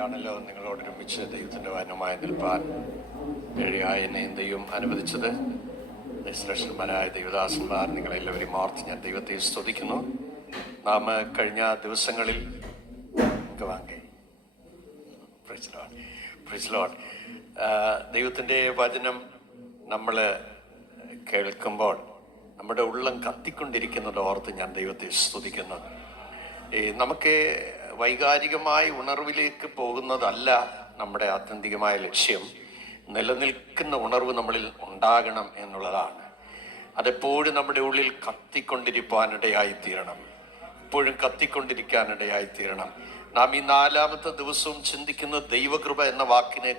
രാത്രിയാണല്ലോ നിങ്ങളോടൊരുമിച്ച് ദൈവത്തിൻ്റെ വചനമായി നിൽപ്പാൻ കഴിയായ എന്നെയും ദൈവം അനുവദിച്ചത്. ശ്രേഷ്ഠന്മാരായ ദൈവദാസന്മാർ, നിങ്ങളെല്ലാവരും ഓർത്ത് ഞാൻ ദൈവത്തെ സ്തുതിക്കുന്നു. നാം കഴിഞ്ഞ ദിവസങ്ങളിൽ ദൈവത്തിൻ്റെ വചനം നമ്മൾ കേൾക്കുമ്പോൾ നമ്മുടെ ഉള്ളം കത്തിക്കൊണ്ടിരിക്കുന്നത് ഓർത്ത് ഞാൻ ദൈവത്തെ സ്തുതിക്കുന്നു. നമുക്ക് വൈകാരികമായ ഉണർവിലേക്ക് പോകുന്നതല്ല നമ്മുടെ ആത്യന്തികമായ ലക്ഷ്യം. നിലനിൽക്കുന്ന ഉണർവ് നമ്മളിൽ ഉണ്ടാകണം എന്നുള്ളതാണ്. അതെപ്പോഴും നമ്മുടെ ഉള്ളിൽ കത്തിക്കൊണ്ടിരിക്കാനിടയായിത്തീരണം, എപ്പോഴും കത്തിക്കൊണ്ടിരിക്കാനിടയായിത്തീരണം. നാം ഈ 4-ാമത്തെ ദിവസവും ചിന്തിക്കുന്നത് ദൈവകൃപ എന്ന വാക്കിനെ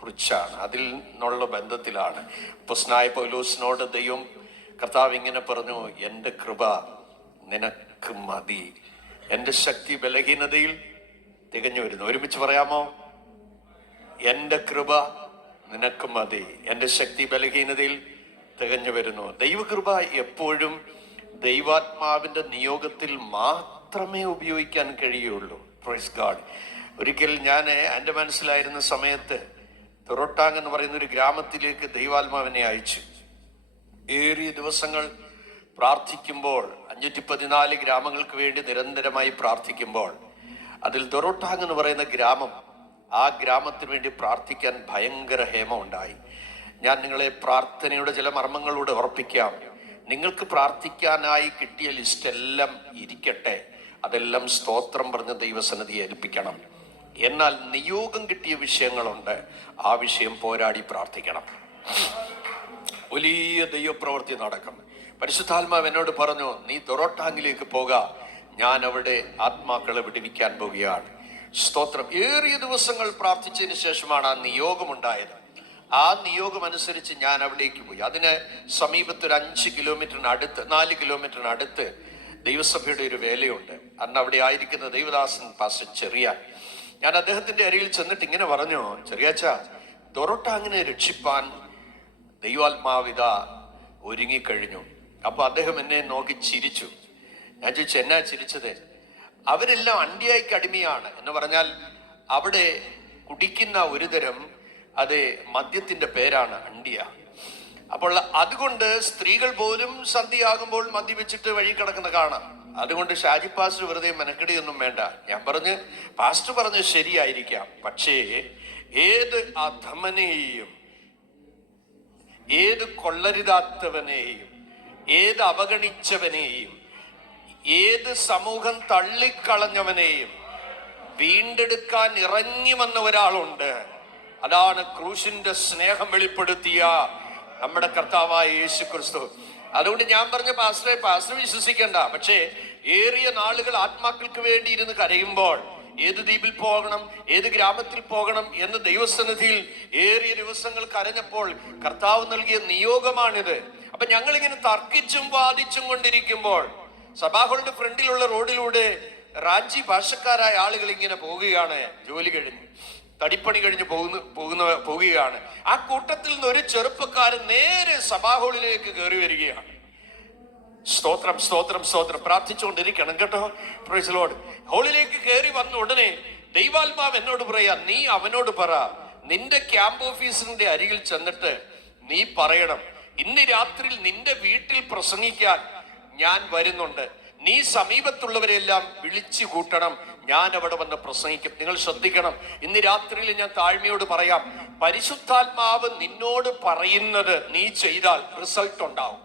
കുറിച്ചാണ്. അതിൽ നിന്നുള്ള ബന്ധത്തിലാണ് അപ്പോസ്തലനായ പൗലോസിനോട് ദൈവം കർത്താവ് ഇങ്ങനെ പറഞ്ഞു, എൻ്റെ കൃപ നിനക്ക് മതി, എൻ്റെ ശക്തി ബലഹീനതയിൽ തികഞ്ഞു വരുന്നു. ഒരുമിച്ച് പറയാമോ? എൻ്റെ കൃപ നിനക്ക് മതി, എൻ്റെ ശക്തി ബലഹീനതയിൽ തികഞ്ഞു വരുന്നു. ദൈവകൃപ എപ്പോഴും ദൈവാത്മാവിൻ്റെ നിയോഗത്തിൽ മാത്രമേ ഉപയോഗിക്കാൻ കഴിയുള്ളൂ. Praise God. ഒരിക്കൽ ഞാൻ എൻ്റെ മനസ്സിലായിരുന്ന സമയത്ത് തൊറോട്ടാങ് എന്ന് പറയുന്ന ഒരു ഗ്രാമത്തിലേക്ക് ദൈവാത്മാവിനെ അയച്ചു. ഏറിയ ദിവസങ്ങൾ പ്രാർത്ഥിക്കുമ്പോൾ, 514 ഗ്രാമങ്ങൾക്ക് വേണ്ടി നിരന്തരമായി പ്രാർത്ഥിക്കുമ്പോൾ, അതിൽ ദൊറോട്ടാങ് എന്ന് പറയുന്ന ഗ്രാമം, ആ ഗ്രാമത്തിന് വേണ്ടി പ്രാർത്ഥിക്കാൻ ഭയങ്കര ഹേമം ഉണ്ടായി. ഞാൻ നിങ്ങളെ പ്രാർത്ഥനയുടെ ചില മർമ്മങ്ങളോട് ഉറപ്പിക്കാം. നിങ്ങൾക്ക് പ്രാർത്ഥിക്കാനായി കിട്ടിയ ലിസ്റ്റ് എല്ലാം ഇരിക്കട്ടെ, അതെല്ലാം സ്തോത്രം പറഞ്ഞ് ദൈവസന്നിധിയെ ഏൽപ്പിക്കണം. എന്നാൽ നിയോഗം കിട്ടിയ വിഷയങ്ങളുണ്ട്, ആ വിഷയം പോരാടി പ്രാർത്ഥിക്കണം. വലിയ ദൈവപ്രവൃത്തി നടക്കും. പരിശുദ്ധാത്മാവ് എന്നോട് പറഞ്ഞു, നീ ദൊറോട്ടാങ്ങിലേക്ക് പോക, ഞാൻ അവിടെ ആത്മാക്കളെ വിടുവിക്കാൻ പോവുകയാണ്. സ്തോത്രം. ഏറിയ ദിവസങ്ങൾ പ്രാർത്ഥിച്ചതിന് ശേഷമാണ് ആ നിയോഗമുണ്ടായത്. ആ നിയോഗം അനുസരിച്ച് ഞാൻ അവിടേക്ക് പോയി. അതിന് സമീപത്ത് ഒരു 5 കിലോമീറ്ററിനടുത്ത് 4 കിലോമീറ്ററിനടുത്ത് ദൈവസഭയുടെ ഒരു വേലയുണ്ട്. അന്ന് അവിടെ ആയിരിക്കുന്ന ദൈവദാസൻ പാസ്റ്റർ ചെറിയാൻ. ഞാൻ അദ്ദേഹത്തിന്റെ അരികിൽ ചെന്നിട്ട് ഇങ്ങനെ പറഞ്ഞു, ചെറിയാച്ച, ദൊറോട്ടാങ്ങിനെ രക്ഷിപ്പാൻ ദൈവാത്മാവിത ഒരുങ്ങിക്കഴിഞ്ഞു. അപ്പൊ അദ്ദേഹം എന്നെ നോക്കി ചിരിച്ചു. ഞാൻ ചോദിച്ചു, എന്നാ ചിരിച്ചത്? അവരെല്ലാം അണ്ടിയായിക്ക് അടിമയാണ് എന്ന് പറഞ്ഞാൽ അവിടെ കുടിക്കുന്ന ഒരു തരം അത് മദ്യത്തിന്റെ പേരാണ് അണ്ടിയ. അപ്പോൾ അതുകൊണ്ട് സ്ത്രീകൾ പോലും സന്ധ്യയാകുമ്പോൾ മദ്യവെച്ചിട്ട് വഴി കിടക്കുന്ന കാണാം. അതുകൊണ്ട് ഷാജി പാസ്റ്റർ വെറുതെ മെനക്കെടിയൊന്നും വേണ്ട. ഞാൻ പറഞ്ഞു, പാസ്റ്റർ പറഞ്ഞു ശരിയായിരിക്കാം, പക്ഷേ ഏത് അധമനെയും, ഏത് കൊള്ളരുതാത്തവനെയും, ഏത് അവഗണിച്ചവനെയും, ഏത് സമൂഹം തള്ളിക്കളഞ്ഞവനെയും വീണ്ടെടുക്കാൻ ഇറങ്ങി വന്ന ഒരാളുണ്ട്. അതാണ് ക്രൂശിന്റെ സ്നേഹം വെളിപ്പെടുത്തിയ നമ്മുടെ കർത്താവായ യേശു ക്രിസ്തു. അതുകൊണ്ട് ഞാൻ പറഞ്ഞ പാസ്റ്റർ വിശ്വസിക്കണ്ട, പക്ഷേ ഏറിയ നാളുകൾ ആത്മാക്കൾക്ക് വേണ്ടി ഇരുന്ന് കരയുമ്പോൾ, ഏത് ദ്വീപിൽ പോകണം, ഏത് ഗ്രാമത്തിൽ പോകണം എന്ന് ദൈവസന്നിധിയിൽ ഏറിയ ദിവസങ്ങൾ കരഞ്ഞപ്പോൾ കർത്താവ് നൽകിയ നിയോഗമാണിത്. അപ്പൊ ഞങ്ങളിങ്ങനെ തർക്കിച്ചും വാദിച്ചും കൊണ്ടിരിക്കുമ്പോൾ സഭാഹോളിന്റെ ഫ്രണ്ടിലുള്ള റോഡിലൂടെ റാഞ്ചി ഭാഷക്കാരായ ആളുകൾ ഇങ്ങനെ പോവുകയാണ്. ജോലി കഴിഞ്ഞ്, തടിപ്പണി കഴിഞ്ഞ് പോവുകയാണ്. ആ കൂട്ടത്തിൽ നിന്ന് ഒരു ചെറുപ്പക്കാരൻ നേരെ സഭാഹോളിലേക്ക് കയറി വരികയാണ്. സ്തോത്രം, സ്തോത്രം, സ്തോത്രം. പ്രാർത്ഥിച്ചുകൊണ്ടിരിക്കണം കേട്ടോ. Price the Lord. ഹോളിലേക്ക് കയറി വന്ന ഉടനെ ദൈവാത്മാവ് എന്നോട് പറയാ, നീ അവനോട് പറ, നിന്റെ ക്യാമ്പ് ഓഫീസിന്റെ അരികിൽ ചെന്നിട്ട് നീ പറയണം, ഇന്ന് രാത്രിയിൽ നിന്റെ വീട്ടിൽ പ്രസംഗിക്കാൻ ഞാൻ വരുന്നുണ്ട്, നീ സമീപത്തുള്ളവരെല്ലാം വിളിച്ചു കൂട്ടണം, ഞാൻ അവിടെ വന്ന് പ്രസംഗിക്കും. നിങ്ങൾ ശ്രദ്ധിക്കണം, ഇന്ന് രാത്രിയിൽ ഞാൻ താഴ്മയോട് പറയാം, പരിശുദ്ധാത്മാവ് നിന്നോട് പറയുന്നത് നീ ചെയ്താൽ റിസൾട്ട് ഉണ്ടാവും.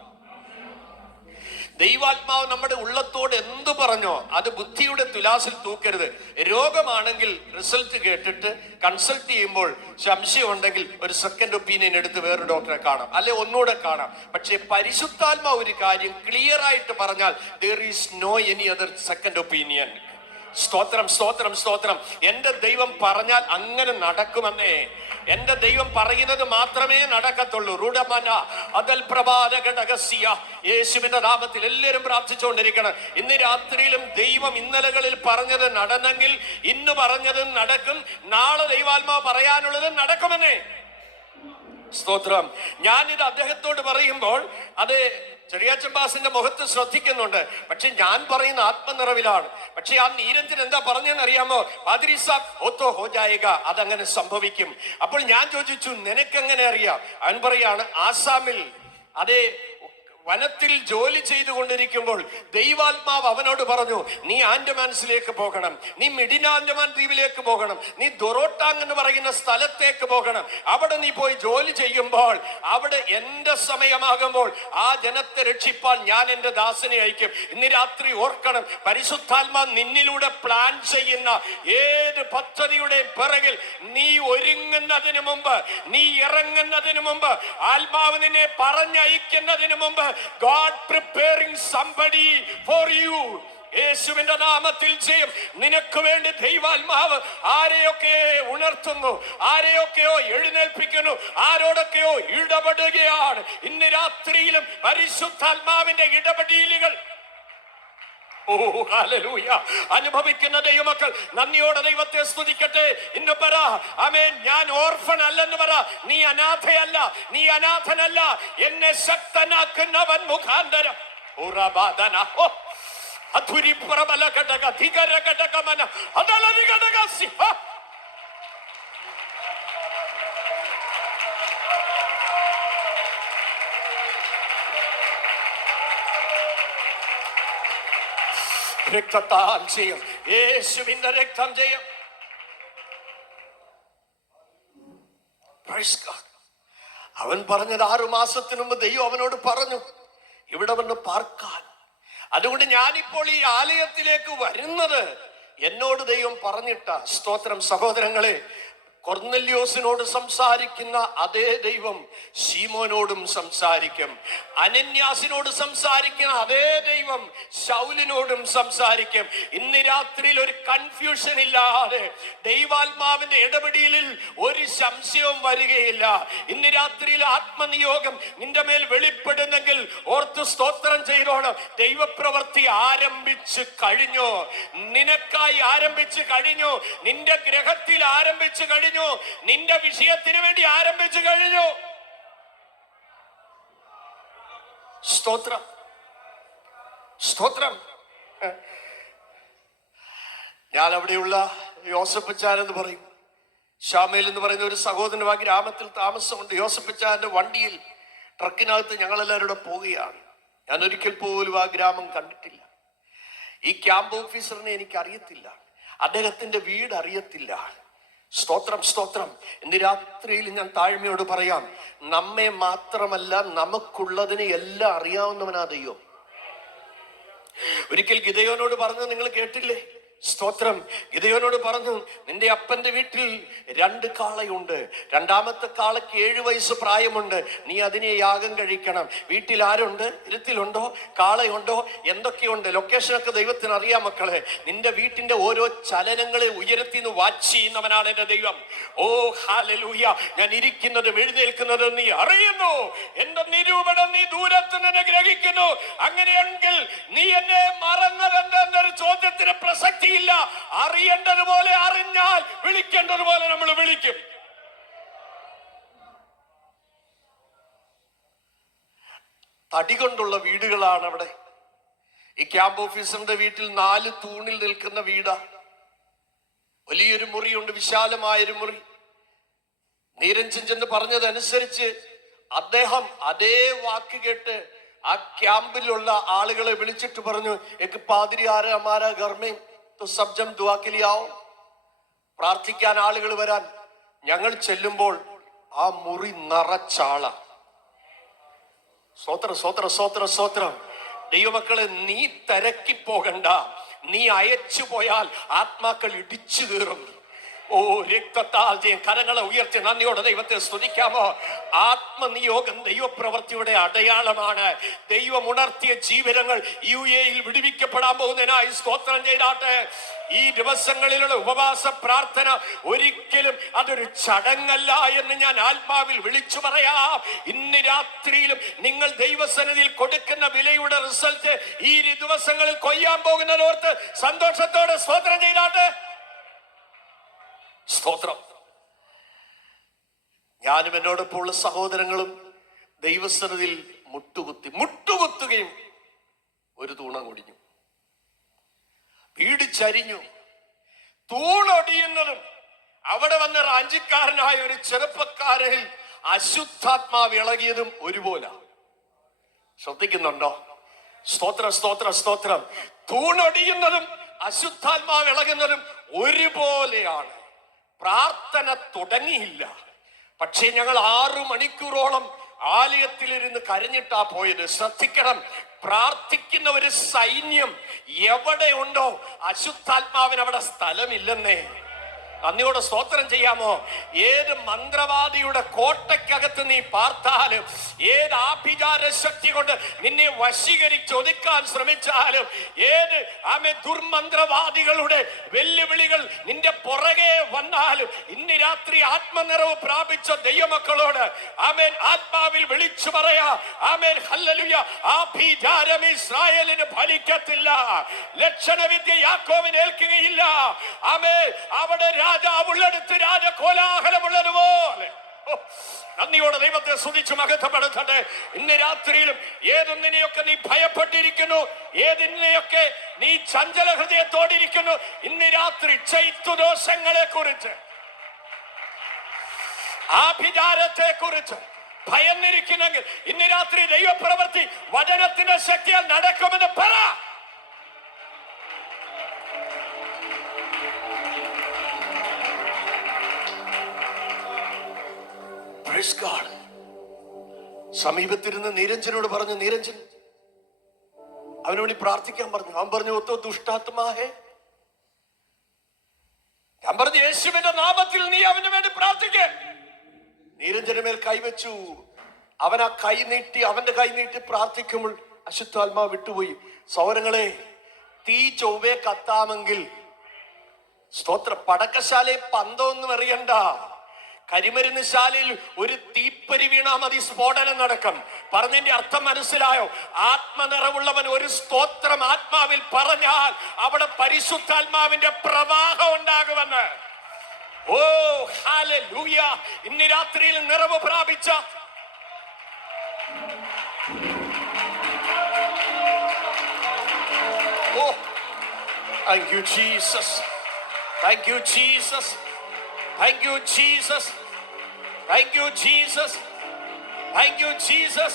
ദൈവാത്മാവ് നമ്മുടെ ഉള്ളത്തോട് എന്തു പറഞ്ഞോ അത് ബുദ്ധിയുടെ തുലാസിൽ തൂക്കരുത്. രോഗമാണെങ്കിൽ റിസൾട്ട് കേട്ടിട്ട് കൺസൾട്ട് ചെയ്യുമ്പോൾ സംശയം ഉണ്ടെങ്കിൽ ഒരു സെക്കൻഡ് ഒപ്പീനിയൻ എടുത്ത് വേറൊരു ഡോക്ടറെ കാണാം, അല്ലെ ഒന്നുകൂടെ കാണാം. പക്ഷെ പരിശുദ്ധാത്മാവ് ഒരു കാര്യം ക്ലിയർ ആയിട്ട് പറഞ്ഞാൽ there is no any other second opinion. സ്തോത്രം, സ്തോത്രം, സ്തോത്രം. എന്റെ ദൈവം പറഞ്ഞാൽ അങ്ങനെ നടക്കുമെന്നേ. എന്റെ ദൈവം പറയുന്നത് മാത്രമേ നടക്കത്തുള്ളൂ. യേശുവിന്റെ നാമത്തിൽ എല്ലാവരും പ്രാർത്ഥിച്ചുകൊണ്ടിരിക്കണം. ഇന്ന് രാത്രിയിലും ദൈവം ഇന്നലകളിൽ പറഞ്ഞത് നടന്നെങ്കിൽ ഇന്ന് പറഞ്ഞതും നടക്കും, നാളെ ദൈവാത്മാവ് പറയാനുള്ളതും നടക്കുമെന്നേ. സ്തോത്രം. ഞാനിത് അദ്ദേഹത്തോട് പറയുമ്പോൾ അത് ചെറിയാച്ചമ്പാസിന്റെ മുഖത്ത് ശ്രദ്ധിക്കുന്നുണ്ട്. പക്ഷെ ഞാൻ പറയുന്ന ആത്മനിറവിലാണ്. പക്ഷെ ആ നീരഞ്ജൻ എന്താ പറഞ്ഞെന്ന് അറിയാമോ? പാദ്രി സാബ് ഓത്തോ ഹോ ജായേഗ, അതങ്ങനെ സംഭവിക്കും. അപ്പോൾ ഞാൻ ചോദിച്ചു, നിനക്കെങ്ങനെ അറിയാം? അവൻ പറയാണ്, ആസാമിൽ അതേ വനത്തിൽ ജോലി ചെയ്തുകൊണ്ടിരിക്കുമ്പോൾ ദൈവാത്മാവ് അവനോട് പറഞ്ഞു, നീ ആൻഡമാൻസിലേക്ക് പോകണം, നീ മിഡിന ആൻഡമാൻ ദ്വീപിലേക്ക് പോകണം, നീ ദൊറോട്ടാങ് എന്ന് പറയുന്ന സ്ഥലത്തേക്ക് പോകണം. അവിടെ നീ പോയി ജോലി ചെയ്യുമ്പോൾ അവിടെ എന്റെ സമയമാകുമ്പോൾ ആ ജനത്തെ രക്ഷിപ്പാൻ ഞാൻ എന്റെ ദാസനെ അയക്കും. ഇന്ന് രാത്രി ഓർക്കണം, പരിശുദ്ധാത്മാ നിന്നിലൂടെ പ്ലാൻ ചെയ്യുന്ന ഏത് പദ്ധതിയുടെയും പിറകിൽ നീ ഒരുങ്ങുന്നതിന് മുമ്പ്, നീ ഇറങ്ങുന്നതിന് മുമ്പ്, ആത്മാവ് നിന്നെ പറഞ്ഞയക്കുന്നതിന് മുമ്പ്, God preparing somebody for you. യേശുവിന്റെ നാമത്തിൽ ചെയ്യും. നിനക്ക് വേണ്ടി ദൈവാത്മാവ് ആരെയൊക്കെ ഉണർത്തുന്നു, ആരെയൊക്കെയോ എഴുന്നേൽപ്പിക്കുന്നു, ആരോടൊക്കെയോ ഇടപെടുകയാണ്. ഇന്ന് രാത്രിയിലും പരിശുദ്ധാത്മാവിന്റെ ഇടപെടലുകൾ അനുഭവിക്കുന്ന ദൈവമക്കൾ നന്ദിയോടെ ദൈവത്തെ സ്തുതിക്കട്ടെ. ഇന്ന് പറ, ആമേൻ, ഞാൻ ഓർഫൻ അല്ലെന്ന് പറ. നീ അനാഥയല്ല, നീ അനാഥനല്ല. എന്നെ ശക്തനാക്കുന്നവൻ മുഖാന്തരം രക്തത്താൽ ചെയ്യും, യേശുവിന്റെ രക്തം ചെയ്യും. അവൻ പറഞ്ഞത് 6 മാസത്തിനു മുമ്പ് ദൈവം അവനോട് പറഞ്ഞു ഇവിടെ വന്ന് പാർക്കാൻ. അതുകൊണ്ട് ഞാനിപ്പോൾ ഈ ആലയത്തിലേക്ക് വരുന്നത് എന്നോട് ദൈവം പറഞ്ഞിട്ട. സ്തോത്രം. സഹോദരങ്ങളെ, കൊർന്നല്യോസിനോട് സംസാരിക്കുന്ന അതേ ദൈവം ശീമോനോടും സംസാരിക്കും. അനന്യാസിനോട് സംസാരിക്കുന്ന അതേ ദൈവം ശൗലിനോടും സംസാരിക്കും. ഇന്ന് രാത്രിയിൽ ഒരു കൺഫ്യൂഷൻ ഇല്ലാതെ ദൈവാത്മാവിന്റെ ഇടപെടലിൽ ഒരു സംശയവും വരികയില്ല. ഇന്ന് രാത്രിയിൽ ആത്മനിയോഗം നിന്റെ മേൽ വെളിപ്പെടുന്നെങ്കിൽ ഓർത്ത് സ്തോത്രം ചെയ്തോണം. ദൈവപ്രവൃത്തി ആരംഭിച്ചു കഴിഞ്ഞു, നിനക്കായി ആരംഭിച്ചു കഴിഞ്ഞു, നിന്റെ ഗ്രഹത്തിൽ ആരംഭിച്ചു കഴിഞ്ഞു, നിന്റെ വിഷയത്തിന് വേണ്ടി ആരംഭിച്ചു കഴിഞ്ഞു. സ്തോത്രം, സ്തോത്രം. ഞാൻ അവിടെയുള്ള യോസഫച്ചാൻ എന്ന് പറയും, ഷാമേൽ എന്ന് പറയുന്ന ഒരു സഹോദരൻ ആ ഗ്രാമത്തിൽ താമസമുണ്ട്. യോസഫച്ചാന്റെ വണ്ടിയിൽ ട്രക്കിനകത്ത് ഞങ്ങളെല്ലാവരും പോവുകയാണ്. ഞാൻ ഒരിക്കൽ പോലും ആ ഗ്രാമം കണ്ടിട്ടില്ല. ഈ ക്യാമ്പ് ഓഫീസറിനെ എനിക്ക് അറിയത്തില്ല, അദ്ദേഹത്തിന്റെ വീട് അറിയത്തില്ല. സ്തോത്രം, സ്തോത്രം. ഇന്ന് രാത്രിയിൽ ഞാൻ താഴ്മയോട് പറയാം, നമ്മെ മാത്രമല്ല നമുക്കുള്ളതിനെ എല്ലാം അറിയാവുന്നവനാ ദൈവം. ഒരിക്കൽ ഗിദെയോനോട് പറഞ്ഞു, നിങ്ങൾ കേട്ടില്ലേ? സ്തോത്രം. ഗിദെയോനോട് പറഞ്ഞു, നിന്റെ അപ്പന്റെ വീട്ടിൽ 2 കാളയുണ്ട്, രണ്ടാമത്തെ കാളയ്ക്ക് 7 വയസ്സ് പ്രായമുണ്ട്, നീ അതിനെ യാഗം കഴിക്കണം. വീട്ടിൽ ആരുണ്ട്? ഇരുത്തിലുണ്ടോ? കാളയുണ്ടോ? എന്തൊക്കെയുണ്ട്? ലൊക്കേഷനൊക്കെ ദൈവത്തിന് അറിയാം മക്കളെ. നിന്റെ വീട്ടിന്റെ ഓരോ ചലനങ്ങളെ ഉയരത്തിന്ന് വാച്ച് ചെയ്യുന്നവനാണ് എന്റെ ദൈവം. ഓ ഹല്ലേലൂയ. ഞാൻ ഇരിക്കുന്നതും എഴുന്നേൽക്കുന്നതും നീ അറിയുന്നു, എന്റെ നിരൂപണം നീ ദൂരത്ത് നിന്ന് ഗ്രഹിക്കുന്നു. അങ്ങനെയെങ്കിൽ നീ എന്നെ മറന്നതെന്നൊരു ചോദ്യത്തിന് പ്രസക്തി ഇല്ല. അറിയേണ്ടതുപോലെ അറിഞ്ഞാൽ വിളിക്കേണ്ടതുപോലെ നമ്മൾ വിളിക്കും. തടി കൊണ്ടുള്ള വീടുകളാണ് അവിടെ. ഈ ക്യാമ്പ് ഓഫീസറിന്റെ വീട്ടിൽ 4 തൂണിൽ നിൽക്കുന്ന വീടാ. വലിയൊരു മുറിയുണ്ട്, വിശാലമായൊരു മുറി. നീരഞ്ജൻ ചെന്ന് പറഞ്ഞതനുസരിച്ച് അദ്ദേഹം അതേ വാക്ക് കേട്ട് ആ ക്യാമ്പിലുള്ള ആളുകളെ വിളിച്ചിട്ട് പറഞ്ഞു, എക്ക് പാതിരി ആരാ ഹമാരാ ഘർ മേ तो सब जन दुआ के लिए आओ. പ്രാർത്ഥിക്കാൻ ആളുകൾ വരാൻ. ഞങ്ങൾ ചെല്ലുമ്പോൾ ആ മുറി നിറച്ചാള. സ്തോത്രം, സ്തോത്രം, സ്തോത്രം, സ്തോത്രം. ദൈവമക്കളെ, നീ തിരക്കി പോകണ്ട. നീ അയച്ചു പോയാൽ ആത്മാക്കൾ ഇടിച്ചു കയറും. ഓ രക്തത്താൽ കരങ്ങളെ ഉയർത്തി നന്ദിയോടെ ദൈവത്തെ സ്തുതിക്കാമോ? ആത്മനിയോഗം ദൈവപ്രവൃത്തിയുടെ അടയാളമാണ്. ദൈവം ഉണർത്തിയ ജീവനങ്ങൾ UAE വിടുവിക്കപ്പെടാൻ പോകുന്നതിനായി സ്തോത്രം ചെയ്താട്ടെ. ഈ ദിവസങ്ങളിലുള്ള ഉപവാസ പ്രാർത്ഥന ഒരിക്കലും അതൊരു ചടങ്ങല്ല എന്ന് ഞാൻ ആത്മാവിൽ വിളിച്ചു പറയാം. ഇന്ന് രാത്രിയിലും നിങ്ങൾ ദൈവസന്നിധിയിൽ കൊടുക്കുന്ന വിലയുടെ റിസൾട്ട് ഈ ദിവസങ്ങളിൽ കൊയ്യാൻ പോകുന്നതോർത്ത് സന്തോഷത്തോടെ സ്തോത്രം ചെയ്താട്ടെ. സ്തോത്രം. ഞാനും എന്നോടൊപ്പം ഉള്ള സഹോദരങ്ങളും ദൈവസന്നിധിയിൽ മുട്ടുകുത്തുകയും ഒരു തൂണം ഒടിഞ്ഞു, വീട് ചരിഞ്ഞു. തൂണൊടിയുന്നതും അവിടെ വന്ന റാഞ്ചിക്കാരനായ ഒരു ചെറുപ്പക്കാരനിൽ അശുദ്ധാത്മാവ് ഇളകിയതും ഒരുപോലെ. ശ്രദ്ധിക്കുന്നുണ്ടോ? സ്തോത്രം, സ്തോത്രം, സ്തോത്രം. തൂണൊടിയുന്നതും അശുദ്ധാത്മാവ് ഇളകുന്നതും ഒരുപോലെയാണ്. പ്രാർത്ഥന തുടങ്ങിയില്ല, പക്ഷേ ഞങ്ങൾ 6 മണിക്കൂറോളം ആലയത്തിലിരുന്ന് കരഞ്ഞിട്ടാ പോയത്. ശ്രദ്ധിക്കണം, പ്രാർത്ഥിക്കുന്ന ഒരു സൈന്യം എവിടെ ഉണ്ടോ അശുദ്ധാത്മാവിന് അവിടെ സ്ഥലമില്ലെന്നേ. നന്ദിയോടെ സ്തോത്രം ചെയ്യാമോ? ഏത് മന്ത്രവാദിയുടെ കോട്ടയ്ക്കകത്ത് നീ പാർത്താലും, ഏത് ആഭിചാര ശക്തി കൊണ്ട് നിന്നെ വശീകരിച്ച് ഒതുക്കാൻ ശ്രമിച്ചാലും, ഏത് ദുർമന്ത്രവാദികളുടെ വെല്ലുവിളികൾ നിന്റെ പുറകെ വന്നാലും, ഇന്ന് രാത്രി ആത്മനിറവ് പ്രാപിച്ച ദൈവമക്കളോട് ആമേൻ ആത്മാവിൽ വിളിച്ചു പറയാ, ആമേൻ ഹല്ലേലൂയ. ആഭിചാരം ഇസ്രായേലിന് ഫലിക്കത്തില്ല, ലക്ഷണവിദ്യ യാക്കോബിന് ഏൽക്കുകയില്ല. ആമേൻ അവിടെ രാജാവുള്ളടുത്ത് രാജകോലാഹലമുള്ളതുപോലെ. നന്ദിയോടെ ദൈവത്തെ സ്തുതിച്ച് മഹത്വപ്പെടുത്തട്ടെ. ഇന്ന് രാത്രിയിലും ഏതൊന്നിനെയൊക്കെ നീ ഭയപ്പെട്ടിരിക്കുന്നു, ഏതിനെയൊക്കെ നീ ചഞ്ചല ഹൃദയത്തോടിരിക്കുന്നു, ഇന്ന് രാത്രി ചൈത്തുദോഷങ്ങളെ കുറിച്ച്, ആഭിചാരത്തെ കുറിച്ച് ഭയന്നിരിക്കുന്നെങ്കിൽ ഇന്ന് രാത്രി ദൈവപ്രവൃത്തി വചനത്തിന്റെ ശക്തിയാൽ നടക്കുമെന്ന് പറ. സമീപത്തിരുന്ന് നീരഞ്ജനോട് പറഞ്ഞു, നീരഞ്ജൻ അവന് വേണ്ടി പ്രാർത്ഥിക്കാൻ പറഞ്ഞു. അവൻ പറഞ്ഞു, ഒത്തോ ദുഷ്ടാത്മാഹേ. ഞാൻ പറഞ്ഞു, യേശുവിന്റെ നാമത്തിൽ നീ അവന് വേണ്ടി പ്രാർത്ഥിക്കേ. നീരഞ്ജന മേൽ കൈവച്ചു. അവൻ ആ അവന്റെ കൈ നീട്ടി പ്രാർത്ഥിക്കുമ്പോൾ അശുദ്ധാത്മാവ് വിട്ടുപോയി. സൗരങ്ങളെ, തീ ചൊവ്വേ കത്താമെങ്കിൽ സ്തോത്ര പടക്കശാലയെ പന്തമൊന്നും എറിയണ്ട. കരിമരുന്ന് ശാലയിൽ ഒരു തീപ്പരി വീണാ മതി, സ്ഫോടനം നടക്കും. പറഞ്ഞതിന്റെ അർത്ഥം മനസ്സിലായോ? ആത്മനിറവുള്ളവൻ ഒരു സ്തോത്രം ആത്മാവിൽ പറഞ്ഞാൽ അവിടെ പരിശുദ്ധാത്മാവിന്റെ പ്രവാഹം ഉണ്ടാകുമെന്ന്. ഓ ഹല്ലേലൂയ. ഇന്ന് രാത്രിയിൽ നിറവ് പ്രാപിച്ച oh thank you Jesus, thank you Jesus, thank you Jesus, thank you Jesus, thank you Jesus.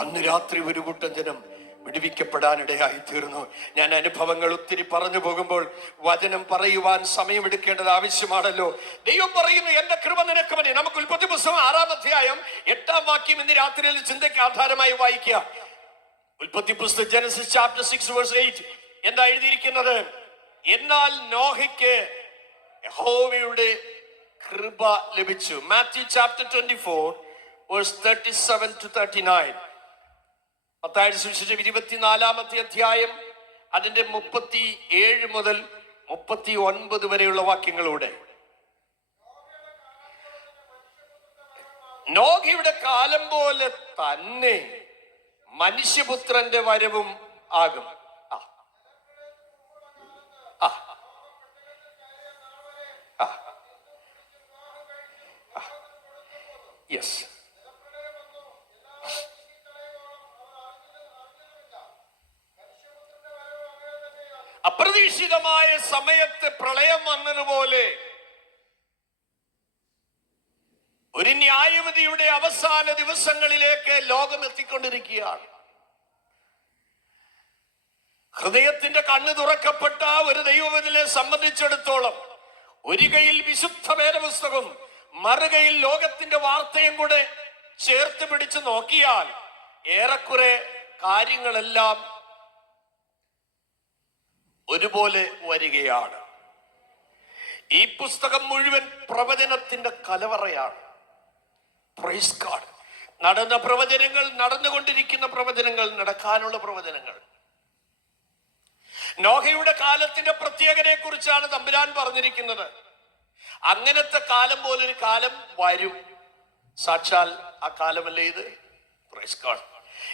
അന്ന് രാത്രി ഒരു കൂട്ടം ജനം വിടുവിക്കപ്പെടാനിടയായി തീർന്നു. ഞാൻ അനുഭവങ്ങൾ ഒത്തിരി പറഞ്ഞു പോകുമ്പോൾ വചനം പറയുവാൻ സമയമെടുക്കേണ്ടത് ആവശ്യമാണല്ലോ. ദൈവം പറയുന്നു, എന്റെ കൃപ നിനക്ക് മതി. നമുക്ക് ഉൽപ്പത്തി പുസ്തകം 6-ാം അധ്യായം 8-ാം വാക്യം ഇന്ന് രാത്രിയിൽ ചിന്തയ്ക്ക് ആധാരമായി വായിക്കുക. ഉൽപ്പത്തി പുസ്തകം ജനസിസ് ചാപ്റ്റർ 6 വേഴ്സ് 8 എന്താ എഴുതിയിരിക്കുന്നത്? എന്നാൽ നോഹയ്ക്ക് യഹോവയുടെ കൃപ ലഭിച്ചു. Matthew chapter 24 verse 37 to 39. മത്തായിയുടെ സുവിശേഷം 24-ാമത്തെ അധ്യായം അതിന്റെ 37 മുതൽ 39 വരെയുള്ള വാക്യങ്ങളൂടെ. നോഹയുടെ കാലം പോലെ തന്നെ മനുഷ്യപുത്രന്റെ വരവും ആകും. യെസ്, അപ്രതീക്ഷിതമായ സമയത്ത് പ്രളയം വന്നതുപോലെ ഒരു ന്യായവിധിയുടെ അവസാന ദിവസങ്ങളിലേക്ക് ലോകം എത്തിക്കൊണ്ടിരിക്കുകയാണ്. ഹൃദയത്തിന്റെ കണ്ണ് തുറക്കപ്പെട്ട ഒരു ദൈവവിധിയെ സംബന്ധിച്ചിടത്തോളം ഒരു കൈയിൽ വിശുദ്ധ വേദപുസ്തകം, മറുകൈയിൽ ലോകത്തിന്റെ വാർത്തയും കൂടെ ചേർത്ത് പിടിച്ച് നോക്കിയാൽ ഏറെക്കുറെ കാര്യങ്ങളെല്ലാം ഒരുപോലെ വരികയാണ്. ഈ പുസ്തകം മുഴുവൻ പ്രവചനത്തിന്റെ കലവറയാണ്. Praise God. നടന്ന പ്രവചനങ്ങൾ, നടന്നുകൊണ്ടിരിക്കുന്ന പ്രവചനങ്ങൾ, നടക്കാനുള്ള പ്രവചനങ്ങൾ. നോഹയുടെ കാലത്തിന്റെ പ്രത്യേകതയെ കുറിച്ചാണ് തമ്പുരാൻ പറഞ്ഞിരിക്കുന്നത്. അങ്ങനത്തെ കാലം പോലൊരു കാലം വരും. സാക്ഷാൽ ആ കാലമല്ലേ ഇത്? Praise God.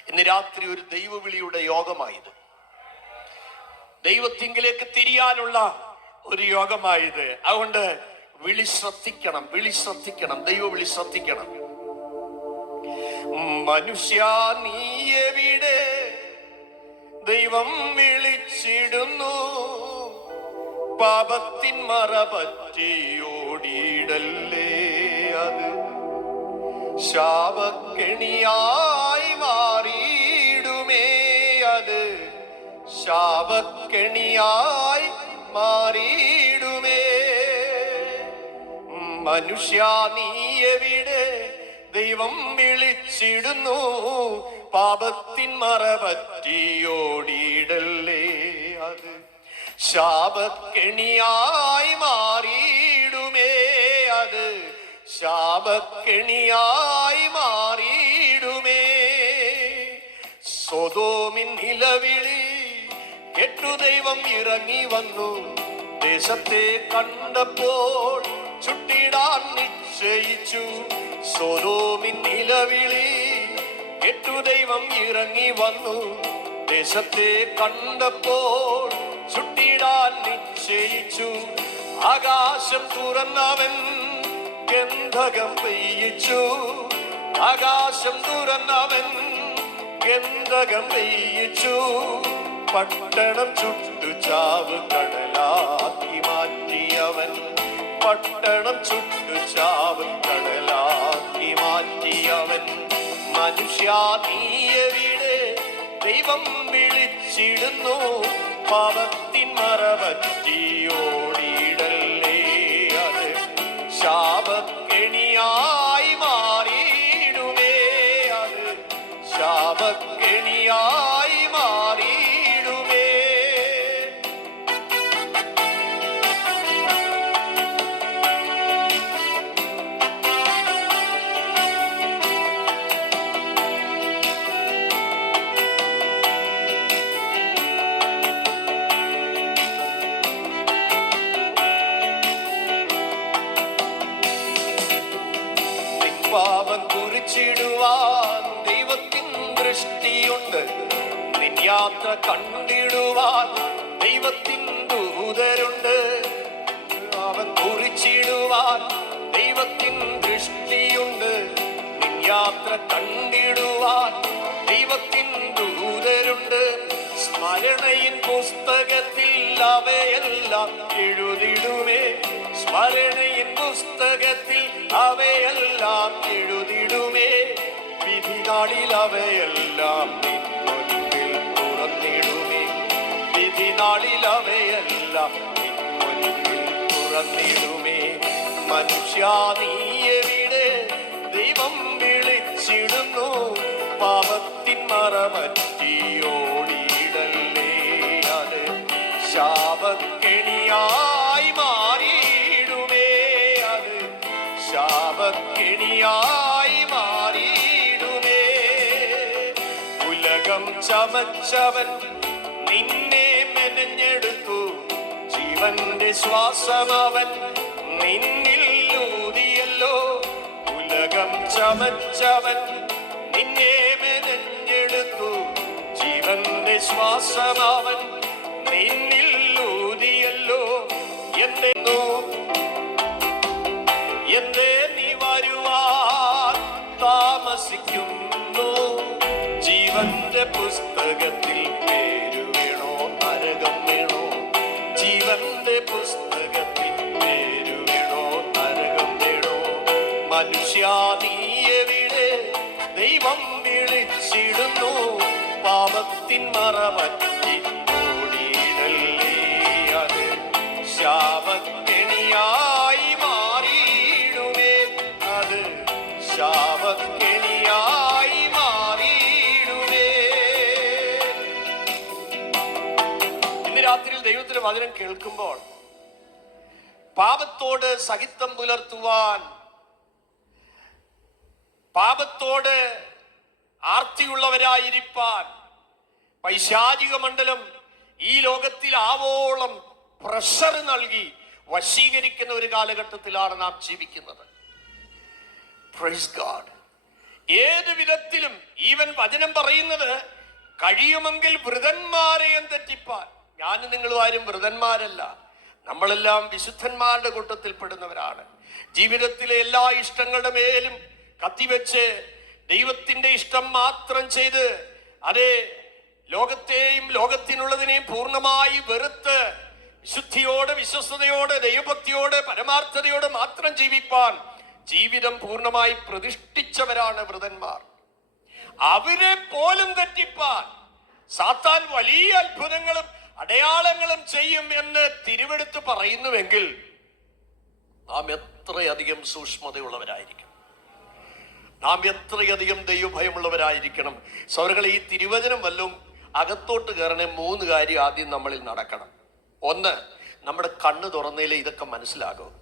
ഇന്ന് രാത്രി ഒരു ദൈവവിളിയുടെ യോഗമായത്, ദൈവത്തിങ്കിലേക്ക് തിരിയാനുള്ള ഒരു യോഗമായത്. അതുകൊണ്ട് വിളി ശ്രദ്ധിക്കണം, വിളി ശ്രദ്ധിക്കണം, ദൈവവിളി ശ്രദ്ധിക്കണം. മനുഷ്യ നീ എവിടെ, ദൈവം വിളിച്ചിടുന്നു, പാപത്തിൻ മറപറ്റിയോടിയിടല്ലേ, അത് ശാപക്കെണിയായി മാറിയിടുമേ, അത് ശാപക്കെണിയായി മാറിയിടുമേ. മനുഷ്യ നീ എവിടെ, ദൈവം വിളിച്ചിടുന്നു, പാപത്തിൻ മറപറ്റിയോടിയിടല്ലേ, അത് ശാപക്കെണിയായി മാറിയിടുമേ, അത് ശാപക്കെണിയായി മാറിയിടുമേ. സൊദോമിൻ നിലവിളി കേട്ടു ദൈവം ഇറങ്ങി വന്നു, ദേശത്തെ കണ്ടപ്പോൾ ചുട്ടിടാൻ നിശ്ചയിച്ചു. സൊദോമിൻ നിലവിളി കേട്ടു ദൈവം ഇറങ്ങി വന്നു, ദേശത്തെ കണ്ടപ്പോൾ ചുട്ടിടാൻ നിശ്ചയിച്ചു. ആകാശം തുറന്നവൻ ഗന്ധകം പെയ്യിച്ചു, ആകാശം തുറന്നവൻ ഗന്ധകം പെയ്യിച്ചു. പട്ടണം ചുട്ടു ചാവ് കടലാക്കി മാറ്റിയവൻ, പട്ടണം ചുട്ടു ചാവ് കടലാക്കി മാറ്റിയവൻ. മനുഷ്യ നീ എവിടെ, ദൈവം വിളിച്ചിടുന്നു, പാപത്തിൻ മറപറ്റിയോടിയിടല്ലേ, അത് ശാപക്കെണിയായി മാറിയിടുമേ, അത് ശാപക്കെണിയായി മാറിയിടുമേ. പാപം കുറിച്ചിടുവാൻ ദൈവത്തിൻ ദൃഷ്ടിയുണ്ട്, നിൻ യാത്ര കണ്ടിടുവാൻ ദൈവത്തിൻ ദൂതരുണ്ട്. പാപം കുറിച്ചിടുവാൻ ദൈവത്തിൻ ദൃഷ്ടിയുണ്ട്, നിൻ യാത്ര കണ്ടിടുവാൻ ദൈവത്തിൻ ദൂതരുണ്ട്. സ്മരണയിൻ പുസ്തകത്തിൽ അവയെല്ലാം എഴുതിടുമേ, സ്മരണയിൻ പുസ്തകത്തിൽ അവയെല്ലാം എഴുതിടുമേ. വിധിനാളിൽ അവയെല്ലാം നിൻ മുൻപിൽ തുറന്നിടുമേ, വിധിനാളിൽ അവയെല്ലാം നിൻ മുൻപിൽ തുറന്നിടുമേ. മനുഷ്യ നീ എവിടെ, ദൈവം വിളിച്ചിടുന്നു, പാപത്തിൻ മറപറ്റിയോടിയിടല്ലേ, അത് ശാപക്കെണിയായി മാറിയിടുമേ, അത് ശാപക്കെണിയായി മാറിയിടുമേ. ഉലകം ചമച്ചവൻ നിന്നെ മെനഞ്ഞെടുത്തു, ജീവന്റെ ശ്വാസമവൻ നിന്നിൽ ഊതിയല്ലോ. ഉലകം ചമച്ചവൻ നിന്നെ മെനഞ്ഞെടുത്തു, ജീവന്റെ ശ്വാസമവൻ നിന്നിൽ ഊതിയല്ലോ. എന്തേ നീ വരുവാൻ താമസിക്കുന്നു, ജീവന്റെ പുസ്തകത്തിൽ പേരു വേണോ നരകം വേണോ, ജീവന്റെ പുസ്തകത്തിൽ പേരു വേണോ നരകം വേണോ. മനുഷ്യ നീ എവിടെ, ദൈവം വിളിച്ചിടുന്നു, പാപത്തിൻ മറപറ്റി ഓടിയിടല്ലേ, അത് ശാപക്കെണിയായി മാറിയിടുമേ, അത് ശാപക്കെണിയായി മാറിയിടുമേ. ഇന്ന് രാത്രിയിൽ ദൈവത്തിന്റെ വചനം കേൾക്കുമ്പോൾ പാപത്തോട് സഹിത്വം പുലർത്തുവാൻ, പാപത്തോട് ആർത്തിയുള്ളവരായിരിക്കാൻ പൈശാചിക മണ്ഡലം ഈ ലോകത്തിൽ ആവോളം പ്രഷർ നൽകി വശീകരിക്കുന്ന ഒരു കാലഘട്ടത്തിലാണ് നാം ജീവിക്കുന്നത്. Praise God. ഏത് വിധത്തിലും ഈവൻ വചനം പറയുന്നത് കഴിയുമെങ്കിൽ വൃതന്മാരെയും തെറ്റിപ്പാൻ. ഞാനും നിങ്ങളും ആരും വൃതന്മാരല്ല, നമ്മളെല്ലാം വിശുദ്ധന്മാരുടെ കൂട്ടത്തിൽപ്പെടുന്നവരാണ്. ജീവിതത്തിലെ എല്ലാ ഇഷ്ടങ്ങളുടെ മേലും കത്തിവെച്ച് ദൈവത്തിന്റെ ഇഷ്ടം മാത്രം ചെയ്ത്, അതേ ലോകത്തെയും ലോകത്തിനുള്ളതിനെയും പൂർണ്ണമായി വെറുത്ത് വിശുദ്ധിയോട്, വിശ്വസ്തയോട്, ദൈവഭക്തിയോട്, പരമാർത്ഥതയോട് മാത്രം ജീവിപ്പാൻ ജീവിതം പൂർണ്ണമായി പ്രതിഷ്ഠിച്ചവരാണ് വൃതന്മാർ. അവരെ പോലും തെറ്റിപ്പാൻ സാത്താൻ വലിയ അത്ഭുതങ്ങളും അടയാളങ്ങളും ചെയ്യും എന്ന് തിരുവെടുത്ത് പറയുന്നുവെങ്കിൽ നാം എത്രയധികം സൂക്ഷ്മതയുള്ളവരായിരിക്കും, നാം എത്രയധികം ദൈവഭയമുള്ളവരായിരിക്കണം. സൗരകളെ, ഈ തിരുവചനം വല്ലതും അകത്തോട്ട് കയറണേ 3 കാര്യം ആദ്യം നമ്മളിൽ നടക്കണം. ഒന്ന്, നമ്മുടെ കണ്ണ് തുറന്നേലേ ഇതൊക്കെ മനസ്സിലാകും.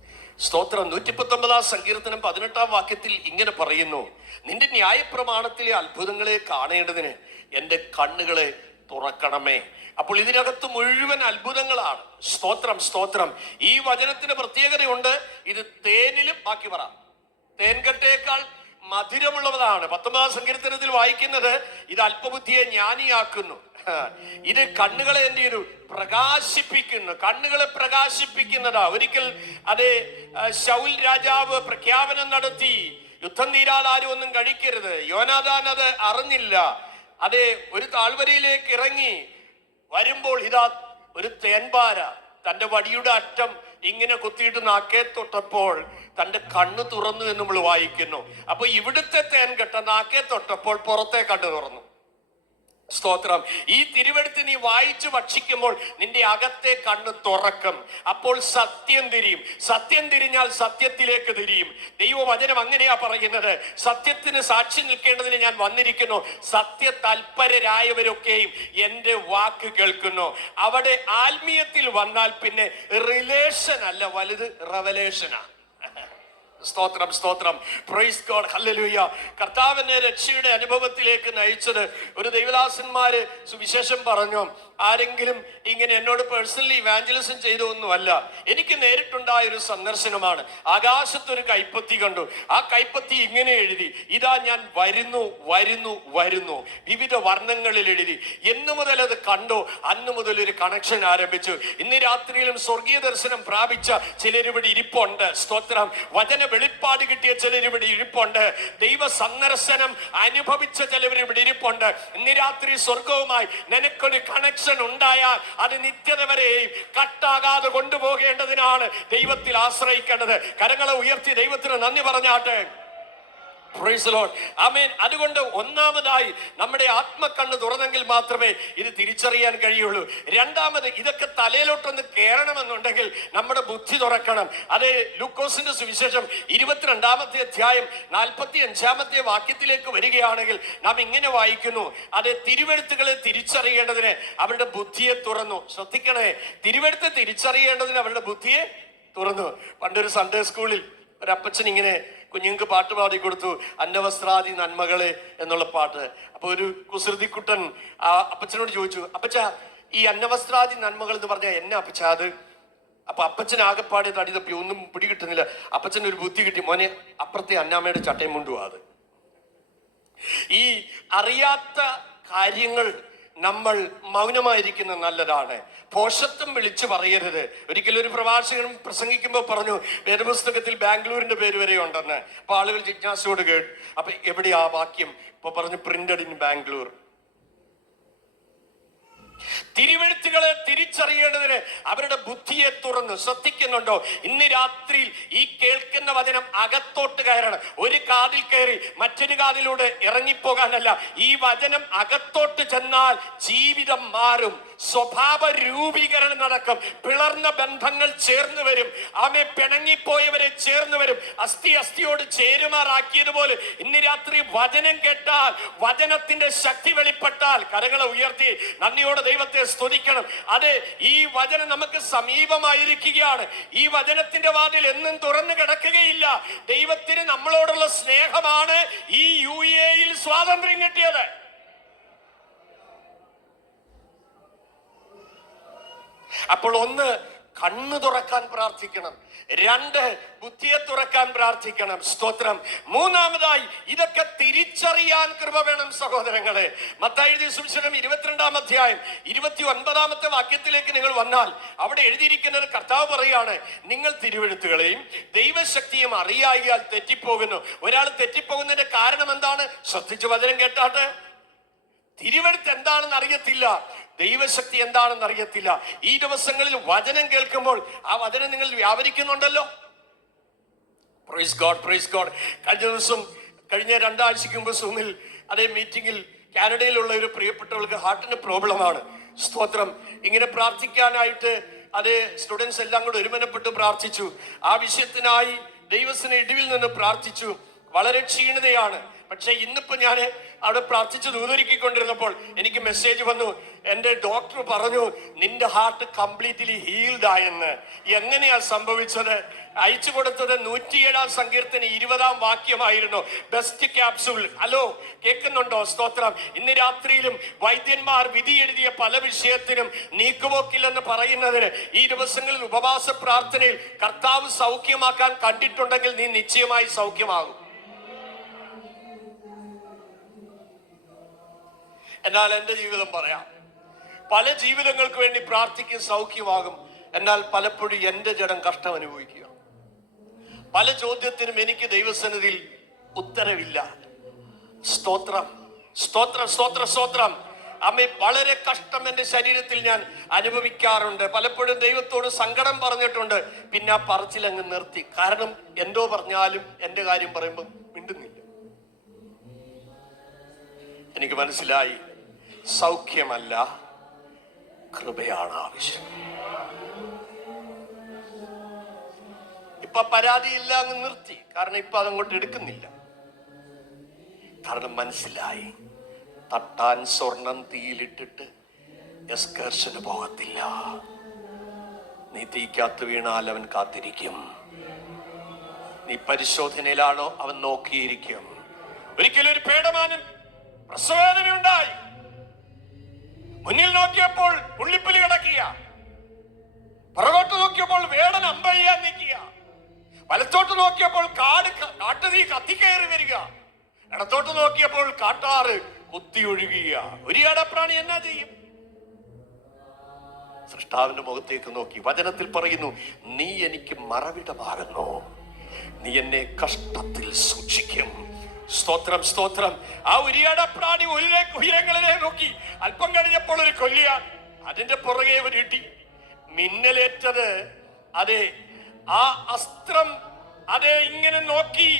സ്തോത്രം. 119 സങ്കീർത്തനം 18 വാക്യത്തിൽ ഇങ്ങനെ പറയുന്നു, നിന്റെ ന്യായപ്രമാണത്തിലെ അത്ഭുതങ്ങളെ കാണേണ്ടതിന് എൻ്റെ കണ്ണുകളെ തുറക്കണമേ. അപ്പോൾ ഇതിനകത്ത് മുഴുവൻ അത്ഭുതങ്ങളാണ്. സ്തോത്രം, സ്തോത്രം. ഈ വചനത്തിന് പ്രത്യേകതയുണ്ട്. ഇത് തേനിലും, ബാക്കി പറ, തേൻകട്ടയേക്കാൾ മധുരമുള്ളതാണ്. 19 സങ്കീർത്തനത്തിൽ വായിക്കുന്നത്, ഇത് അല്പബുദ്ധിയെ ജ്ഞാനിയാക്കുന്നു, ഇത് കണ്ണുകളെ എന്ത് ചെയ്തു? പ്രകാശിപ്പിക്കുന്നു. കണ്ണുകളെ പ്രകാശിപ്പിക്കുന്നതാ. ഒരിക്കൽ അതേ ശൗൽ രാജാവ് പ്രഖ്യാപനം നടത്തി, യുദ്ധം തീരാതെ ആരും ഒന്നും കഴിക്കരുത്. യോനാഥാൻ അത് അറിഞ്ഞില്ല. അതേ ഒരു താഴ്വരയിലേക്ക് ഇറങ്ങി വരുമ്പോൾ ഇതാ ഒരു തേൻപാര തന്റെ വടിയുടെ അറ്റം ഇങ്ങനെ കുത്തിയിട്ട് നാക്കേ തൊട്ടപ്പോൾ തന്റെ കണ്ണ് തുറന്നു എന്ന് നമ്മൾ വായിക്കുന്നു. അപ്പൊ ഇവിടുത്തെ തേൻകെട്ട നാക്കേ തൊട്ടപ്പോൾ പുറത്തെ കണ്ണ് തുറന്നു. സ്തോത്രം. ഈ തിരുവെടുത്ത് നീ വായിച്ചു ഭക്ഷിക്കുമ്പോൾ നിന്റെ അകത്തെ കണ്ണ് തുറക്കും. അപ്പോൾ സത്യം തിരിയും. സത്യം തിരിഞ്ഞാൽ സത്യത്തിലേക്ക് തിരിയും. ദൈവവചനം അങ്ങനെയാ പറയുന്നത്, സത്യത്തിന് സാക്ഷി നിൽക്കേണ്ടതിന് ഞാൻ വന്നിരിക്കുന്നു, സത്യ തൽപരരായവരൊക്കെയും എന്റെ വാക്ക് കേൾക്കുന്നു. അവിടെ ആത്മീയത്തിൽ വന്നാൽ പിന്നെ റിലേഷൻ അല്ല വലുത്, റെവലേഷനാ. സ്തോത്രം, സ്തോത്രം. Praise God, hallelujah. കർത്താവിനെ രക്ഷയുടെ അനുഭവത്തിലേക്ക് നയിച്ചത് ഒരു ദൈവദാസന്മാര് സുവിശേഷം പറഞ്ഞു. ആരെങ്കിലും ഇങ്ങനെ എന്നോട് പേഴ്സണലി ഇവാഞ്ചലിസം ചെയ്തൊന്നുമല്ല, എനിക്ക് നേരിട്ടുണ്ടായ ഒരു സന്ദർശനമാണ്. ആകാശത്തൊരു കൈപ്പത്തി കണ്ടു. ആ കൈപ്പത്തി ഇങ്ങനെ എഴുതി, ഇതാ ഞാൻ വരുന്നു വരുന്നു വരുന്നു, വിവിധ വർണ്ണങ്ങളിൽ എഴുതി. എന്ന് മുതൽ അത് കണ്ടോ അന്ന് മുതൽ ഒരു കണക്ഷൻ ആരംഭിച്ചു. ഇന്ന് രാത്രിയിലും സ്വർഗീയ ദർശനം പ്രാപിച്ച ചിലരിവിടെ ഇരിപ്പുണ്ട്. സ്തോത്രം. വചന വെളിപ്പാട് കിട്ടിയ ചിലരിവിടെ ഇരിപ്പുണ്ട്. ദൈവ സന്ദർശനം അനുഭവിച്ച ചിലവരിവിടെ ഇരിപ്പുണ്ട്. ഇന്ന് രാത്രി സ്വർഗവുമായി നിനക്കൊരു കണക്ഷൻ ഉണ്ടായാൽ അത് നിത്യത വരെയും കട്ടാകാതെ കൊണ്ടുപോകേണ്ടതിനാണ് ദൈവത്തിൽ ആശ്രയിക്കേണ്ടത്. കരങ്ങളെ ഉയർത്തി ദൈവത്തിന് നന്ദി പറഞ്ഞാട്ടെ. Praise the lord. ആമേൻ. അതുകൊണ്ട് ഒന്നാമതായി നമ്മുടെ ആത്മക്കണ്ണ് തുറന്നെങ്കിൽ മാത്രമേ ഇത് തിരിച്ചറിയാൻ കഴിയുള്ളൂ. രണ്ടാമത്, ഇതൊക്കെ തലയിലോട്ടൊന്ന് കയറണമെന്നുണ്ടെങ്കിൽ നമ്മുടെ ബുദ്ധി തുറക്കണം. അത് ലൂക്കോസിന്റെ സുവിശേഷം 22-ാമത്തെ അധ്യായം 45-ാമത്തെ വാക്യത്തിലേക്ക് വരികയാണെങ്കിൽ നാം ഇങ്ങനെ വായിക്കുന്നു, അത് തിരുവെഴുത്തുകളെ തിരിച്ചറിയേണ്ടതിന് അവരുടെ ബുദ്ധിയെ തുറന്നു. ശ്രദ്ധിക്കണേ, തിരുവെഴുത്ത് തിരിച്ചറിയേണ്ടതിന് അവരുടെ ബുദ്ധിയെ തുറന്നു. പണ്ടൊരു സൺഡേ സ്കൂളിൽ ഒരപ്പച്ചൻ ഇങ്ങനെ കുഞ്ഞുങ്ങൾക്ക് പാട്ട് പാടി കൊടുത്തു, അന്നവസ്ത്രാദി നന്മകളെ എന്നുള്ള പാട്ട്. അപ്പൊ ഒരു കുസൃതിക്കുട്ടൻ ആ അപ്പച്ചനോട് ചോദിച്ചു, അപ്പച്ച ഈ അന്നവസ്ത്രാദി നന്മകൾ എന്ന് പറഞ്ഞാൽ എന്നാ അപ്പച്ച അത്? അപ്പൊ അപ്പച്ചൻ ആകെപ്പാടെ തടി തപ്പി, ഒന്നും പിടികിട്ടുന്നില്ല. അപ്പച്ചൻ ഒരു ബുദ്ധി കിട്ടി, മോനെ അപ്പുറത്തെ അന്നാമ്മയുടെ ചട്ടയും മുണ്ടുവാ അത്. ഈ അറിയാത്ത കാര്യങ്ങൾ നമ്മൾ മൗനമായിരിക്കുന്നത് നല്ലതാണ്. പോഷത്വം വിളിച്ചു പറയരുത്. ഒരിക്കലും ഒരു പ്രഭാഷകൻ പ്രസംഗിക്കുമ്പോൾ പറഞ്ഞു, വേദപുസ്തകത്തിൽ ബാംഗ്ലൂരിന്റെ പേര് വരെ ഉണ്ടെന്ന്. അപ്പൊ ആളുകൾ ജിജ്ഞാസയോട് കേട്ടു, അപ്പൊ എവിടെയാ വാക്യം? ഇപ്പൊ പറഞ്ഞു, പ്രിന്റഡ് ഇൻ ബാംഗ്ലൂർ. തിരുവെഴുത്തുകളെ തിരിച്ചറിയേണ്ടതിന് അവരുടെ ബുദ്ധിയെ തുറന്ന്. ശ്രദ്ധിക്കുന്നുണ്ടോ? ഇന്ന് രാത്രിയിൽ ഈ കേൾക്കുന്ന വചനം അകത്തോട്ട് കയറണം. ഒരു കാതിൽ കയറി മറ്റൊരു കാതിലൂടെ ഇറങ്ങിപ്പോകാനല്ല. ഈ വചനം അകത്തോട്ട് ചെന്നാൽ ജീവിതം മാറും, സ്വഭാവ രൂപീകരണം നടക്കും, പിളർന്ന ബന്ധങ്ങൾ ചേർന്ന് വരും, ആമേ പിണങ്ങിപ്പോയവരെ ചേർന്ന് വരും, അസ്ഥി അസ്ഥിയോട് ചേരുമാറാക്കിയതുപോലെ ഇന്ന് രാത്രി വചനം കേട്ടാൽ, വചനത്തിന്റെ ശക്തി വെളിപ്പെട്ടാൽ, കരങ്ങളെ ഉയർത്തി നന്ദിയോടെ ദൈവത്തെ സ്തുതിക്കണം. അതെ, ഈ വചനം നമുക്ക് സമീപമായിരിക്കുകയാണ്. ഈ വചനത്തിന്റെ വാതിൽ എന്നും തുറന്നു കിടക്കുകയില്ല. ദൈവത്തിന് നമ്മളോടുള്ള സ്നേഹമാണ് ഈ UAE സ്വാതന്ത്ര്യം കിട്ടിയത്. അപ്പോൾ ഒന്ന്, കണ്ണു തുറക്കാൻ പ്രാർത്ഥിക്കണം. 2, ബുദ്ധിയെ തുറക്കാൻ പ്രാർത്ഥിക്കണം. സ്തോത്രം. മൂന്നാമതായി ഇതൊക്കെ തിരിച്ചറിയാൻ കൃപ വേണം സഹോദരങ്ങളെ. മത്തായി എഴുതിയ സുവിശേഷം 22-ാം അധ്യായം 29-ാമത്തെ വാക്യത്തിലേക്ക് നിങ്ങൾ വന്നാൽ അവിടെ എഴുതിയിരിക്കുന്നത് കർത്താവ് പറയാണ്, നിങ്ങൾ തിരുവെഴുത്തുകളെയും ദൈവശക്തിയും അറിയായാൽ തെറ്റിപ്പോകുന്നു. ഒരാൾ തെറ്റിപ്പോകുന്നതിന്റെ കാരണം എന്താണ്? ശ്രദ്ധിച്ച് വചനം കേട്ടാട്ടെ. തിരുവെഴുത്ത് എന്താണെന്ന് അറിയത്തില്ല, ദൈവശക്തി എന്താണെന്ന് അറിയത്തില്ല. ഈ ദിവസങ്ങളിൽ വചനം കേൾക്കുമ്പോൾ ആ വചനം നിങ്ങൾ വ്യാപരിക്കുന്നുണ്ടല്ലോ. Praise God, praise God. കഴിഞ്ഞ 2 ആഴ്ചയ്ക്ക് മുമ്പ് സൂമിൽ അതേ മീറ്റിംഗിൽ കാനഡയിലുള്ള ഒരു പ്രിയപ്പെട്ടവൾക്ക് ഹാർട്ടിന് പ്രോബ്ലമാണ്. സ്തോത്രം. ഇങ്ങനെ പ്രാർത്ഥിക്കാനായിട്ട് അതേ സ്റ്റുഡൻസ് എല്ലാം കൂടെ ഒരുമനപ്പെട്ട് പ്രാർത്ഥിച്ചു. ആ വിഷയത്തിനായി ദൈവത്തിന് ഇടിവിൽ നിന്ന് പ്രാർത്ഥിച്ചു. വളരെ ക്ഷീണതയാണ്. പക്ഷെ ഇന്നിപ്പോ ഞാൻ അവിടെ പ്രാർത്ഥിച്ച് ദൂതരിക്കൊണ്ടിരുന്നപ്പോൾ എനിക്ക് മെസ്സേജ് വന്നു. എന്റെ ഡോക്ടർ പറഞ്ഞു നിന്റെ ഹാർട്ട് കംപ്ലീറ്റ്ലി ഹീൽഡ് ആയെന്ന്. എങ്ങനെയാ സംഭവിച്ചത്? അയച്ചു കൊടുത്തത് 107-ാം സങ്കീർത്തനം 20-ാം വാക്യമായിരുന്നു. Best capsule. ഹലോ, കേൾക്കുന്നുണ്ടോ? സ്തോത്രം. ഇന്ന് രാത്രിയിലും വൈദ്യന്മാർ വിധി എഴുതിയ പല വിഷയത്തിനും നീക്കുപോക്കില്ലെന്ന് പറയുന്നതിന് ഈ ദിവസങ്ങളിൽ ഉപവാസ പ്രാർത്ഥനയിൽ കർത്താവ് സൗഖ്യമാക്കാൻ കണ്ടിട്ടുണ്ടെങ്കിൽ നീ നിശ്ചയമായി സൗഖ്യമാകും. എന്നാൽ എൻ്റെ ജീവിതം പറയാം, പല ജീവിതങ്ങൾക്ക് വേണ്ടി പ്രാർത്ഥിക്കും, സൗഖ്യമാകും. എന്നാൽ പലപ്പോഴും എൻ്റെ ജഡം കഷ്ടം അനുഭവിക്കുക. പല ചോദ്യത്തിനും എനിക്ക് ദൈവസന്നിധിയിൽ ഉത്തരവില്ല. സ്തോത്രം, സ്തോത്രം, സ്തോത്രം, സ്തോത്രം. അമ്മ, വളരെ കഷ്ടം എൻ്റെ ശരീരത്തിൽ ഞാൻ അനുഭവിക്കാറുണ്ട്. പലപ്പോഴും ദൈവത്തോട് സങ്കടം പറഞ്ഞിട്ടുണ്ട്. പിന്നെ ആ പറച്ചിലങ്ങ് നിർത്തി. കാരണം എന്തോ പറഞ്ഞാലും എൻ്റെ കാര്യം പറയുമ്പോൾ മിണ്ടുന്നില്ല. എനിക്ക് മനസ്സിലായി, സൗഖ്യമല്ല, കൃപയാണ് ആവശ്യം. ഇപ്പൊ പരാതിയില്ല, അങ്ങ് നിർത്തി. കാരണം ഇപ്പൊ അതങ്ങോട്ട് എടുക്കുന്നില്ല. കാരണം മനസ്സിലായി, തട്ടാൻ സ്വർണം തീയിലിട്ടിട്ട് എസ്കർഷന് പോകത്തില്ല. നീ തീക്കകത്ത് വീണാൽ അവൻ കാത്തിരിക്കും. നീ പരിശോധനയിലാണോ, അവൻ നോക്കിയിരിക്കും. ഒരിക്കലും ഒരു പേടമാനൻ പ്രസവേദന ഉണ്ടായി. മുന്നിൽ നോക്കിയപ്പോൾ പുള്ളിപ്പുലി കിടക്കുക, പുറകോട്ട് നോക്കിയപ്പോൾ വേടൻ അമ്പയ്യാൻ നിൽക്കുക, വലത്തോട്ട് നോക്കിയപ്പോൾ കാട്ടുതീ കത്തിക്കയറി വരിക, ഇടത്തോട്ട് നോക്കിയപ്പോൾ കാട്ടാറ് കുത്തി ഒഴുകുക. ഒരു ഇടപ്രാണി എന്നാ ചെയ്യും? സൃഷ്ടാവിന്റെ മുഖത്തേക്ക് നോക്കി. വചനത്തിൽ പറയുന്നു, നീ എനിക്ക് മറവിടമാകുന്നു, നീ എന്നെ കഷ്ടത്തിൽ സൂക്ഷിക്കും. സ്തോത്രം, സ്തോത്രം. ആ ഉരിയാടപ്രാണി ഉയരങ്ങളിലെ നോക്കി. അല്പം കഴിഞ്ഞപ്പോൾ ഒരു കൊല്ലിയാണ്, അതിന്റെ പുറകെ ഒരു ഇടി. മിന്നലേറ്റത് അതെ ആ അസ്ത്രം അതെ ഇങ്ങനെ നോക്കി.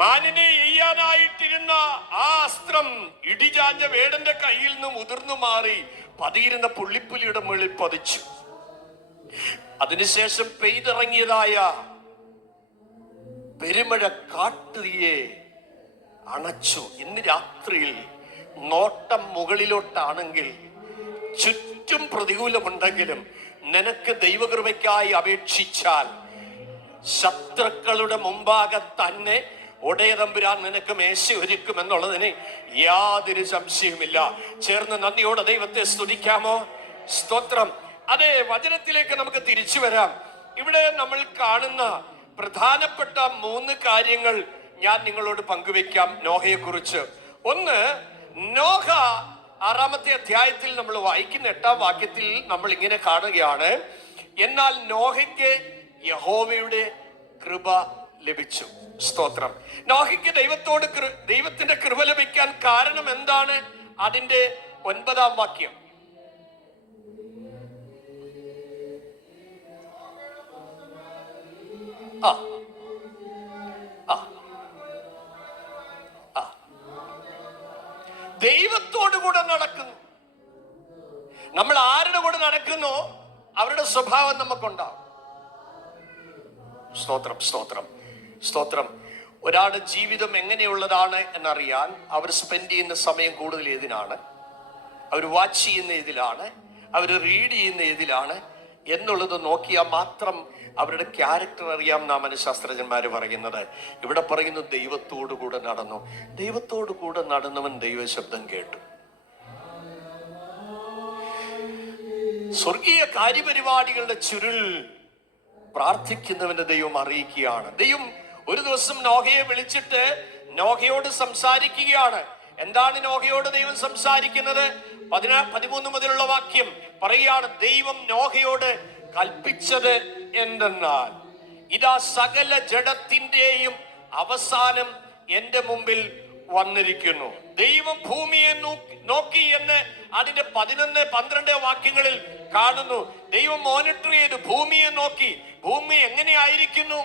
മാനിനെ എയ്യാനായിട്ടിരുന്ന ആ അസ്ത്രം ഇടിചാഞ്ഞ വേടന്റെ കയ്യിൽ നിന്ന് മുതിർന്നു മാറി പതിയിരുന്ന പുള്ളിപ്പുലിയുടെ മുകളിൽ പതിച്ചു. അതിനുശേഷം പെയ്തിറങ്ങിയതായ പെരുമഴ കാട്ടുതീയെ അണച്ചു. ഇന്ന് രാത്രിയിൽ നോട്ടം മുകളിലോട്ടാണെങ്കിൽ, ചുറ്റും പ്രതികൂലമുണ്ടെങ്കിലും നിനക്ക് ദൈവകൃപയ്ക്കായി അപേക്ഷിച്ചാൽ ശത്രുക്കളുടെ മുമ്പാകെ തന്നെ ഒടയതമ്പുരാൻ നിനക്ക് മേശ ഒരുക്കുമെന്നുള്ളതിന് യാതൊരു സംശയവുമില്ല. ചേർന്ന് നന്ദിയോടെ ദൈവത്തെ സ്തുതിക്കാമോ? സ്തോത്രം. അതെ, വചനത്തിലേക്ക് നമുക്ക് തിരിച്ചു വരാം. ഇവിടെ നമ്മൾ കാണുന്ന പ്രധാനപ്പെട്ട 3 കാര്യങ്ങൾ ഞാൻ നിങ്ങളോട് പങ്കുവെക്കാം നോഹയെ കുറിച്ച്. ഒന്ന്, നോഹ 6-ാമത്തെ അധ്യായത്തിൽ നമ്മൾ വായിക്കുന്ന 8-ാം വാക്യത്തിൽ നമ്മൾ ഇങ്ങനെ കാണുകയാണ്, എന്നാൽ നോഹയ്ക്ക് യഹോവയുടെ കൃപ ലഭിച്ചു. സ്തോത്രം. നോഹയ്ക്ക് ദൈവത്തിന്റെ കൃപ ലഭിക്കാൻ കാരണം എന്താണ്? അതിന്റെ 9-ാം വാക്യം. ദൈവത്തോടു കൂടെ നടക്കുന്നു. നമ്മൾ ആരുടെ കൂടെ നടക്കുന്നോ അവരുടെ സ്വഭാവം നമുക്കുണ്ടാവും. സ്തോത്രം, സ്തോത്രം, സ്തോത്രം. ഒരാളുടെ ജീവിതം എങ്ങനെയുള്ളതാണ് എന്നറിയാൻ അവർ സ്പെൻഡ് ചെയ്യുന്ന സമയം കൂടുതൽ ഏതിനാണ്, അവർ വാച്ച് ചെയ്യുന്ന ഏതിലാണ്, അവർ റീഡ് ചെയ്യുന്ന ഏതിലാണ് എന്നുള്ളത് നോക്കിയാൽ മാത്രം അവരുടെ ക്യാരക്ടർ അറിയാം നാം മനഃശാസ്ത്രജ്ഞന്മാർ പറയുന്നത്. ഇവിടെ പറയുന്നു ദൈവത്തോടു കൂടെ നടന്നു. ദൈവത്തോടു കൂടെ നടന്നവൻ ദൈവശബ്ദം കേട്ടു. സ്വർഗീയ കാര്യപരിപാടികളുടെ ചുരുൾ പ്രാർത്ഥിക്കുന്നവന്റെ ദൈവം അറിയിക്കുകയാണ്. ദൈവം ഒരു ദിവസം നോഹയെ വിളിച്ചിട്ട് നോഹയോട് സംസാരിക്കുകയാണ്. എന്താണ് നോഹയോട് ദൈവം സംസാരിക്കുന്നത്? 13 മുതലുള്ള വാക്യം പറയുകയാണ്, ദൈവം നോഹയോട് കൽപ്പിച്ചത് എന്തെന്നാൽ, ഇതാ സകല ജഡത്തിന്റെയും അവസാനം എന്റെ മുമ്പിൽ വന്നിരിക്കുന്നു. ദൈവം ഭൂമിയെ നോക്കി എന്ന് അതിന്റെ 11, 12 വാക്യങ്ങളിൽ കാണുന്നു. ദൈവം മോണിറ്റർ ചെയ്ത് ഭൂമിയെ നോക്കി. ഭൂമി എങ്ങനെയായിരിക്കുന്നു?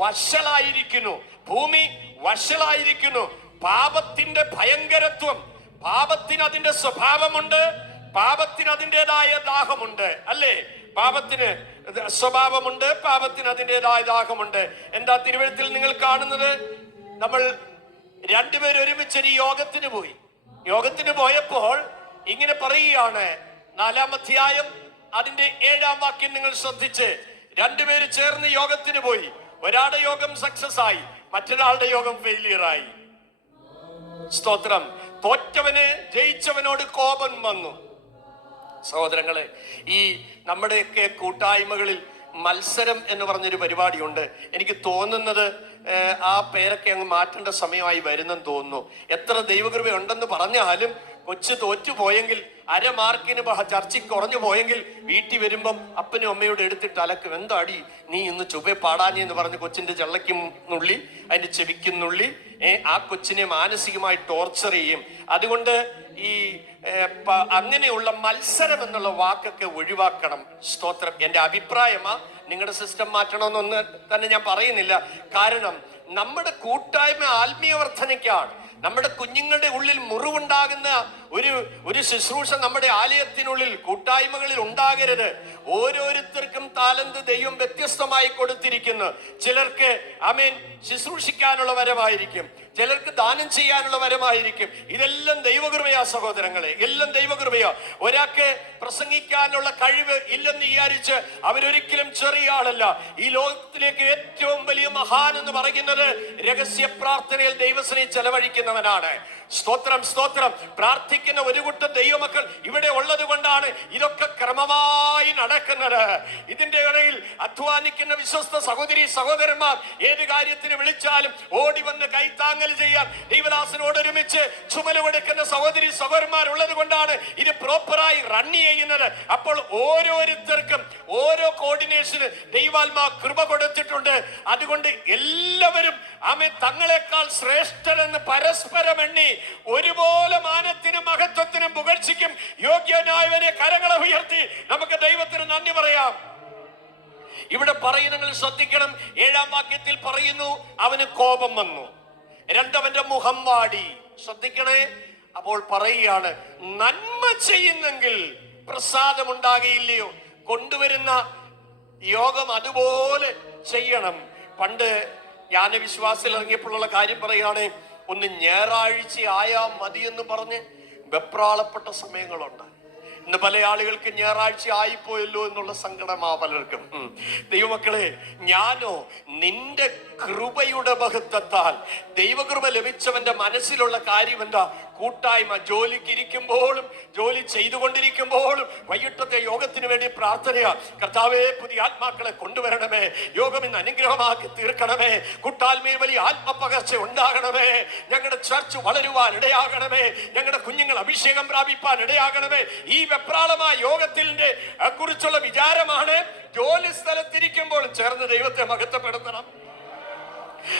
വഷളായിരിക്കുന്നു. ഭൂമി വഷളായിരിക്കുന്നു. പാപത്തിന്റെ ഭയങ്കരത്വം, പാപത്തിന് അതിന്റെ സ്വഭാവമുണ്ട്, പാപത്തിന് അതിൻ്റെതായ ദാഹമുണ്ട്, അല്ലേ? പാപത്തിന് സ്വഭാവമുണ്ട്, പാപത്തിന് അതിൻ്റെതായ ദാഹമുണ്ട്. എന്താ തിരുവഴുത്തിൽ നിങ്ങൾ കാണുന്നത്? നമ്മൾ രണ്ടുപേരും ഒരുമിച്ചൊരു യോഗത്തിന് പോയപ്പോൾ ഇങ്ങനെ പറയുകയാണ്, 4-ാം അധ്യായം അതിന്റെ 7-ാം വാക്യം നിങ്ങൾ ശ്രദ്ധിച്ച്. രണ്ടുപേര് ചേർന്ന് യോഗത്തിന് പോയി. ഒരാളുടെ യോഗം സക്സസ് ആയി, മറ്റൊരാളുടെ യോഗം ഫെയിലിയർ ആയി. സ്തോത്രം. തോറ്റവന് ജയിച്ചവനോട് കോപം വന്നു. സഹോദരങ്ങളെ, ഈ നമ്മുടെയൊക്കെ കൂട്ടായ്മകളിൽ മത്സരം എന്ന് പറഞ്ഞൊരു പരിപാടിയുണ്ട്. എനിക്ക് തോന്നുന്നത് ആ പേരൊക്കെ അങ്ങ് മാറ്റേണ്ട സമയമായി വരുന്നെന്ന് തോന്നുന്നു. എത്ര ദൈവകൃപ ഉണ്ടെന്ന് പറഞ്ഞാലും കൊച്ചു തോറ്റുപോയെങ്കിൽ, 1/2 മാർക്കിന് ചർച്ചയ്ക്ക് കുറഞ്ഞു പോയെങ്കിൽ, വീട്ടിൽ വരുമ്പം അപ്പനും അമ്മയോട് എടുത്തിട്ട് അലക്കും. എന്താടി നീ ഇന്ന് ചുവേ പാടാഞ്ഞി എന്ന് പറഞ്ഞ് കൊച്ചിന്റെ ചള്ളയ്ക്കും നുള്ളി, അതിന്റെ ചെവിക്കുന്നുള്ളി ആ കൊച്ചിനെ മാനസികമായി ടോർച്ചർ ചെയ്യും. അതുകൊണ്ട് ഈ അങ്ങനെയുള്ള മത്സരം എന്നുള്ള വാക്കൊക്കെ ഒഴിവാക്കണം. സ്തോത്രം. എൻ്റെ അഭിപ്രായമാ. നിങ്ങളുടെ സിസ്റ്റം മാറ്റണമെന്നൊന്ന് തന്നെ ഞാൻ പറയുന്നില്ല. കാരണം നമ്മുടെ കൂട്ടായ്മ ആത്മീയ വർധനയ്ക്കാണ്. നമ്മുടെ കുഞ്ഞുങ്ങളുടെ ഉള്ളിൽ മുറിവുണ്ടാകുന്ന ഒരു ശുശ്രൂഷ നമ്മുടെ ആലയത്തിനുള്ളിൽ, കൂട്ടായ്മകളിൽ ഉണ്ടാകരുത്. ഓരോരുത്തർക്കും താലന്ത് ദൈവം വ്യത്യസ്തമായി കൊടുത്തിരിക്കുന്നു. ചിലർക്ക് ശുശ്രൂഷിക്കാനുള്ള വരമായിരിക്കും, ചിലർക്ക് ദാനം ചെയ്യാനുള്ള വരമായിരിക്കും. ഇതെല്ലാം ദൈവകൃപയാ സഹോദരങ്ങളെ, എല്ലാം ദൈവകൃപയാ. ഒരാൾക്ക് പ്രസംഗിക്കാനുള്ള കഴിവ് ഇല്ലെന്ന് വിചാരിച്ച് അവരൊരിക്കലും ചെറിയ ആളല്ല. ഈ ലോകത്തിലേക്ക് ഏറ്റവും വലിയ മഹാൻ എന്ന് പറയുന്നത് രഹസ്യ പ്രാർത്ഥനയിൽ ദൈവസനെ ചെലവഴിക്കുന്നവനാണ്. സ്തോത്രം, സ്തോത്രം. പ്രാർത്ഥിക്കുന്ന ഒരു കൂട്ടം ദൈവമക്കൾ ഇവിടെ ഉള്ളത് കൊണ്ടാണ് ഇതൊക്കെ ക്രമമായി നടക്കുന്നത്. ഇതിന്റെ ഇടയിൽ അധ്വാനിക്കുന്ന വിശ്വസ്ത സഹോദരി സഹോദരന്മാർ ഏത് കാര്യത്തിന് വിളിച്ചാലും ഓടി വന്ന് കൈത്താങ്ങൽ ചെയ്യാൻ ദൈവദാസനോട് ഒരുമിച്ച് ചുമലുകൊടുക്കുന്ന സഹോദരി സഹോദരന്മാർ ഉള്ളത് കൊണ്ടാണ് ഇത് പ്രോപ്പറായി റൺ ചെയ്യുന്നത്. അപ്പോൾ ഓരോരുത്തർക്കും ഓരോ കോർഡിനേഷന് ദൈവാത്മാ കൃപ കൊടുത്തിട്ടുണ്ട്. അതുകൊണ്ട് എല്ലാവരും തങ്ങളെക്കാൾ ശ്രേഷ്ഠരെന്ന് പരസ്പരം എണ്ണി ഒരുപോലെ മാനത്തിനും മഹത്വത്തിനും പുകഴ്ചയ്ക്കും യോഗ്യനായവനെ കരങ്ങളെ ഉയർത്തി നമുക്ക് ദൈവത്തിന് നന്ദി പറയാം. ഇവിടെ പറയുന്നത് ശ്രദ്ധിക്കണം. 7-ാം വാക്യത്തിൽ പറയുന്നു, അവന് കോപം വന്നു, 2 അവന്റെ മുഖം വാടി. ശ്രദ്ധിക്കണേ. അപ്പോൾ പറയുകയാണ്, നന്മ ചെയ്യുന്നെങ്കിൽ പ്രസാദമുണ്ടാകയില്ലയോ? കൊണ്ടുവരുന്ന യോഗം അതുപോലെ ചെയ്യണം. പണ്ട് ഞാൻ വിശ്വാസത്തിൽ ഇറങ്ങിയപ്പോഴുള്ള കാര്യം പറയുകയാണ്, ഒന്ന് ഞായറാഴ്ച ആയാ മതി എന്ന് പറഞ്ഞ് വെപ്രാളപ്പെട്ട സമയങ്ങളുണ്ട്. ഇന്ന് പല ആളുകൾക്ക് ഞായറാഴ്ച ആയിപ്പോയല്ലോ എന്നുള്ള സങ്കടമാ പലർക്കും. ദൈവമക്കളെ, ഞാനോ നിന്റെ കൃപയുടെ മഹത്വത്താൽ, ദൈവകൃപ ലഭിച്ചവന്റെ മനസ്സിലുള്ള കാര്യം എന്താ? കൂട്ടായ്മ. ജോലിക്കിരിക്കുമ്പോഴും ജോലി ചെയ്തുകൊണ്ടിരിക്കുമ്പോഴും വൈകിട്ടത്തെ യോഗത്തിന് വേണ്ടി പ്രാർത്ഥനയാ. കർത്താവേ, പുതിയ ആത്മാക്കളെ കൊണ്ടുവരണമേ, യോഗം ഇന്ന് അനുഗ്രഹമാക്കി തീർക്കണമേ, കൂട്ടായ്മയിൽ വലിയ ആത്മപകർച്ച ഉണ്ടാകണമേ, ഞങ്ങളുടെ ചർച്ച് വളരുവാൻ ഇടയാകണമേ, ഞങ്ങളുടെ കുഞ്ഞുങ്ങൾ അഭിഷേകം പ്രാപിപ്പാൻ ഇടയാകണമേ. ഈ വെപ്രാളമായ യോഗത്തിന്റെ കുറിച്ചുള്ള വിചാരമാണ് ജോലി സ്ഥലത്തിരിക്കുമ്പോൾ ചേർന്ന് ദൈവത്തെ മഹത്വപ്പെടുത്തണം.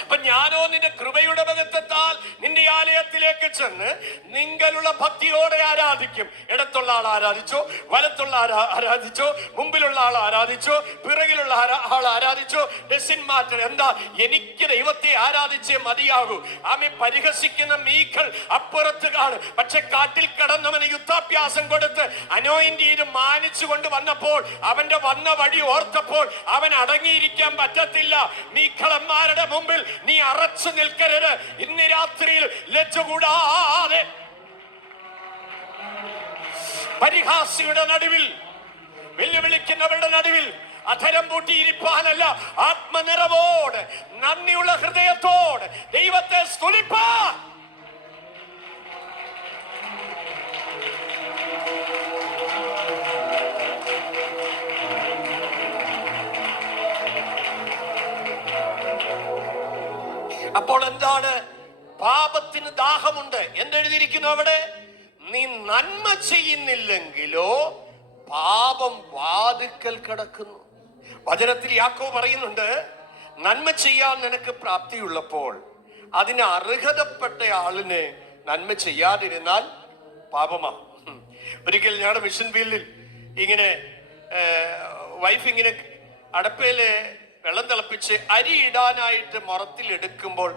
അപ്പൊ ഞാനോ നിന്റെ കൃപയുടെ മഹത്വത്താൽ നിന്റെ ആലയത്തിലേക്ക് ചെന്ന് നിങ്ങളുള്ള ഭക്തിയോടെ ആരാധിക്കും. ഇടത്തുള്ള ആൾ ആരാധിച്ചോ, വലത്തുള്ള ആരാധിച്ചോ, മുമ്പിലുള്ള ആൾ ആരാധിച്ചോ, പിറകിലുള്ള ആൾ ആരാധിച്ചോ, ഡെസിൻ മാറ്റർ. എന്താ? എനിക്ക് ദൈവത്തെ ആരാധിച്ചേ മതിയാകൂ. പരിഹസിക്കുന്ന മീക്കൾ അപ്പുറത്ത് കാണും. പക്ഷെ കാട്ടിൽ കടന്നവന് യുദ്ധാഭ്യാസം കൊടുത്ത് അനോയിന്റ് ചെയ്ത് മാനിച്ചു കൊണ്ട് വന്നപ്പോൾ, അവന്റെ വന്ന വഴി ഓർത്തപ്പോൾ അവൻ അടങ്ങിയിരിക്കാൻ പറ്റത്തില്ല. മീക്കളന്മാരുടെ മുമ്പിൽ നീ അറച്ചു നിൽക്കരുത്. ഇന്ന് രാത്രിയിൽ ലജ്ജ കൂടാതെ പരിഹാസിയുടെ നടുവിൽ, വെല്ലുവിളിക്കുന്നവരുടെ നടുവിൽ അധരം പൂട്ടിയിരിപ്പാനല്ല, ആത്മനിറവോട് നന്ദിയുള്ള ഹൃദയത്തോട് ദൈവത്തെ സ്തുതിപ്പാൻ. അപ്പോൾ എന്താണ്? പാപത്തിന് ദാഹമുണ്ട്. എന്തെഴുതിയിരിക്കുന്നു അവിടെ? നീ നന്മ ചെയ്യുന്നില്ലെങ്കിലോ പാപം വാതിക്കൽ കിടക്കുന്നു. വചനത്തിൽ യാക്കോബ് പറയുന്നുണ്ട്, നന്മ ചെയ്യാൻ നിനക്ക് പ്രാപ്തിയുള്ളപ്പോൾ അതിന് അർഹതപ്പെട്ട ആളിന് നന്മ ചെയ്യാതിരുന്നാൽ പാപമാ. ഒരിക്കൽ ഞങ്ങളുടെ മിഷൻ ഫീൽഡിൽ ഇങ്ങനെ വൈഫ് ഇങ്ങനെ അടപ്പയില് വെള്ളം തിളപ്പിച്ച് അരി ഇടാനായിട്ട് മുറത്തിൽ എടുക്കുമ്പോൾ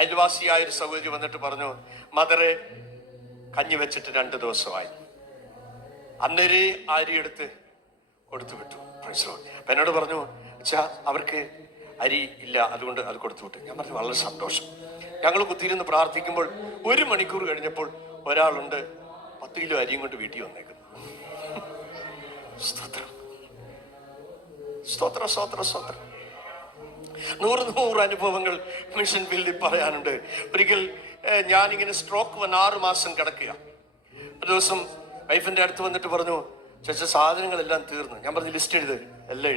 അയൽവാസിയായ ഒരു സഹോദരി വന്നിട്ട് പറഞ്ഞു, മദറെ കഞ്ഞി വെച്ചിട്ട് 2 ദിവസമായി. അന്നേരെ അരി എടുത്ത് കൊടുത്തു വിട്ടു. അപ്പൊ എന്നോട് പറഞ്ഞു, അച്ഛാ അവർക്ക് അരി ഇല്ല, അതുകൊണ്ട് അത് കൊടുത്തു വിട്ടു. ഞാൻ പറഞ്ഞു, വളരെ സന്തോഷം. ഞങ്ങൾ കുത്തിയിരുന്ന് പ്രാർത്ഥിക്കുമ്പോൾ 1 മണിക്കൂർ കഴിഞ്ഞപ്പോൾ ഒരാളുണ്ട് 10 കിലോ അരിയും കൊണ്ട് വീട്ടിൽ വന്നേക്കുന്നു. സ്തോത്രം, സ്തോത്രം, സ്തോത്രം, സ്തോത്രം. 100 അനുഭവങ്ങൾ മിഷൻ ഫീൽഡിൽ പറയാനുണ്ട്. ഒരിക്കൽ ഞാനിങ്ങനെ സ്ട്രോക്ക് വന്ന് 6 മാസം കിടക്കുക. ഒരു ദിവസം വൈഫിന്റെ അടുത്ത് വന്നിട്ട് പറഞ്ഞു, ചേച്ചാ സാധനങ്ങളെല്ലാം തീർന്നു. ഞാൻ പറഞ്ഞു, ലിസ്റ്റ് എല്ലാം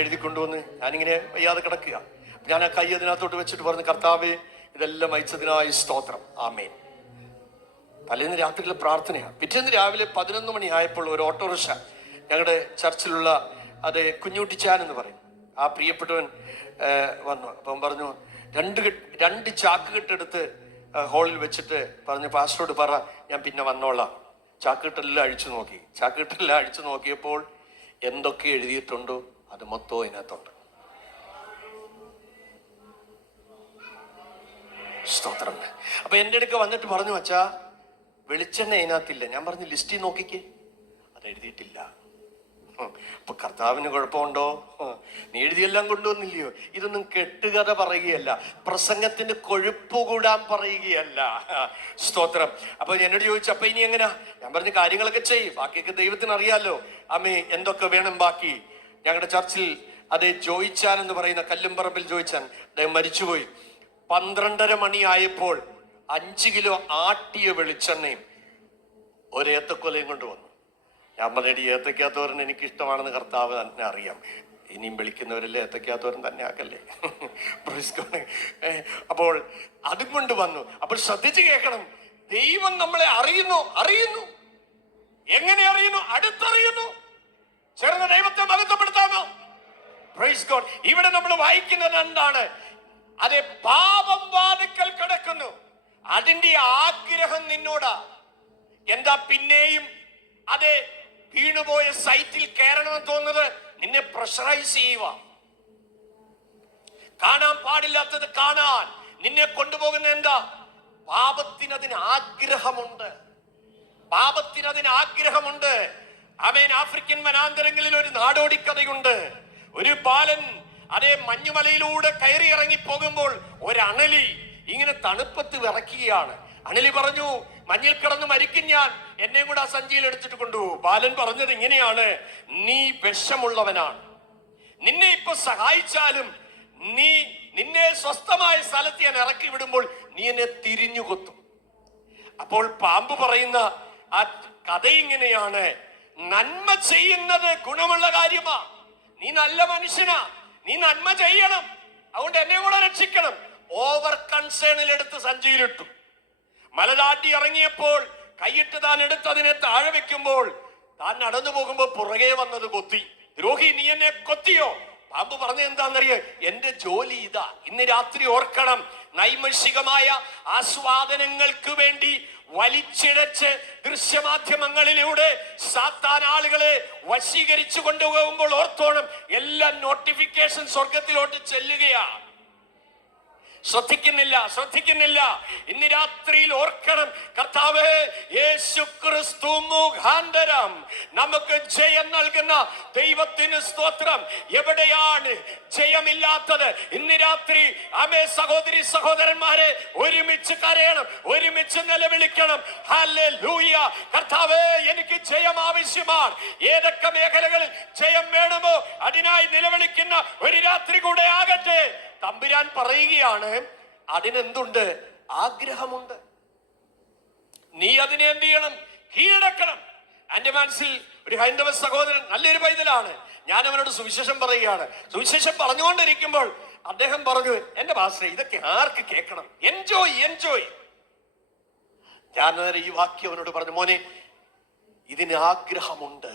എഴുതി കൊണ്ടുവന്ന് ഞാനിങ്ങനെ വയ്യാതെ കിടക്കുക. ഞാൻ ആ കൈ അതിനകത്തോട്ട് വെച്ചിട്ട് പറഞ്ഞു, കർത്താവേ ഇതെല്ലാം അയച്ചതിനായി സ്തോത്രം, ആമേൻ. തലേന്ന് രാത്രിയിലെ പ്രാർത്ഥനയാണ്. പിറ്റേന്ന് രാവിലെ 11 മണിയായപ്പോൾ ഒരു ഓട്ടോറിക്ഷ ഞങ്ങളുടെ ചർച്ചിലുള്ള അത് കുഞ്ഞുട്ടിച്ചാൻ എന്ന് പറയും, ആ പ്രിയപ്പെട്ടവൻ വന്നു. അപ്പം പറഞ്ഞു, 2 ചാക്ക് കെട്ടെടുത്ത് ഹോളിൽ വെച്ചിട്ട് പറഞ്ഞു, പാസ്റ്ററോട് പറ ഞാൻ പിന്നെ വന്നോളാം. ചാക്കുകെട്ടെല്ലാം അഴിച്ചു നോക്കിയപ്പോൾ എന്തൊക്കെ എഴുതിയിട്ടുണ്ടോ അത് മൊത്തം ഇതിനകത്തുണ്ട്. സ്തോത്രം. അപ്പൊ എൻ്റെ അടുക്ക വന്നിട്ട് പറഞ്ഞു, അച്ഛാ വെളിച്ചെണ്ണ അതിനകത്തില്ല. ഞാൻ പറഞ്ഞു, ലിസ്റ്റിൽ നോക്കിക്കേ, അത് എഴുതിയിട്ടില്ല. അപ്പൊ കർത്താവിന് കുഴപ്പമുണ്ടോ? നീ എഴുതിയെല്ലാം കൊണ്ടുവന്നില്ലയോ? ഇതൊന്നും കെട്ടുകഥ പറയുകയല്ല, പ്രസംഗത്തിന് കൊഴുപ്പ് കൂടാൻ പറയുകയല്ല. സ്തോത്രം. അപ്പൊ എന്നോട് ചോദിച്ചു, അപ്പൊ ഇനി എങ്ങനെയാ? ഞാൻ പറഞ്ഞു, കാര്യങ്ങളൊക്കെ ചെയ്യും, ബാക്കിയൊക്കെ ദൈവത്തിന് അറിയാലോ. അമ്മേ എന്തൊക്കെ വേണം ബാക്കി? ഞങ്ങളുടെ ചർച്ചിൽ അതേ ജോയിച്ചാൻ എന്ന് പറയുന്ന കല്ലുംപറമ്പിൽ ജോയിച്ചാൻ, അദ്ദേഹം മരിച്ചുപോയി. 12:30 മണിയായപ്പോൾ 5 കിലോ ആട്ടിയ വെളിച്ചെണ്ണയും ഒരു ഏത്തക്കൊലയും കൊണ്ടുവന്നു. ഞാൻ പറഞ്ഞ ഏത്തക്കാത്തോരൻ എനിക്ക് ഇഷ്ടമാണെന്ന് കർത്താവ് തന്നെ അറിയാം. ഇനിയും വിളിക്കുന്നവരല്ലേ ഏത്തക്കാത്തോരൻ തന്നെ ആക്കല്ലേ. അപ്പോൾ അതും കൊണ്ട് വന്നു. അപ്പോൾ ശ്രദ്ധിച്ച് കേൾക്കണം, ദൈവം നമ്മളെ അറിയുന്നു. എങ്ങനെ അറിയുന്നു? അടുത്തറിയുന്നു. ചേർന്ന് ദൈവത്തെ മഹത്വപ്പെടുത്താമോ? Praise God. ഇവിടെ നമ്മൾ വായിക്കുന്നത് എന്താണ്? അതെ, പാപം വാതിക്കൽ കിടക്കുന്നു, അതിന്റെ ആഗ്രഹം നിന്നോടാ. എന്താ പിന്നെയും അതെ വീണുപോയ സൈറ്റിൽ കയറണമെന്ന് തോന്നുന്നത്? നിന്നെ പ്രഷറൈസ് ചെയ്യുക, കാണാൻ പാടില്ലാത്തത് കാണാൻ നിന്നെ കൊണ്ടുപോകുന്ന എന്താ? പാപത്തിനതിന് ആഗ്രഹമുണ്ട്. ആമേൻ. ആഫ്രിക്കൻ വനാന്തരങ്ങളിൽ ഒരു നാടോടിക്കഥയുണ്ട്. ഒരു ബാലൻ അതേ മഞ്ഞുമലയിലൂടെ കയറി ഇറങ്ങി പോകുമ്പോൾ ഒരണലി ഇങ്ങനെ തണുപ്പത്ത് വിറയ്ക്കുകയാണ്. അണലി പറഞ്ഞു, മഞ്ഞിൽ കിടന്ന് മരിക്കും ഞാൻ, എന്നെ കൂടെ ആ സഞ്ചിയിൽ എടുത്തിട്ട് കൊണ്ടുപോകും. ബാലൻ പറഞ്ഞത് ഇങ്ങനെയാണ്, നീ വിഷമുള്ളവനാണ്, നിന്നെ ഇപ്പൊ സഹായിച്ചാലും നിന്നെ സ്വസ്ഥമായ സ്ഥലത്ത് ഞാൻ ഇറക്കി വിടുമ്പോൾ നീ എന്നെ തിരിഞ്ഞു കൊത്തും. അപ്പോൾ പാമ്പ് പറയുന്ന ആ കഥ ഇങ്ങനെയാണ്, നന്മ ചെയ്യുന്നത് ഗുണമുള്ള കാര്യമാ, നീ നല്ല മനുഷ്യനാ, നീ നന്മ ചെയ്യണം, അതുകൊണ്ട് എന്നെ കൂടെ രക്ഷിക്കണം. ഓവർ കൺസേണിൽ എടുത്ത് സഞ്ചിയിലിട്ടു. മല താണ്ടി ഇറങ്ങിയപ്പോൾ കൈയിട്ട് താൻ എടുത്ത് അതിനെ താഴെ വെക്കുമ്പോൾ താൻ നടന്നു പോകുമ്പോൾ പുറകെ വന്നത് കൊത്തി. ദ്രോഹി, നീ എന്നെ കൊത്തിയോ? പാമ്പ് പറഞ്ഞ എന്താണെന്നറിയോ? എന്റെ ജോലി ഇതാ. ഇന്ന് രാത്രി ഓർക്കണം, നൈമിഷികമായ ആസ്വാദനങ്ങൾക്ക് വേണ്ടി വലിച്ചിഴച്ച് ദൃശ്യമാധ്യമങ്ങളിലൂടെ സാത്താൻ ആളുകളെ വശീകരിച്ചു കൊണ്ടുപോകുമ്പോൾ ഓർത്തോണം, എല്ലാ നോട്ടിഫിക്കേഷൻ സ്വർഗത്തിലോട്ട് ചെല്ലുകയാണ്. ശ്രദ്ധിക്കുന്നില്ല. ഇന്ന് രാത്രിയിൽ ഓർക്കണം, കർത്താവേ യേശു ക്രിസ്തു മുഖാന്തരം നമുക്ക് ജയം നൽകുന്ന ദൈവത്തിന് സ്തോത്രം. എവിടെയാണ് ജയമില്ലാത്തത്? ഇന്ന് രാത്രി ആമേ സഹോദരി സഹോദരന്മാരെ, ഒരുമിച്ച് കരയണം, ഒരുമിച്ച് നിലവിളിക്കണം. ഹല്ലേലൂയ. കർത്താവേ എനിക്ക് ജയം ആവശ്യമാണ്. ഏതൊക്കെ മേഖലകളിൽ ജയം വേണമോ അതിനായി നിലവിളിക്കുന്ന ഒരു രാത്രി കൂടെ ആകട്ടെ. തമ്പുരാൻ പറയുകയാണ്, അതിനെന്തുണ്ട്? ആഗ്രഹമുണ്ട്. നീ അതിനെ എന്ത് ചെയ്യണം? കീഴടക്കണം. എന്റെ മനസ്സിൽ ഒരു ഹൈന്ദവ സഹോദരൻ, നല്ലൊരു പൈതലാണ്, ഞാൻ അവനോട് സുവിശേഷം പറയുകയാണ്. സുവിശേഷം പറഞ്ഞുകൊണ്ടിരിക്കുമ്പോൾ അദ്ദേഹം പറഞ്ഞു, എന്റെ പാസ്റ്ററെ ഇതൊക്കെ ആർക്ക് കേൾക്കണം? Enjoy enjoy. ഞാൻ നേരെ ഈ വാക്യം അവനോട് പറഞ്ഞു, മോനെ ഇതിന് ആഗ്രഹമുണ്ട്.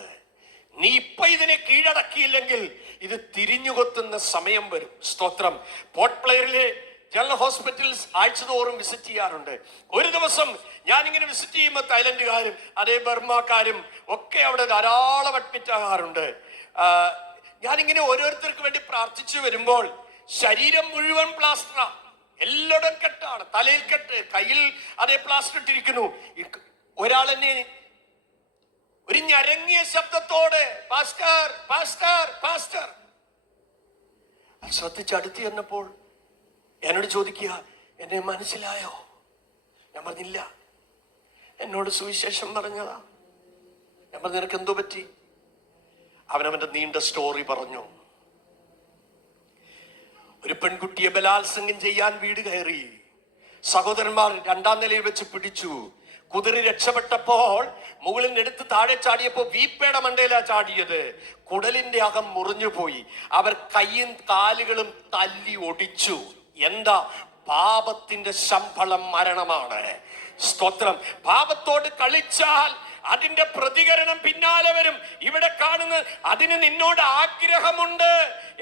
നീ ഇപ്പൊ ഇതിനെ കീഴടക്കിയില്ലെങ്കിൽ ഇത് തിരിഞ്ഞുകൊത്തുന്ന സമയം വരും. സ്തോത്രം. പോർട്ട് പ്ലെയറിലെ ജനറൽ ഹോസ്പിറ്റൽസ് ആഴ്ചതോറും വിസിറ്റ് ചെയ്യാറുണ്ട്. ഒരു ദിവസം ഞാനിങ്ങനെ വിസിറ്റ് ചെയ്യുമ്പോൾ തായ്ലൻഡുകാരും അതേ ബർമാക്കാരും ഒക്കെ അവിടെ ധാരാളം അഡ്മിറ്റ് ആകാറുണ്ട്. ഞാനിങ്ങനെ ഓരോരുത്തർക്ക് വേണ്ടി പ്രാർത്ഥിച്ചു വരുമ്പോൾ ശരീരം മുഴുവൻ പ്ലാസ്റ്ററാ, എല്ലായിടും കെട്ടാണ്, തലയിൽ കെട്ട്, കയ്യിൽ അതേ പ്ലാസ്റ്റർ ഇട്ടിരിക്കുന്നു. ഒരാളെന്നെ ഒരു ഞരങ്ങിയ ശബ്ദത്തോടെ പാസ്റ്റർ പാസ്റ്റർ പാസ്റ്റർ ശ്രദ്ധിച്ചടുത്ത് ചെന്നപ്പോൾ എന്നോട് ചോദിക്കുക, എന്നെ മനസ്സിലായോ? ഞാൻ പറഞ്ഞില്ല. എന്നോട് സുവിശേഷം പറഞ്ഞതാ. ഞാൻ പറഞ്ഞു, നിനക്ക് എന്തോ പറ്റി? അവനവന്റെ നീണ്ട സ്റ്റോറി പറഞ്ഞു. ഒരു പെൺകുട്ടിയെ ബലാത്സംഗം ചെയ്യാൻ വീട് കയറി. സഹോദരന്മാർ 2ാം നിലയിൽ വെച്ച് പിടിച്ചു. കുതിരി രക്ഷപ്പെട്ടപ്പോൾ മുകളിൽ എടുത്ത് താഴെ ചാടിയപ്പോ വീപ്പയുടെ മണ്ടയിലാ ചാടിയത്. കുടലിന്റെ അകം മുറിഞ്ഞുപോയി. അവർ കൈയും കാലുകളും തല്ലി ഒടിച്ചു. എന്താ? പാപത്തിന്റെ ശമ്പളം മരണമാണ്. സ്തോത്രം. പാപത്തോട് കളിച്ചാൽ അതിന്റെ പ്രതികരണം പിന്നാലെ വരും. ഇവിടെ കാണുന്നത്, അതിന് നിന്നോട് ആഗ്രഹമുണ്ട്,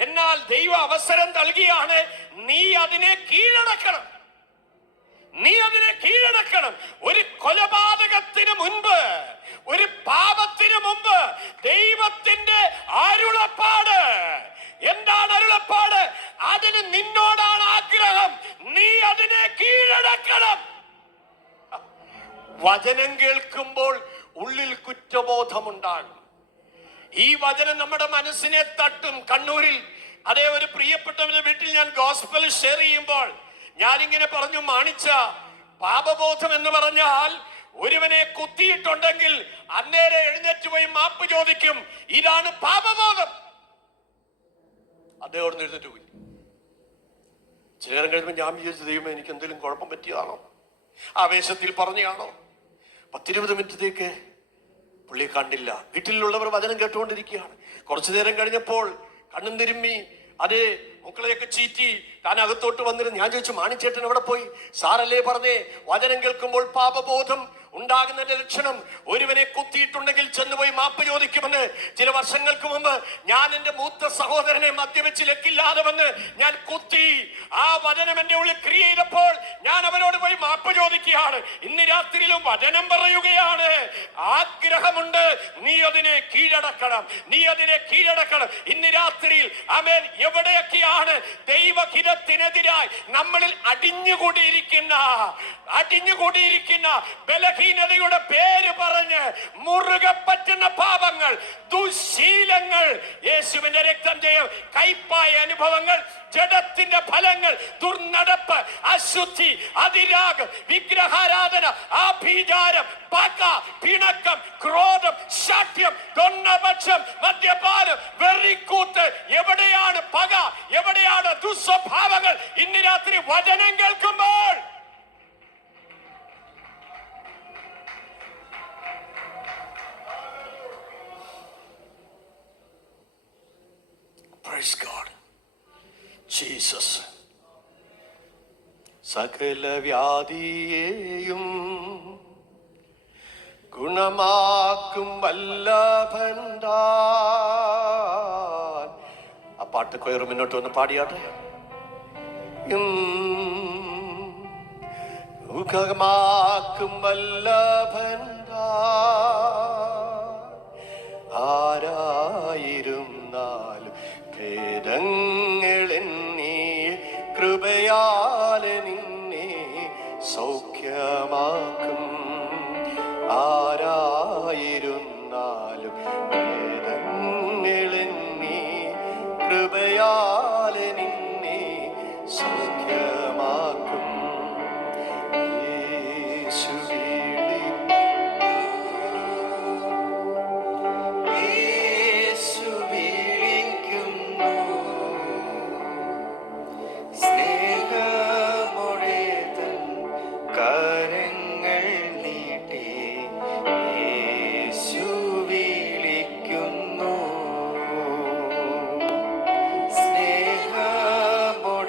എന്നാൽ ദൈവം അവസരം നൽകിയാണ്. നീ അതിനെ കീഴടക്കണം. നീ അതിനെ കീഴടക്കണം. ഒരു കൊലപാതകത്തിന് മുൻപ്, ഒരു പാപത്തിന് മുമ്പ് ദൈവത്തിന്റെ അരുളപ്പാട്. എന്താണ് അരുളപ്പാട്? അതിന് നിന്നോടാണ് ആഗ്രഹം. നീ അതിനെ കീഴടക്കണം. വചനം കേൾക്കുമ്പോൾ ഉള്ളിൽ കുറ്റബോധമുണ്ടാകും. ഈ വചനം നമ്മുടെ മനസ്സിനെ തട്ടും. കണ്ണൂരിൽ അതേ ഒരു പ്രിയപ്പെട്ടവന്റെ വീട്ടിൽ ഞാൻ ഗോസ്പൽ ഷെയർ ചെയ്യുമ്പോൾ ഞാനിങ്ങനെ പറഞ്ഞു, മാണിച്ച, പാപബോധം എന്ന് പറഞ്ഞാൽ ഒരുവനെ കുത്തിയിട്ടുണ്ടെങ്കിൽ അന്നേരം എഴുന്നേറ്റ് പോയി മാപ്പ് ചോദിക്കും. ഇതാണ് പാപബോധം. അദ്ദേഹം അവിടെ എഴുന്നേറ്റ് പോയി. ചില നേരം കഴിയുമ്പോൾ ഞാൻ വിചാരിച്ചു, ദൈവമേ എനിക്ക് എന്തെങ്കിലും കുഴപ്പം പറ്റിയതാണോ, ആവേശത്തിൽ പറഞ്ഞാണോ? 10-20 മിനിറ്റത്തേക്ക് പുള്ളി കണ്ടില്ല. വീട്ടിലുള്ളവർ വചനം കേട്ടുകൊണ്ടിരിക്കുകയാണ്. കുറച്ചു നേരം കഴിഞ്ഞപ്പോൾ കണ്ണും തിരുമ്മി അതേ മക്കളെയൊക്കെ ചീറ്റി താൻ അകത്തോട്ട് വന്നിരുന്നു. ഞാൻ ചോദിച്ചു, മാണിച്ചേട്ടൻ എവിടെ പോയി? സാറല്ലേ പറഞ്ഞേ വചനം കേൾക്കുമ്പോൾ പാപബോധം ഉണ്ടാകുന്നതിന്റെ ലക്ഷണം ഒരുവനെ കുത്തിയിട്ടുണ്ടെങ്കിൽ ചെന്നുപോയി മാപ്പ് ചോദിക്കുമെന്ന്. ചില വർഷങ്ങൾക്ക് മുമ്പ് ഞാൻ എന്റെ മൂത്ത സഹോദരനെ മദ്യപിച്ച് ലക്കില്ലാതെ വന്ന് ഞാൻ കുത്തി. ആ വചനം എന്റെ ഉള്ളിൽ ക്രിയ ചെയ്തപ്പോൾ ഞാൻ അവനോട് പോയി മാപ്പ് ചോദിക്കുകയാണ്. ഇന്ന് രാത്രിയിലും വചനം പറയുകയാണ്, ആഗ്രഹമുണ്ട്, നീ അതിനെ കീഴടക്കണം, നീ അതിനെ കീഴടക്കണം. ഇന്ന് രാത്രിയിൽ ആമേൻ, എവിടെയൊക്കെയാണ് ദൈവഹിതത്തിനെതിരായി നമ്മളിൽ അടിഞ്ഞുകൂടിയിരിക്കുന്ന ബലഹീനതയുടെ പേര് പറഞ്ഞ് മുറുകെ പറ്റുന്ന പാപങ്ങൾ, ദുശീലങ്ങൾ, യേശുവിന്റെ രക്തം ചെയ്യും, കൈപ്പായ അനുഭവങ്ങൾ, ജഡത്തിന്റെ ഫലങ്ങൾ, ദുർനടപ്പ്, അശുദ്ധി, അതിരാഗം, വിഗ്രഹാരാധന, ആഭിചാരം, പക, പിണക്കം, ക്രോധം, ശാഠ്യം, ദൊണ്ണപക്ഷം, മദ്യപാനം, വെറിക്കൂത്ത്. എവിടെയാണ് പക? എവിടെയാണ് ദുസ്വഭാവങ്ങൾ? ഇന്ന് രാത്രി വചനം കേൾക്കുമ്പോൾ Praise God. Jesus. സകല വ്യാധിയെയും ഗുണമാക്കും വല്ലഭൻ താൻ. ആ പാട്ട് കൊയർ മുന്നോട്ട് വന്ന് പാടിയാട്ടെ. ഗുണമാക്കും വല്ലഭൻ താൻ. ആരായിരുന്നാലും ഭേദങ്ങളെന്നീ കൃപയാലെ നിന്നെ സൗഖ്യമാക്കും. ആരായിരുന്നാലും ഭേദങ്ങളെന്നീ കൃപയാലെ നിന്നെ സൗഖ്യമാക്കും. സ്നേഹമോടെ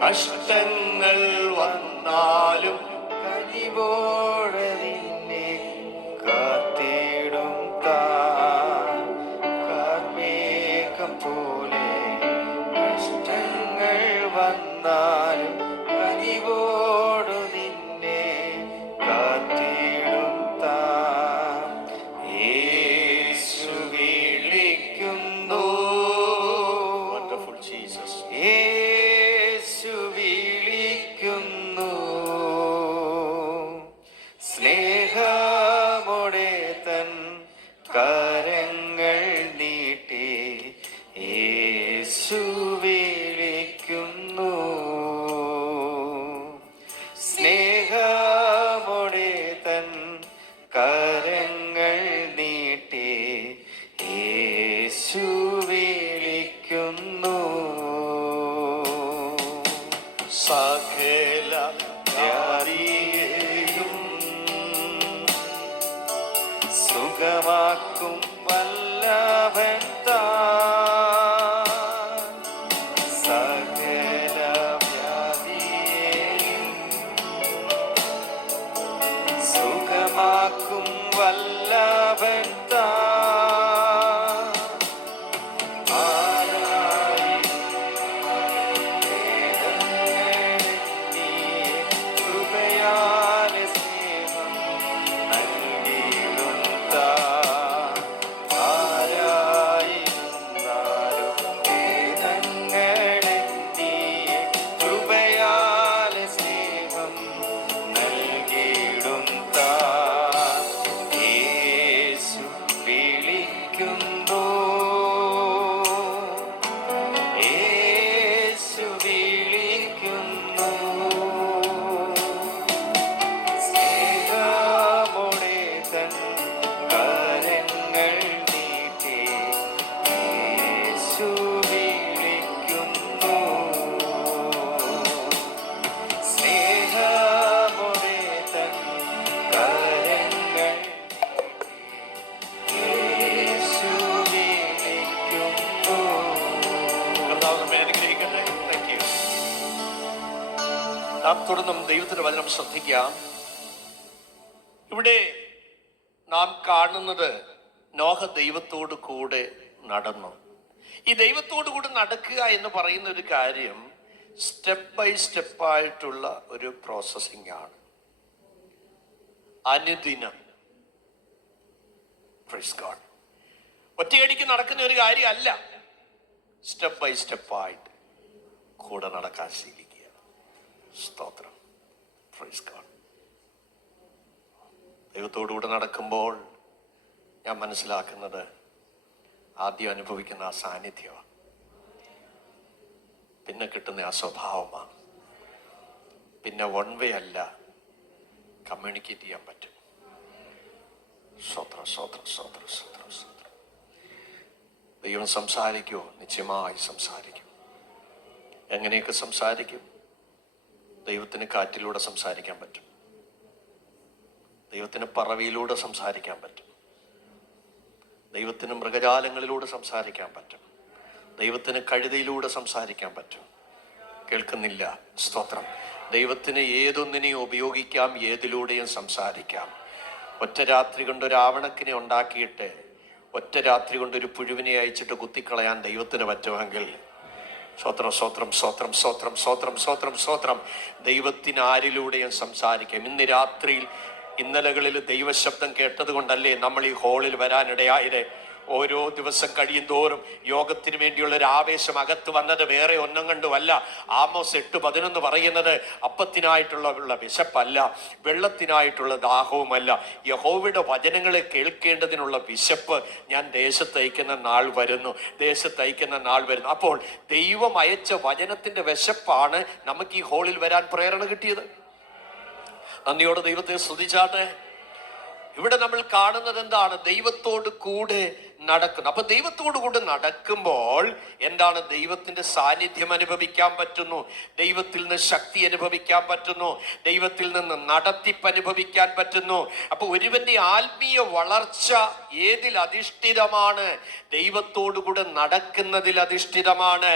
കഷ്ടങ്ങൾ വന്നാലും കനിവോടെ നിന്നെ കാത്തിടും കാർമേഘം പോലെ. കഷ്ടങ്ങൾ വന്നാലും കനിവോടു നിന്നെ കാത്തിടും യേശു വിളിക്കുന്നു. Wonderful Jesus. യേശു വിളിക്കുന്നു. സ്നേഹമോടെ തൻ കരങ്ങൾ നീട്ടി യേശു വിളിക്കുന്നു. സ്നേഹമോടെ തൻ കരങ്ങൾ നീട്ടി യേശു വിളിക്കുന്നു. സകല വ്യാധിയെയും സുഖമാക്കും വല്ലഭൻ താൻ. സകല വ്യാധിയെയും സുഖമാക്കും വല്ലഭൻ താൻ. ആരായി കൃപയാലെ സ്നേഹം നൽകിയിടും താൻ. ആരായിരുന്നാലും വേദങ്ങളെത്തിയ കൃപയാലെ സ്നേഹം നൽകിയിടും താൻ. യേശു വിളിക്കുന്നു. യേശു വിളിക്കുന്നു. സ്നേഹമോടെ തൻ കരങ്ങൾ നീട്ടി യേശു വിളിക്കുന്നു. സ്നേഹമോടെ തൻ കരങ്ങൾ യേശു വിളിക്കുന്നു. കർത്താവ് നമ്മെ അനുഗ്രഹിക്കട്ടെ. Thank you. നാം തുടർന്നും ദൈവത്തിന്റെ വചനം ശ്രദ്ധിക്കാം. ഇവിടെ നാം കാണുന്നത് നോഹ ദൈവത്തോട് കൂടെ നടന്നു. ഈ ദൈവത്തോട് കൂടെ നടക്കുക എന്ന് പറയുന്ന ഒരു കാര്യം സ്റ്റെപ്പ് ബൈ സ്റ്റെപ്പായിട്ടുള്ള ഒരു പ്രോസസ്സിംഗ് ആണ്. അനുദിനം. Praise God. ഒറ്റയടിക്ക് നടക്കുന്ന ഒരു കാര്യമല്ല. സ്റ്റെപ്പ് ബൈ സ്റ്റെപ്പായിട്ട് കൂടെ നടക്കാൻ ശീലിക്കുക. സ്തോത്രം. Praise God. ദൈവത്തോടുകൂടെ നടക്കുമ്പോൾ ഞാൻ മനസ്സിലാക്കുന്നത് ആദ്യം അനുഭവിക്കുന്ന ആ സാന്നിധ്യമാണ്, പിന്നെ കിട്ടുന്ന ആ സ്വഭാവമാണ്, പിന്നെ വൺ വേ അല്ല, കമ്മ്യൂണിക്കേറ്റ് ചെയ്യാൻ പറ്റും. സ്വത്രം സ്വത്രം സ്വത്രം സ്വത്രം സ്വത്രം. ദൈവം സംസാരിക്കുമോ? നിശ്ചയമായി സംസാരിക്കും. എങ്ങനെയൊക്കെ സംസാരിക്കും? ദൈവത്തിന് കാറ്റിലൂടെ സംസാരിക്കാൻ പറ്റും. ദൈവത്തിന് പറവയിലൂടെ സംസാരിക്കാൻ പറ്റും. ദൈവത്തിന് മൃഗജാലങ്ങളിലൂടെ സംസാരിക്കാൻ പറ്റും. ദൈവത്തിന് കഴുതയിലൂടെ സംസാരിക്കാൻ പറ്റും. കേൾക്കുന്നില്ല? സ്തോത്രം. ദൈവത്തിന് ഏതൊന്നിനെയും ഉപയോഗിക്കാം, ഏതിലൂടെയും സംസാരിക്കാം. ഒറ്റ രാത്രി കൊണ്ട് ഒരു ആവണക്കിനെ ഉണ്ടാക്കിയിട്ട് ഒറ്റ രാത്രി കൊണ്ട് ഒരു പുഴുവിനെ അയച്ചിട്ട് കുത്തിക്കളയാൻ ദൈവത്തിന് പറ്റുമെങ്കിൽ സ്വത്രം സ്വത്രം സ്വത്രം സ്വത്രം സ്വത്രം സ്വത്രം സ്വത്രം. ദൈവത്തിന് ആരിലൂടെയും സംസാരിക്കാം. ഇന്ന് രാത്രിയിൽ ഇന്നലകളിൽ ദൈവശബ്ദം കേട്ടത് കൊണ്ടല്ലേ നമ്മൾ ഈ ഹാളിൽ വരാനിടയായത്. ഓരോ ദിവസം കഴിയും തോറും യോഗത്തിന് വേണ്ടിയുള്ള ഒരു ആവേശം അകത്ത് വന്നത് വേറെ ഒന്നും കണ്ടുമല്ല. ആമോസ് 8:11 പറയുന്നത് അപ്പത്തിനായിട്ടുള്ള വിശപ്പല്ല, വെള്ളത്തിനായിട്ടുള്ള ദാഹവുമല്ല, യഹോവയുടെ വചനങ്ങളെ കേൾക്കേണ്ടതിനുള്ള വിശപ്പ് ഞാൻ ദേശത്തയക്കുന്ന നാൾ വരുന്നു, ദേശത്തയക്കുന്ന നാൾ വരുന്നു. അപ്പോൾ ദൈവം അയച്ച വചനത്തിന്റെ വിശപ്പാണ് നമുക്ക് ഈ ഹാളിൽ വരാൻ പ്രേരണ കിട്ടിയത്. നന്ദിയോടെ ദൈവത്തെ സ്തുതിച്ചാട്ടെ. ഇവിടെ നമ്മൾ കാണുന്നത് എന്താണ്? ദൈവത്തോട് കൂടെ നടക്കുന്നു. അപ്പൊ ദൈവത്തോടു കൂടെ നടക്കുമ്പോൾ എന്താണ്? ദൈവത്തിന്റെ സാന്നിധ്യം അനുഭവിക്കാൻ പറ്റുന്നു, ദൈവത്തിൽ നിന്ന് ശക്തി അനുഭവിക്കാൻ പറ്റുന്നു, ദൈവത്തിൽ നിന്ന് നടത്തിപ്പ് അനുഭവിക്കാൻ പറ്റുന്നു. അപ്പൊ ഒരുവന്റെ ആത്മീയ വളർച്ച ഏതിൽ അധിഷ്ഠിതമാണ്? ദൈവത്തോടു കൂടെ നടക്കുന്നതിൽ അധിഷ്ഠിതമാണ്.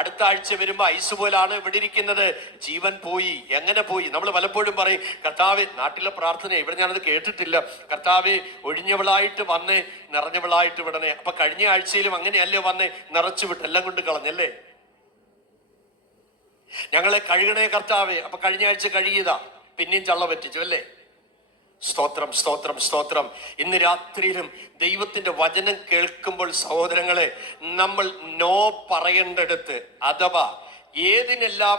അടുത്ത ആഴ്ച വരുമ്പോ ഐസ് പോലാണ് ഇവിടെ ഇരിക്കുന്നത്. ജീവൻ പോയി. എങ്ങനെ പോയി? നമ്മൾ പലപ്പോഴും പറയും, കർത്താവേ, നാട്ടിലെ പ്രാർത്ഥന ഇവിടെ ഞാനത് കേട്ടിട്ടില്ല, കർത്താവേ ഒഴിഞ്ഞവളായിട്ട് വന്നേ, നിറഞ്ഞവളായിട്ട് വിടണേ. അപ്പൊ കഴിഞ്ഞ ആഴ്ചയിലും അങ്ങനെയല്ലേ വന്നേ? നിറച്ചു വിട്ട് എല്ലാം കൊണ്ട് കളഞ്ഞല്ലേ. ഞങ്ങളെ കഴുകണേ കർത്താവേ. അപ്പൊ കഴിഞ്ഞ ആഴ്ച കഴുകിയതാ, പിന്നെയും ചള്ള പറ്റിച്ചു അല്ലേ. സ്തോത്രം, സ്തോത്രം, സ്തോത്രം. ഇന്ന് രാത്രിയിലും ദൈവത്തിന്റെ വചനം കേൾക്കുമ്പോൾ സഹോദരങ്ങളെ, നമ്മൾ നോ പറയേണ്ടടുത്ത്, അഥവാ ഏതിനെല്ലാം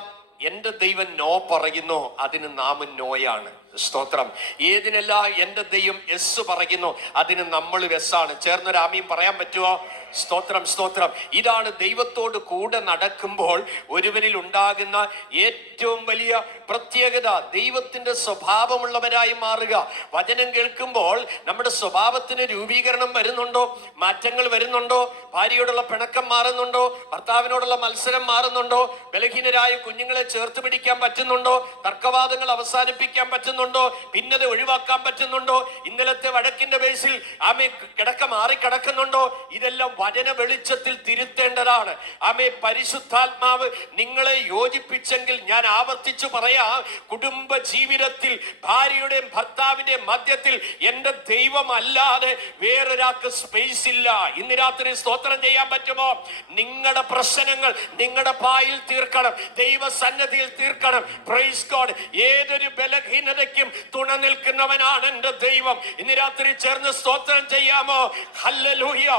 എന്റെ ദൈവം നോ പറയുന്നു അതിന് നാമം നോയാണ്. സ്തോത്രം. ഏതിനെല്ലാം എന്റെ ദൈവം എസ് പറയുന്നു അതിന് നമ്മൾ എസ്സാണ്. ചേർന്നൊരു ആമീൻ പറയാൻ പറ്റുമോ? സ്തോത്രം, സ്തോത്രം. ഇതാണ് ദൈവത്തോട് കൂടെ നടക്കുമ്പോൾ ഒരുവനിൽ ഉണ്ടാകുന്ന ഏറ്റവും വലിയ പ്രത്യേകത. ദൈവത്തിന്റെ സ്വഭാവമുള്ളവരായി മാറുക. വചനം കേൾക്കുമ്പോൾ നമ്മുടെ സ്വഭാവത്തിന് രൂപീകരണം വരുന്നുണ്ടോ? മാറ്റങ്ങൾ വരുന്നുണ്ടോ? ഭാര്യയോടുള്ള പിണക്കം മാറുന്നുണ്ടോ? ഭർത്താവിനോടുള്ള മത്സരം മാറുന്നുണ്ടോ? ബലഹീനരായ കുഞ്ഞുങ്ങളെ ചേർത്ത് പിടിക്കാൻ പറ്റുന്നുണ്ടോ? തർക്കവാദങ്ങൾ അവസാനിപ്പിക്കാൻ പറ്റുന്നുണ്ടോ? ഭിന്നത ഒഴിവാക്കാൻ പറ്റുന്നുണ്ടോ? ഇന്നലത്തെ വഴക്കിന്റെ ബേസിൽ ആമേ കിടക്ക മാറിക്കിടക്കുന്നുണ്ടോ? ഇതെല്ലാം വചന വെളിച്ചത്തിൽ തിരുത്തേണ്ടതാണ്. ആമേ, പരിശുദ്ധാത്മാവ് നിങ്ങളെ യോജിപ്പിച്ചെങ്കിൽ ഞാൻ ആവർത്തിച്ചു പറയാം, കുടുംബ ജീവിതത്തിൽ ഭാര്യയുടെയും ഭർത്താവിന്റെയും മധ്യത്തിൽ എന്റെ ദൈവം അല്ലാതെ വേറൊരാൾക്ക് സ്പേസ് ഇല്ല. ഇന്ന് രാത്രി സ്തോത്രം ചെയ്യാൻ പറ്റുമോ? നിങ്ങളുടെ പ്രശ്നങ്ങൾ നിങ്ങളുടെ പായിൽ തീർക്കണം, ദൈവസന്നിധിയിൽ തീർക്കണം. Praise God. ഏതൊരു ബലഹീനതയ്ക്കും തുണ നിൽക്കുന്നവനാണ് എന്റെ ദൈവം. ഇന്ന് രാത്രി ചേർന്ന് സ്തോത്രം ചെയ്യാമോ? ഹല്ലേലൂയ.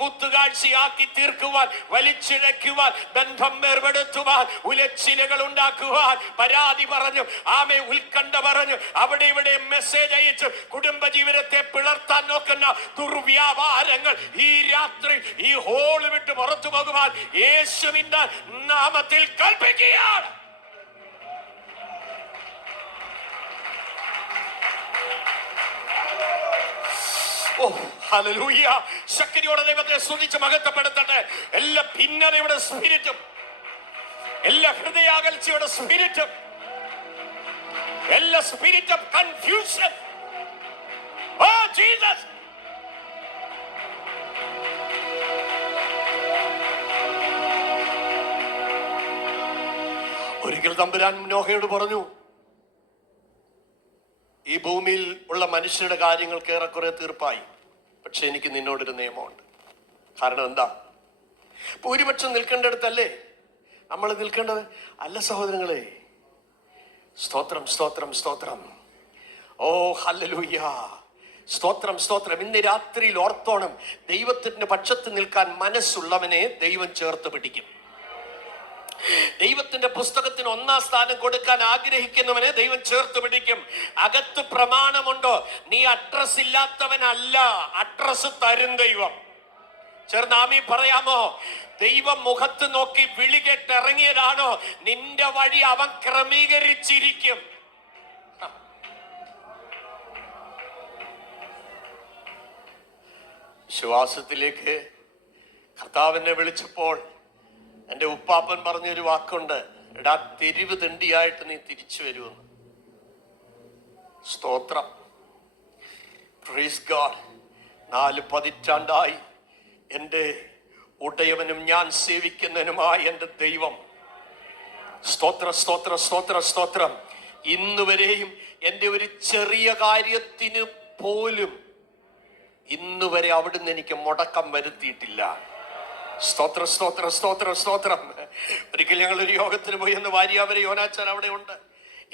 കുത്തുകാഴ്ചയാക്കി തീർക്കുവാൻ, വലിച്ചിഴയ്ക്കുവാൻ, ബന്ധം വേർപെടുത്തുവാൻ, ഉലച്ചിലകൾ ഉണ്ടാക്കുവാൻ, പരാതി പറഞ്ഞു, ആമേ ഉത്കണ്ഠ പറഞ്ഞു, അവിടെ ഇവിടെ മെസ്സേജ് അയച്ചു കുടുംബജീവിതത്തെ പിളർത്താൻ നോക്കുന്ന ദുർവ്യാപാരങ്ങൾ ഈ രാത്രി ഈ ഹോൾ വിട്ട് പുറത്തു പോകുവാൻ യേശുവിന്റെ നാമത്തിൽ കൽപ്പിക്കുകയാണ്. ഓ ഹല്ലേലൂയ. ശക്തിയോടെ ദൈവത്തെ സ്തുതിച്ച് മഹത്വപ്പെടുത്തട്ടെ. എല്ലാ ഭിന്നതയുടെ സ്പിരിറ്റും, എല്ലാ ഹൃദയാകൽച്ചയുടെ സ്പിരിറ്റും, എല്ലാ spirit of confusion, O Jesus, ഒരിക്കൽ തമ്പുരാൻ നോഹയോട് പറഞ്ഞു, ഈ ഭൂമിയിൽ ഉള്ള മനുഷ്യരുടെ കാര്യങ്ങൾക്ക് ഏറെക്കുറെ തീർപ്പായി, പക്ഷെ എനിക്ക് നിന്നോടൊരു നിയമമുണ്ട്. കാരണം എന്താ? ഭൂരിപക്ഷം നിൽക്കേണ്ടടുത്തല്ലേ നമ്മൾ നിൽക്കേണ്ടത്? അല്ല സഹോദരങ്ങളെ. സ്തോത്രം, സ്തോത്രം, സ്തോത്രം. ഓ ഹല്ലേലൂയ. സ്തോത്രം, സ്തോത്രം. ഇന്ന് രാത്രിയിൽ ഓർത്തോണം, ദൈവത്തിന്റെ പക്ഷത്ത് നിൽക്കാൻ മനസ്സുള്ളവനെ ദൈവം ചേർത്ത് പിടിക്കും. ദൈവത്തിന്റെ പുസ്തകത്തിന് 1-ാം സ്ഥാനം കൊടുക്കാൻ ആഗ്രഹിക്കുന്നവനെ ദൈവം ചേർത്ത് പിടിക്കും. അകത്ത് പ്രമാണമുണ്ടോ? നീ അഡ്രസ് ഇല്ലാത്തവനല്ല, അഡ്രസ് തരും ദൈവം. ചേർന്ന് ആമീൻ പറയാമോ? ദൈവം മുഖത്ത് നോക്കി വിളി കേട്ടിറങ്ങിയതാണോ? നിന്റെ വഴി അവൻ ക്രമീകരിച്ചിരിക്കും. വിശ്വാസത്തിലേക്ക് കർത്താവിനെ വിളിച്ചപ്പോൾ എൻ്റെ ഉപ്പാപ്പൻ പറഞ്ഞൊരു വാക്കുണ്ട്, എടാ തെരുവ് തെണ്ടിയായിട്ട് നീ തിരിച്ചു വരുമെന്ന്. സ്തോത്രം. Praise God. 4 പതിറ്റാണ്ടായി എൻ്റെ ഉടയവനും ഞാൻ സേവിക്കുന്നതിനുമായ എൻ്റെ ദൈവം, സ്തോത്ര, സ്തോത്ര, സ്തോത്ര, സ്തോത്രം, ഇന്നുവരെയും എൻ്റെ ഒരു ചെറിയ കാര്യത്തിന് പോലും ഇന്നുവരെ അവിടുന്ന് എനിക്ക് മുടക്കം വരുത്തിയിട്ടില്ല. സ്തോത്ര, സ്തോത്ര, സ്തോത്ര, സ്തോത്രം. ഒരിക്കൽ ഞങ്ങൾ ഒരു യോഗത്തിന് പോയി. എന്ന് വാര്യാവരെ യോനാച്ചാൻ അവിടെ ഉണ്ട്.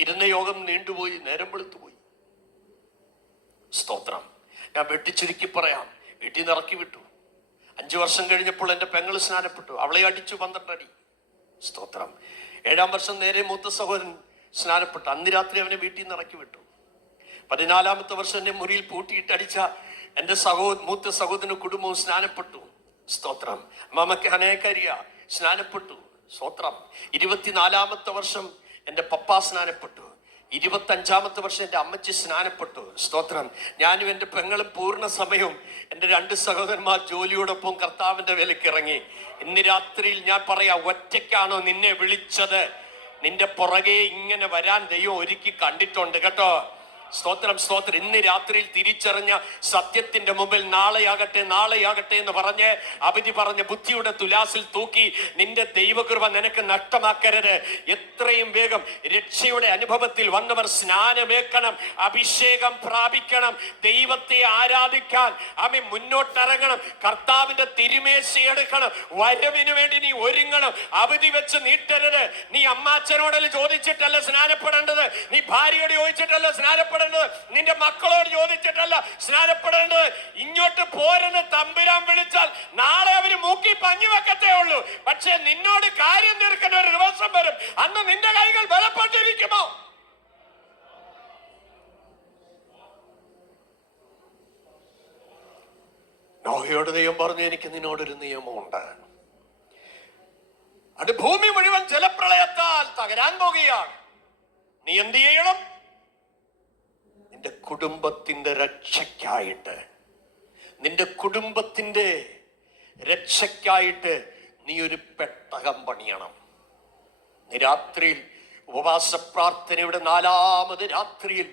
ഇരുന്ന യോഗം നീണ്ടുപോയി, നേരം വെളുത്തുപോയി. സ്തോത്രം. ഞാൻ വെട്ടിച്ചുരുക്കി പറയാം, വീട്ടിൽ നിന്ന് ഇറക്കി വിട്ടു. 5 വർഷം കഴിഞ്ഞപ്പോൾ എൻ്റെ പെങ്ങൾ സ്നാനപ്പെട്ടു, അവളെ അടിച്ചു 12 അടി. സ്തോത്രം. 7-ാം വർഷം നേരെ മൂത്ത സഹോദരൻ സ്നാനപ്പെട്ടു, അന്ന് രാത്രി അവനെ വീട്ടിൽ നിന്ന് ഇറക്കി വിട്ടു. 14-ാമത്തെ വർഷം എന്നെ മുറിയിൽ പൂട്ടിയിട്ട് അടിച്ച എൻ്റെ മൂത്ത സഹോദരന് കുടുംബവും സ്നാനപ്പെട്ടു. സ്തോത്രം. മാമക്ക് ഹനേക്കരിയ സ്നാനപ്പെട്ടു. സ്തോത്രം. 24-ാമത്തെ വർഷം എൻ്റെ പപ്പ സ്നാനപ്പെട്ടു. 25-ാമത്തെ വർഷം എൻ്റെ അമ്മച്ചി സ്നാനപ്പെട്ടു. സ്തോത്രം. ഞാനും എൻ്റെ പെങ്ങളും പൂർണ്ണ സമയവും എൻ്റെ 2 സഹോദരന്മാർ ജോലിയോടൊപ്പം കർത്താവിൻ്റെ വേലയ്ക്ക് ഇറങ്ങി. ഇന്ന് രാത്രിയിൽ ഞാൻ പറയാം, ഒറ്റയ്ക്കാണോ നിന്നെ വിളിച്ചത്? നിന്റെ പുറകെ ഇങ്ങനെ വരാൻ ദൈവം ഒരുക്കി കണ്ടിട്ടുണ്ട് കേട്ടോ. സ്തോത്രം, സ്തോത്രം. ഇന്ന് രാത്രിയിൽ തിരിച്ചറിഞ്ഞ സത്യത്തിന്റെ മുമ്പിൽ നാളെയാകട്ടെ നാളെയാകട്ടെ എന്ന് പറഞ്ഞ് അവധി പറഞ്ഞ് ബുദ്ധിയുടെ തുലാസിൽ തൂക്കി നിന്റെ ദൈവകൃപ നിനക്ക് നഷ്ടമാക്കരുത്. എത്രയും വേഗം രക്ഷയുടെ അനുഭവത്തിൽ വന്നവർ സ്നാനമേക്കണം, അഭിഷേകം പ്രാപിക്കണം, ദൈവത്തെ ആരാധിക്കാൻ ആമേ മുന്നോട്ടിറങ്ങണം, കർത്താവിന്റെ തിരുമേശയെടുക്കണം. വരവിന് വേണ്ടി നീ ഒരുങ്ങണം. അവധി വെച്ച് നീട്ടരുത്. നീ അമ്മാച്ചനോട് ചോദിച്ചിട്ടല്ല സ്നാനപ്പെടേണ്ടത്, നീ ഭാര്യയോട് ചോദിച്ചിട്ടല്ല സ്നാനപ്പെടേണ്ടത്, നിന്റെ മക്കളോട് ചോദിച്ചിട്ടല്ല സ്നാനപ്പെടേണ്ടത്. ഇങ്ങോട്ട് പോരെന്ന് തമ്പുരാൻ വിളിച്ചാൽ നാളെ അവര് മൂക്കി പഞ്ഞു വെക്കത്തേ ഉള്ളൂ. പക്ഷെ നിന്നോട് കാര്യം തീർക്കുന്ന ഒരു ദിവസം വരും, അന്ന് നിന്റെ കൈകൾ ബലപ്പെട്ടിരിക്കുമോ? നോഹയോട് ദൈവം പറഞ്ഞു, എനിക്ക് നിന്നോടൊരു നിയമമുണ്ട്. അത് ഭൂമി മുഴുവൻ ജലപ്രളയത്താൽ തകരാൻ പോകുകയാണ്. നീ എന്ത് ചെയ്യണം? നിന്റെ കുടുംബത്തിന്റെ രക്ഷയ്ക്കായിട്ട്, നിന്റെ കുടുംബത്തിന്റെ രക്ഷയ്ക്കായിട്ട് നീ ഒരു പെട്ടകം പണിയണം. നീ രാത്രിയിൽ ഉപവാസ പ്രാർത്ഥനയുടെ 4-ാമത് രാത്രിയിൽ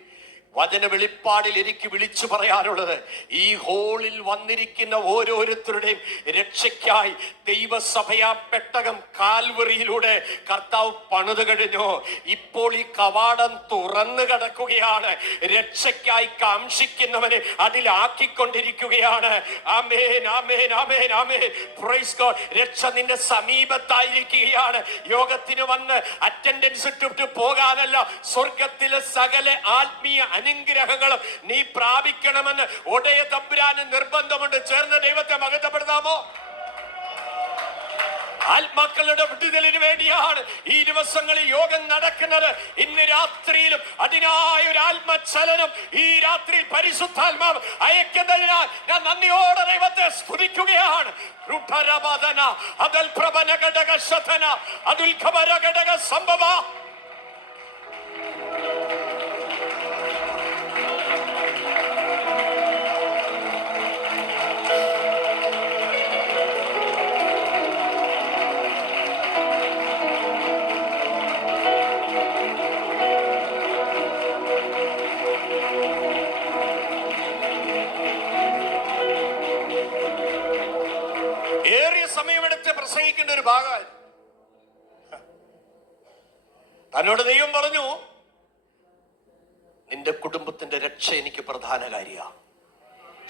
വചന വെളിപ്പാടിൽ എനിക്ക് വിളിച്ചു പറയാനുള്ളത്, ഈ ഹോളിൽ വന്നിരിക്കുന്ന ഓരോരുത്തരുടെയും രക്ഷയ്ക്കായി ദൈവസഭയാ പെട്ടകം കാൽവറിയിലൂടെ കർത്താവ് പണിത് കഴിഞ്ഞു. ഇപ്പോൾ ഈ കവാടം തുറന്നു കിടക്കുകയാണ്. രക്ഷയ്ക്കായി കാംക്ഷിക്കുന്നവനെ അതിലാക്കിക്കൊണ്ടിരിക്കുകയാണ്. ആമേൻ, ആമേൻ, ആമേൻ, ആമേൻ. Praise God. രക്ഷ നിന്റെ സമീപത്തായിരിക്കുകയാണ്. യോഗത്തിന് വന്ന് അറ്റൻഡൻസ് ഇട്ടിട്ട് പോകാനല്ല, സ്വർഗത്തിലെ സകല ആത്മീയ അനുഗ്രഹങ്ങളും നീ പ്രാപിക്കണമെന്ന് ഒടയ തമ്പുരാന് നിർബന്ധമുണ്ട്. ചേർന്ന ദൈവത്തെ മഹത്വപ്പെടുത്താമോ? ആത്മാക്കളുടെ വിടുതലിന് വേണ്ടിയാണ് ഈ ദിവസങ്ങളിൽ യോഗം നടക്കുന്നത്. ഇന്ന് രാത്രിയിലും അതിനായ ഒരു ആത്മചലനം ഈ രാത്രിയിൽ പരിശുദ്ധാത്മാവ് അയക്കുന്നതിനാൽ ഞാൻ നന്ദിയോടെ ദൈവത്തെ സ്തുതിക്കുകയാണ്. സംഭവ സമയമെടുത്ത് പ്രസംഗിക്കേണ്ട ഒരു ഭാഗമായി. തന്നോട് ദൈവം പറഞ്ഞു, നിന്റെ കുടുംബത്തിന്റെ രക്ഷ എനിക്ക് പ്രധാന കാര്യമാണ്.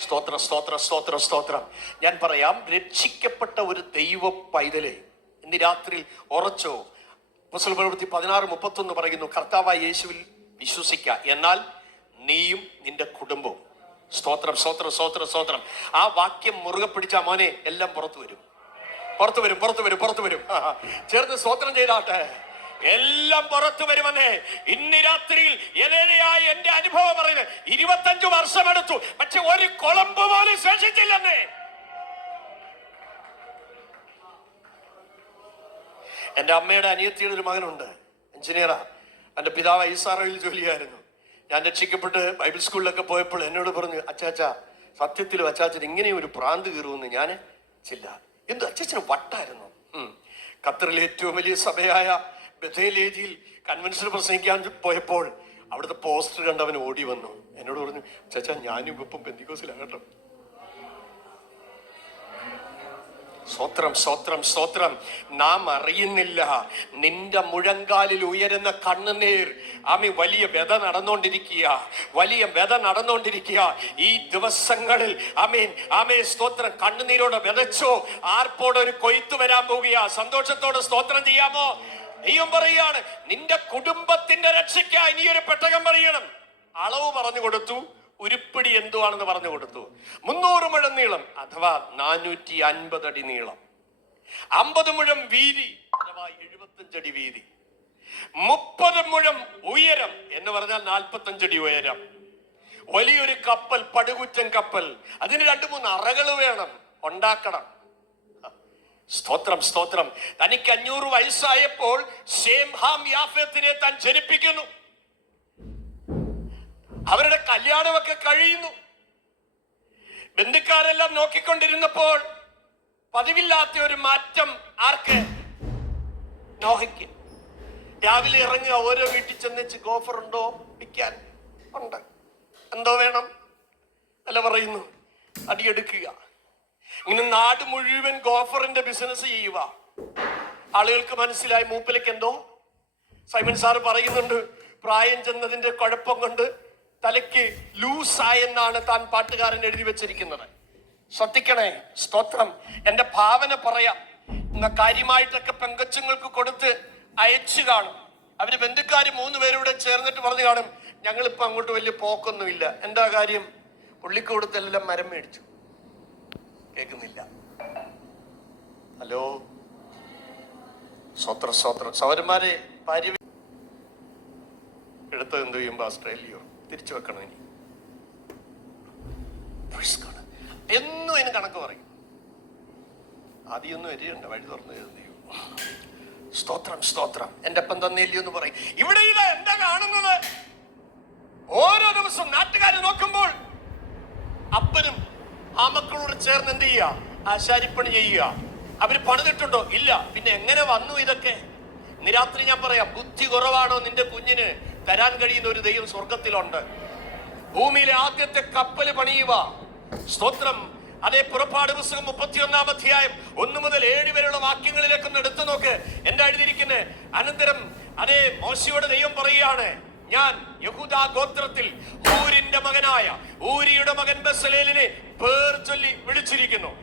സ്തോത്രം, സ്തോത്രം, സ്തോത്രം, സ്തോത്രം. ഞാൻ പറയാം, രക്ഷിക്കപ്പെട്ട ഒരു ദൈവ പൈതലെ ഇന്ന് രാത്രിയിൽ ഉറച്ചോ. അപ്പോസ്തല പ്രവൃത്തി 16:31 പറയുന്നു, കർത്താവായ യേശുവിൽ വിശ്വസിക്കുക, എന്നാൽ നീയും നിന്റെ കുടുംബവും. സ്തോത്രം, സ്തോത്രം, സ്തോത്രം, സ്തോത്രം. ആ വാക്യം മുറുകെ പിടിച്ച മോനെ എല്ലാം പുറത്തു വരും, പുറത്തു വരും, പുറത്തു വരും, പുറത്തു വരും. ചേർന്ന് സ്തോത്രം ചെയ്താട്ടെ. എല്ലാം പുറത്തു വരുമെന്നേ. ഇന്ന് രാത്രിയിൽ എന്റെ അനുഭവം പറയുന്നത് 25 വർഷമെടുത്തു, പക്ഷെ ഒരു കുളമ്പ് പോലും ശേഷിച്ചില്ലെന്നേ. എൻ്റെ അമ്മയുടെ അനിയത്തിയുടെ ഒരു മകനുണ്ട്, എഞ്ചിനീയറാ. എൻ്റെ പിതാവ് ISROയിൽ ജോലിയായിരുന്നു. ഞാൻ രക്ഷിക്കപ്പെട്ട് ബൈബിൾ സ്കൂളിലൊക്കെ പോയപ്പോൾ എന്നോട് പറഞ്ഞു, അച്ചാച്ചാ സത്യത്തിലും അച്ചാച്ചൻ ഇങ്ങനെ ഒരു പ്രാന്ത് കീറുമെന്ന് ഞാൻ ചില്ല. എന്ത് അച്ചാച്ചന് വട്ടായിരുന്നു. ഖത്തറിലെ ഏറ്റവും വലിയ സഭയായ ബഥേലേജിൽ കൺവെൻഷൻ പ്രസംഗിക്കാൻ പോയപ്പോൾ അവിടുത്തെ പോസ്റ്റർ കണ്ടവൻ ഓടി വന്നു. എന്നോട് പറഞ്ഞു, അച്ചാച്ചാ ഞാനും ഇപ്പം പെന്തിക്കോസിലാകട്ടോ. സ്തോത്രം, സ്തോത്രം, സ്തോത്രം. നാം അറിയുന്നില്ല, നിന്റെ മുഴങ്കാലിൽ ഉയരുന്ന കണ്ണുനീർ ആമി വലിയ വ്യത നടന്നുകൊണ്ടിരിക്കുക, വലിയ വ്യത നടന്നുകൊണ്ടിരിക്കുക ഈ ദിവസങ്ങളിൽ. ആമേൻ, ആമേൻ, സ്തോത്രം. കണ്ണുനീരോടെ വിതച്ചോ, ആർപ്പോടെ ഒരു കൊയ്ത്ത് വരാൻ പോവുകയാ. സന്തോഷത്തോടെ സ്തോത്രം ചെയ്യാമോ? ദൈവം പറയാണ്, നിന്റെ കുടുംബത്തിന്റെ രക്ഷയ്ക്കായി നീ ഒരു പെട്ടകം പറയണം. അളവ് പറഞ്ഞു കൊടുത്തു, ഉരുപ്പിടി എന്തുവാണെന്ന് പറഞ്ഞു കൊടുത്തു. 300 മുഴം നീളം അഥവാ 450 അടി നീളം, 50 മുഴം വീതി അഥവാ 75 അടി വീതി, 30 മുഴം ഉയരം എന്ന് പറഞ്ഞാൽ 45 അടി ഉയരം. വലിയൊരു കപ്പൽ, പടുകുറ്റൻ കപ്പൽ. അതിന് 2-3 അറകൾ വേണം, ഉണ്ടാക്കണം. സ്തോത്രം, സ്തോത്രം. തനിക്ക് 500 വയസ്സായപ്പോൾ ശേം, ഹാം, യാഫെത്തിനെ താൻ ജനിപ്പിക്കുന്നു. അവരുടെ കല്യാണമൊക്കെ കഴിയുന്നു. ബന്ധുക്കാരെല്ലാം നോക്കിക്കൊണ്ടിരുന്നപ്പോൾ പതിവില്ലാത്ത ഒരു മാറ്റം ആർക്ക്? നോഹയ്ക്ക്. രാവിലെ ഇറങ്ങുക, ഓരോ വീട്ടിൽ ചെന്നിച്ച് ഗോഫർ ഉണ്ടോ വിൽക്കാൻ? ഉണ്ട്. എന്തോ വേണം? അല്ല പറയുന്നു, അടിയെടുക്കുക. ഇങ്ങനെ നാട് മുഴുവൻ ഗോഫറിന്റെ ബിസിനസ് ചെയ്യുക. ആളുകൾക്ക് മനസ്സിലായി മൂപ്പലേക്ക് എന്തോ. സൈമൺ സാറ് പറയുന്നുണ്ട്, പ്രായം ചെന്നതിന്റെ കുഴപ്പം കൊണ്ട് തലയ്ക്ക് ലൂസായെന്നാണ് താൻ പാട്ടുകാരൻ എഴുതി വെച്ചിരിക്കുന്നത്. ശ്രദ്ധിക്കണേ, സ്തോത്രം. എന്റെ ഭാവന പറയാം. ഇന്ന കാര്യമായിട്ടൊക്കെ പെങ്കൊച്ചുങ്ങൾക്ക് കൊടുത്ത് അയച്ചു കാണും. അവര് ബന്ധുക്കാര് 3 പേരൂടെ ചേർന്നിട്ട് പറഞ്ഞു കാണും, ഞങ്ങളിപ്പോ അങ്ങോട്ട് വലിയ പോക്കൊന്നുമില്ല. എന്താ കാര്യം? പുള്ളിക്ക് കൊടുത്തെല്ലാം മരം മേടിച്ചു. കേൾക്കുന്നില്ല. ഹലോ, സ്വത്ര സൗരന്മാരെ, ഭാര്യ എടുത്തത് എന്ത് ചെയ്യുമ്പോ ആസ്ട്രേലിയോ തിരിച്ചു വെക്കണം. ഇനി എന്നും അതിന് കണക്ക് പറയും. ആദ്യമൊന്നും വരികയുണ്ട്, വഴി തുറന്നു എഴുതിയോ. സ്തോത്രം. എന്റെ അപ്പം തന്നില്ലയോ എന്ന് പറയും. ഇവിടെ ഇത് എന്താ കാണുന്നത്? ഓരോ ദിവസം നാട്ടുകാരെ നോക്കുമ്പോൾ അപ്പനും ആ മക്കളോട് ചേർന്ന് എന്ത് ചെയ്യുക? ആശാരിപ്പണി ചെയ്യുക. അവര് പണിതിട്ടുണ്ടോ? ഇല്ല. പിന്നെ എങ്ങനെ വന്നു ഇതൊക്കെ? ഇന്ന് രാത്രി ഞാൻ പറയാം, ബുദ്ധി കുറവാണോ നിന്റെ കുഞ്ഞിന് തരാൻ കഴിയുന്ന ഒരു ദൈവം സ്വർഗത്തിലുണ്ട്. ഭൂമിയിലെ ആദ്യത്തെ കപ്പല് പണിയുക. സ്തോത്രം. അതേ പുറപ്പാട് പുസ്തകം 31-ാം അധ്യായം 1 മുതൽ 7 വരെയുള്ള വാക്യങ്ങളിലേക്ക് ഒന്ന് എടുത്തു നോക്ക്. എന്താ എഴുതിയിരിക്കുന്നത്? അനന്തരം അതേ മോശയോട് ദൈവം പറയുകയാണ്, ഞാൻ യഹൂദാ ഗോത്രത്തിൽ ഊരിന്റെ മകനായ ഊരിയുടെ മകൻ ബസലേലിനെ പേർ ചൊല്ലി വിളിച്ചിരിക്കുന്നു.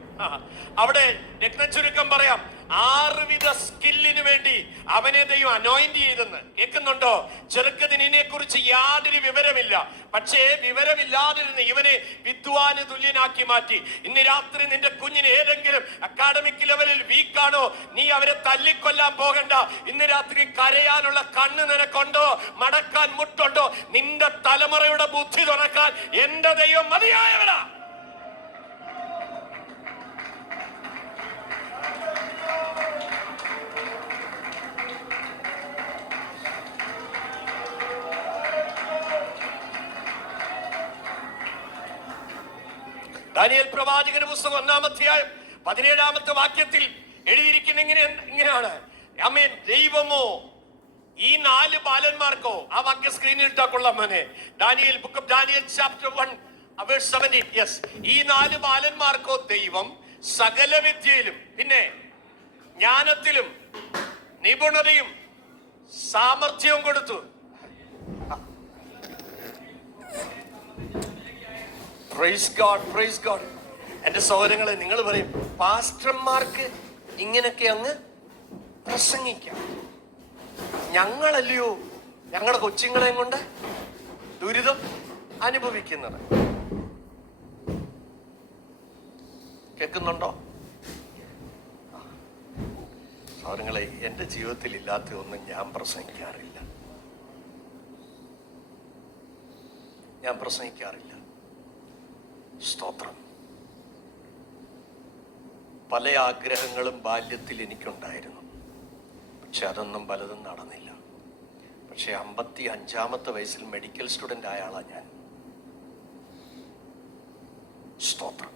അവിടെ രത്നചുരുക്കം പറയാം, 6 വിധ സ്കില്ലിന് വേണ്ടി അവനെ ദൈവം അനോയിന്റ് ചെയ്തെന്ന്. കേൾക്കുന്നുണ്ടോ? ചെറുക്കതിനെ കുറിച്ച് യാതൊരു വിവരമില്ല. പക്ഷേ വിവരമില്ലാതിരുന്ന് ഇവനെ വിദ്വാന് തുല്യനാക്കി മാറ്റി. ഇന്ന് രാത്രി നിന്റെ കുഞ്ഞിന് ഏതെങ്കിലും അക്കാഡമിക് ലെവലിൽ വീക്കാണോ, നീ അവരെ തല്ലിക്കൊല്ലാൻ പോകണ്ട. ഇന്ന് രാത്രി കരയാനുള്ള കണ്ണ് നിനക്കുണ്ടോ? മടക്കാൻ മുട്ടുണ്ടോ? നിന്റെ തലമുറയുടെ ബുദ്ധി തുറക്കാൻ എന്റെ ദൈവം മതിയായവനാ. ദാനിയേൽ പ്രവാചകന്റെ പുസ്തകം 1-ാം അധ്യായം 17-ാമത്തെ വാക്യത്തിൽ എഴുതിയിരിക്കുന്ന ഇങ്ങനെയാണ്. ആമേൻ. ദൈവമോ ഈ 4 ബാലന്മാർക്കോ, ആ വാക്യം സ്ക്രീനിൽ ഇട്ടാ കൊള്ളാം മോനെ. Daniel, book of Daniel chapter 1 verse 17. Yes, ഈ 4 ബാലന്മാർക്കോ ദൈവം സകല വിദ്യയിലും പിന്നെ ജ്ഞാനത്തിലും നിപുണതയും സാമർഥ്യവും കൊടുത്തു. Praise God. എന്റെ സഹോദരങ്ങളെ, നിങ്ങൾ പറയും പാസ്റ്റർമാർക്ക് ഇങ്ങനൊക്കെ അങ്ങ് പ്രസംഗിക്കാം. ഞങ്ങളല്ലയോ ഞങ്ങളുടെ കൊച്ചുങ്ങളെയും കൊണ്ട് ദുരിതം അനുഭവിക്കുന്നത്? കേൾക്കുന്നുണ്ടോ സഹോദരങ്ങളെ? എന്റെ ജീവിതത്തിൽ ഇല്ലാത്ത ഒന്നും ഞാൻ പ്രസംഗിക്കാറില്ല. സ്തോത്രം. പല ആഗ്രഹങ്ങളും ബാല്യത്തിൽ എനിക്കുണ്ടായിരുന്നു. പക്ഷെ അതൊന്നും പലതും നടന്നില്ല. പക്ഷെ 55-ാമത്തെ വയസ്സിൽ മെഡിക്കൽ സ്റ്റുഡൻ്റ് ആയ ആളാണ് ഞാൻ. സ്തോത്രം.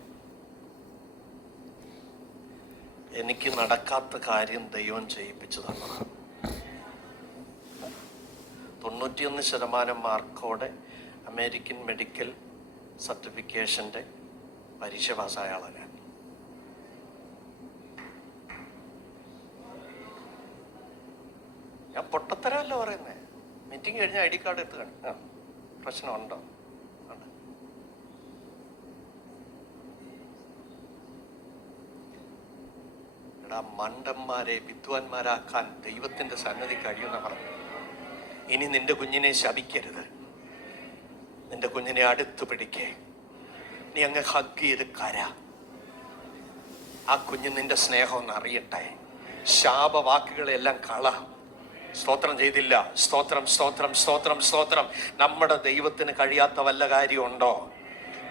എനിക്ക് നടക്കാത്ത കാര്യം ദൈവം ചെയ്യിപ്പിച്ചു തന്നതാണ്. 91% മാർക്കോടെ അമേരിക്കൻ മെഡിക്കൽ സർട്ടിഫിക്കേഷൻ്റെ പരീക്ഷ പാസ്സായ ആളാണ് ഞാൻ. ഞാൻ പൊട്ടത്തരമല്ല പറയുന്നത്. മീറ്റിംഗ് കഴിഞ്ഞ ID കാർഡ് എടുത്ത് കാണും. പ്രശ്നമുണ്ടോ? എടാ മണ്ടന്മാരെ വിദ്വാൻമാരാക്കാൻ ദൈവത്തിന്റെ സന്നദ്ധി കഴിയുന്ന പറഞ്ഞു. ഇനി നിന്റെ കുഞ്ഞിനെ ശപിക്കരുത്. നിന്റെ കുഞ്ഞിനെ അടുത്ത് പിടിക്കേ. നീ അങ്ങ് ഹഗ് ചെയ്ത് കര. ആ കുഞ്ഞ് നിന്റെ സ്നേഹം ഒന്ന് അറിയട്ടെ. ശാപവാക്കുകളെല്ലാം കള. സ്തോത്രം ചെയ്തില്ല. സ്തോത്രം. നമ്മുടെ ദൈവത്തിന് കഴിയാത്ത വല്ല കാര്യമുണ്ടോ?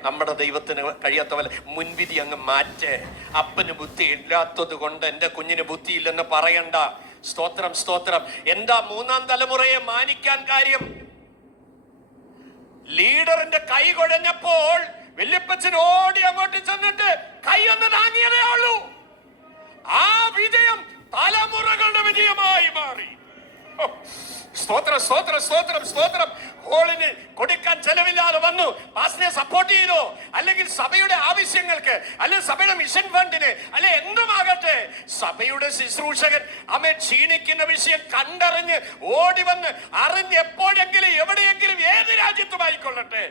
നമ്മുടെ ദൈവത്തിന് കഴിയാത്ത വല്ല മുൻവിധി അങ്ങ് മാറ്റേ. അപ്പന് ബുദ്ധി ഇല്ലാത്തത് കൊണ്ട് എൻ്റെ കുഞ്ഞിന് ബുദ്ധിയില്ലെന്ന് പറയണ്ട. സ്തോത്രം. എന്താ 3-ാം തലമുറയെ മാനിക്കാൻ കാര്യം? ലീഡറിന്റെ കൈ കുഴഞ്ഞപ്പോൾ വല്യപ്പച്ചൻ ഓടി അങ്ങോട്ട് ചെന്നിട്ട് കൈ ഒന്ന് താങ്ങിയതേ ഉള്ളൂ. ആ വിജയം തലമുറകളുടെ വിജയമായി മാറി. സ്തോത്രം, സ്തോത്രം, സ്തോത്രം, സ്തോത്രം. ഹോളിന് കൊടുക്കാൻ ചെലവില്ലാതെ വന്നു, പാസ്റ്ററെ സപ്പോർട്ട് ചെയ്തോ, അല്ലെങ്കിൽ സഭയുടെ ആവശ്യങ്ങൾക്ക്, അല്ലെങ്കിൽ സഭയുടെ മിഷൻ ഫണ്ടിന്, അല്ലെ എന്തുമാകട്ടെ, സഭയുടെ ശുശ്രൂഷകൻ ക്ഷീണിക്കുന്ന വിഷയം കണ്ടറിഞ്ഞ് ഓടി വന്ന് അറിഞ്ഞ് എപ്പോഴെങ്കിലും എവിടെയെങ്കിലും ഏത് രാജ്യത്തുമായിക്കൊള്ളട്ടെ,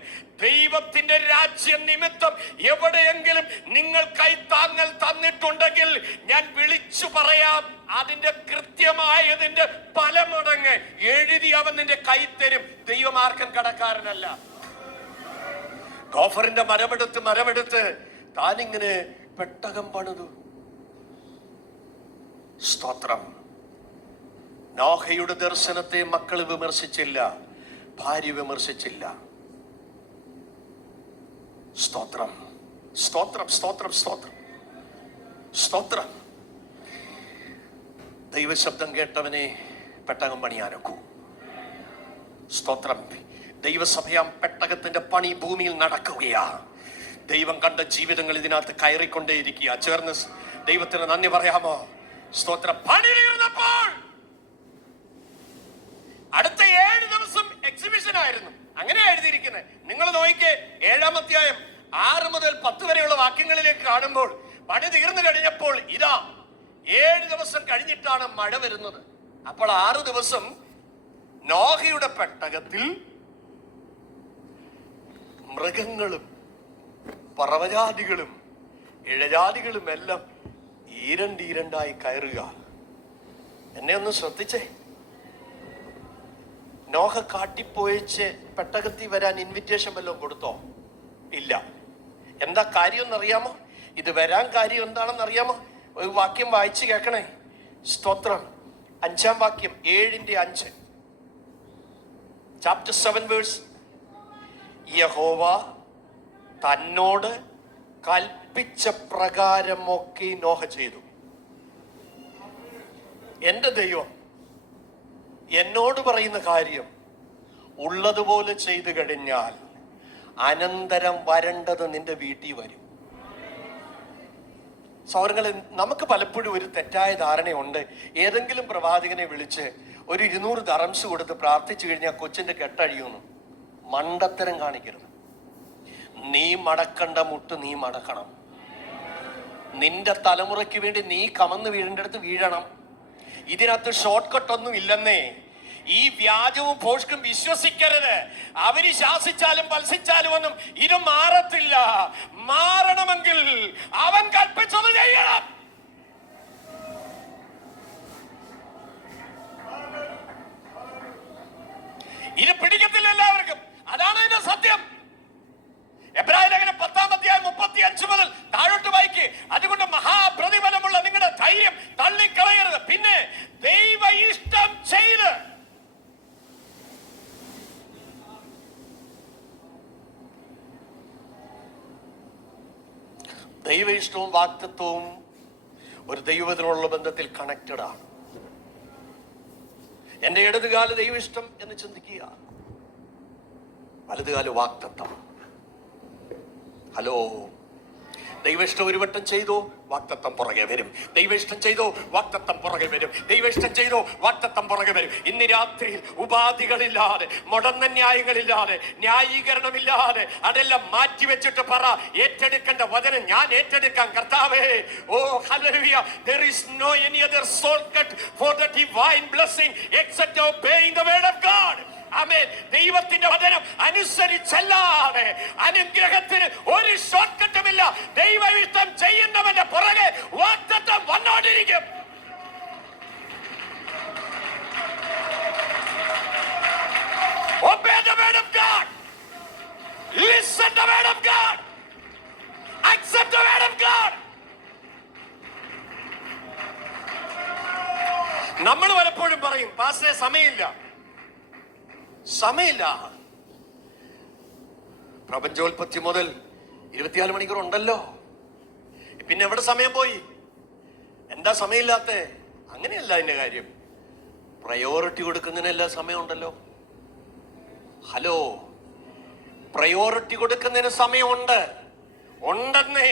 ദൈവത്തിന്റെ രാജ്യം നിമിത്തം എവിടെയെങ്കിലും നിങ്ങൾ കൈത്താങ്ങൽ തന്നിട്ടുണ്ടെങ്കിൽ ഞാൻ വിളിച്ചു പറയാം, അതിന്റെ കൃത്യമായതിന്റെ പല മടങ്ങ് എഴുതി അവൻ നിന്റെ കൈ തരും. ദൈവമാർക്കും കടക്കാരനല്ല. ഗോഫറിന്റെ മരമെടുത്ത് താനിങ്ങനെ പെട്ടകം പണിതു. സ്തോത്രം. നോഹയുടെ ദർശനത്തെ മക്കള് വിമർശിച്ചില്ല, ഭാര്യ വിമർശിച്ചില്ല. സ്തോത്രം, സ്തോത്രം, സ്തോത്രം, സ്തോത്രം, സ്തോത്രം. ദൈവശബ്ദം കേട്ടവനെ പെട്ടകം പണിയാനൊക്കൂ. സ്തോത്രം. ദൈവസഭയാം പെട്ടകത്തിന്റെ പണി ഭൂമിയിൽ നടക്കുകയാ. ദൈവം കണ്ട ജീവിതങ്ങൾ ഇതിനകത്ത് കയറിക്കൊണ്ടേയിരിക്കുക. ചേർന്ന് ദൈവത്തിന് നന്ദി പറയാമോ? സ്തോത്രം. പണി തീർന്നപ്പോൾ അടുത്ത 7 ദിവസം എക്സിബിഷൻ ആയിരുന്നു. അങ്ങനെ എഴുതിയിരിക്കുന്നത്. നിങ്ങൾ നോക്കിക്കേ, 7-ാം അധ്യായം 6 മുതൽ 10 വരെയുള്ള വാക്യങ്ങളിലേക്ക് കാണുമ്പോൾ പണി തീർന്നു കഴിഞ്ഞപ്പോൾ ഇതാ 7 ദിവസം കഴിഞ്ഞിട്ടാണ് മഴ വരുന്നത്. അപ്പോൾ 6 ദിവസം നോഹയുടെ പെട്ടകത്തിൽ മൃഗങ്ങളും പറവജാതികളും ഇഴജാതികളും എല്ലാം ഈരണ്ടായി കയറുക. എന്നെ ഒന്ന് ശ്രദ്ധിച്ചേ. നോഹ കാട്ടിപ്പോയിച്ച് പെട്ടകത്തിൽ വരാൻ ഇൻവിറ്റേഷൻ വല്ലതും കൊടുത്തോ? ഇല്ല. എന്താ കാര്യം എന്നറിയാമോ? ഇത് വരാൻ കാര്യം എന്താണെന്ന് അറിയാമോ? ഒരു വാക്യം വായിച്ചു കേൾക്കണേ. സ്തോത്രം. 5-ാം വാക്യം, 7:5, ചാപ്റ്റർ 7 വേഴ്സ്. യഹോവ തന്നോട് കൽപ്പിച്ച പ്രകാരമൊക്കെ നോഹ ചെയ്തു. എന്റെ ദൈവം എന്നോട് പറയുന്ന കാര്യം ഉള്ളതുപോലെ ചെയ്തു കഴിഞ്ഞാൽ അനന്തരം വരേണ്ടത് നിന്റെ വീട്ടിൽ വരും. സൗരങ്ങളെ, നമുക്ക് പലപ്പോഴും ഒരു തെറ്റായ ധാരണയുണ്ട്. ഏതെങ്കിലും പ്രവാചകനെ വിളിച്ച് ഒരു 200 ദറംസ് കൊടുത്ത് പ്രാർത്ഥിച്ചു കഴിഞ്ഞാൽ കൊച്ചിന്റെ കെട്ടഴിയുന്നു. മണ്ടത്തരം കാണിക്കരുത്. നീ മടക്കണ്ട മുട്ട് നീ മടക്കണം. നിന്റെ തലമുറയ്ക്ക് വേണ്ടി നീ കമന്ന് വീഴേണ്ടടുത്ത് വീഴണം. ഇതിനകത്ത് ഷോർട്ട് കട്ട് ഒന്നും ഇല്ലെന്നേ. ഈ വ്യാജവും ഭോഷ്കും വിശ്വസിക്കരുത്. അവര് ശാസിച്ചാലും പൽസിച്ചാലും ഒന്നും ഇത് മാറത്തില്ല. മാറണമെങ്കിൽ അവൻ കൽപ്പിച്ചത് ചെയ്യണം. ഇത് പിടിക്കത്തില്ല എല്ലാവർക്കും. അതാണ് ഇതിന്റെ സത്യം. എബ്രായ ലേഖനം 10-ാം അധ്യായം 35 മുതൽ താഴോട്ട് വായിക്ക്. അതുകൊണ്ട് മഹാപ്രതിഫലമുള്ള നിങ്ങളുടെ ധൈര്യം തള്ളിക്കളയരുത്. പിന്നെ ദൈവ ഇഷ്ടം ചെയ്ത് ദൈവ ഇഷ്ടവും വാക്തത്വവും ഒരു ദൈവത്തിനുള്ള ബന്ധത്തിൽ കണക്റ്റഡ് ആണ്. എന്റെ ഇടതുകാല ദൈവ ഇഷ്ടം എന്ന് ചിന്തിക്കുക, വലതുകാല വാക്തത്വം. ഹലോ, ദൈവഇഷ്ടം ഒരു വട്ടം ചെയ്തോ വാക്തത്വം പുറകെ വരും. ദൈവഇഷ്ടം ചെയ്തോ വാക്തത്വം പുറകെ വരും. ദൈവഇഷ്ടം ചെയ്തോ വാക്തത്വം പുറകെ വരും. ഇന്ന് രാത്രിയിൽ ഉപാധികളില്ലാതെ, മുടന്ന ന്യായങ്ങളില്ലാതെ, ന്യായീകരണമില്ലാതെ അതെല്ലാം മാറ്റിവെച്ചിട്ട് പറ, ഏറ്റെടുക്കേണ്ട വചനം ഞാൻ ഏറ്റെടുക്കാം കർത്താവേ. ഓ hallelujah. There is no any other shortcut for the divine blessing except obeying the word of God. ആമേൻ. ദൈവത്തിന്റെ വചനം അനുസരിച്ചല്ലാതെ അനുഗ്രഹത്തിന് ഒരു ഷോർട്ട് കട്ടുമില്ല. ദൈവ ഇഷ്ടം ചെയ്യുന്നവന്റെ പുറകെ വാഗ്ദത്തം വന്നോണ്ടിരിക്കും. Obey the word of God. Listen the word of God. Accept the word of God. നമ്മൾ പലപ്പോഴും പറയും, പാസ്റ്ററെ സമയമില്ല. പ്രപഞ്ചോൽപത്തി മുതൽ 24 മണിക്കൂർ ഉണ്ടല്ലോ. പിന്നെ എവിടെ സമയം പോയി? എന്താ സമയമില്ലാത്ത? അങ്ങനെയല്ല അതിന്റെ കാര്യം. പ്രയോറിറ്റി കൊടുക്കുന്നതിനെല്ലാം സമയം ഉണ്ടല്ലോ. ഹലോ, പ്രയോറിറ്റി കൊടുക്കുന്നതിന് സമയമുണ്ട്, ഉണ്ടെന്നേ.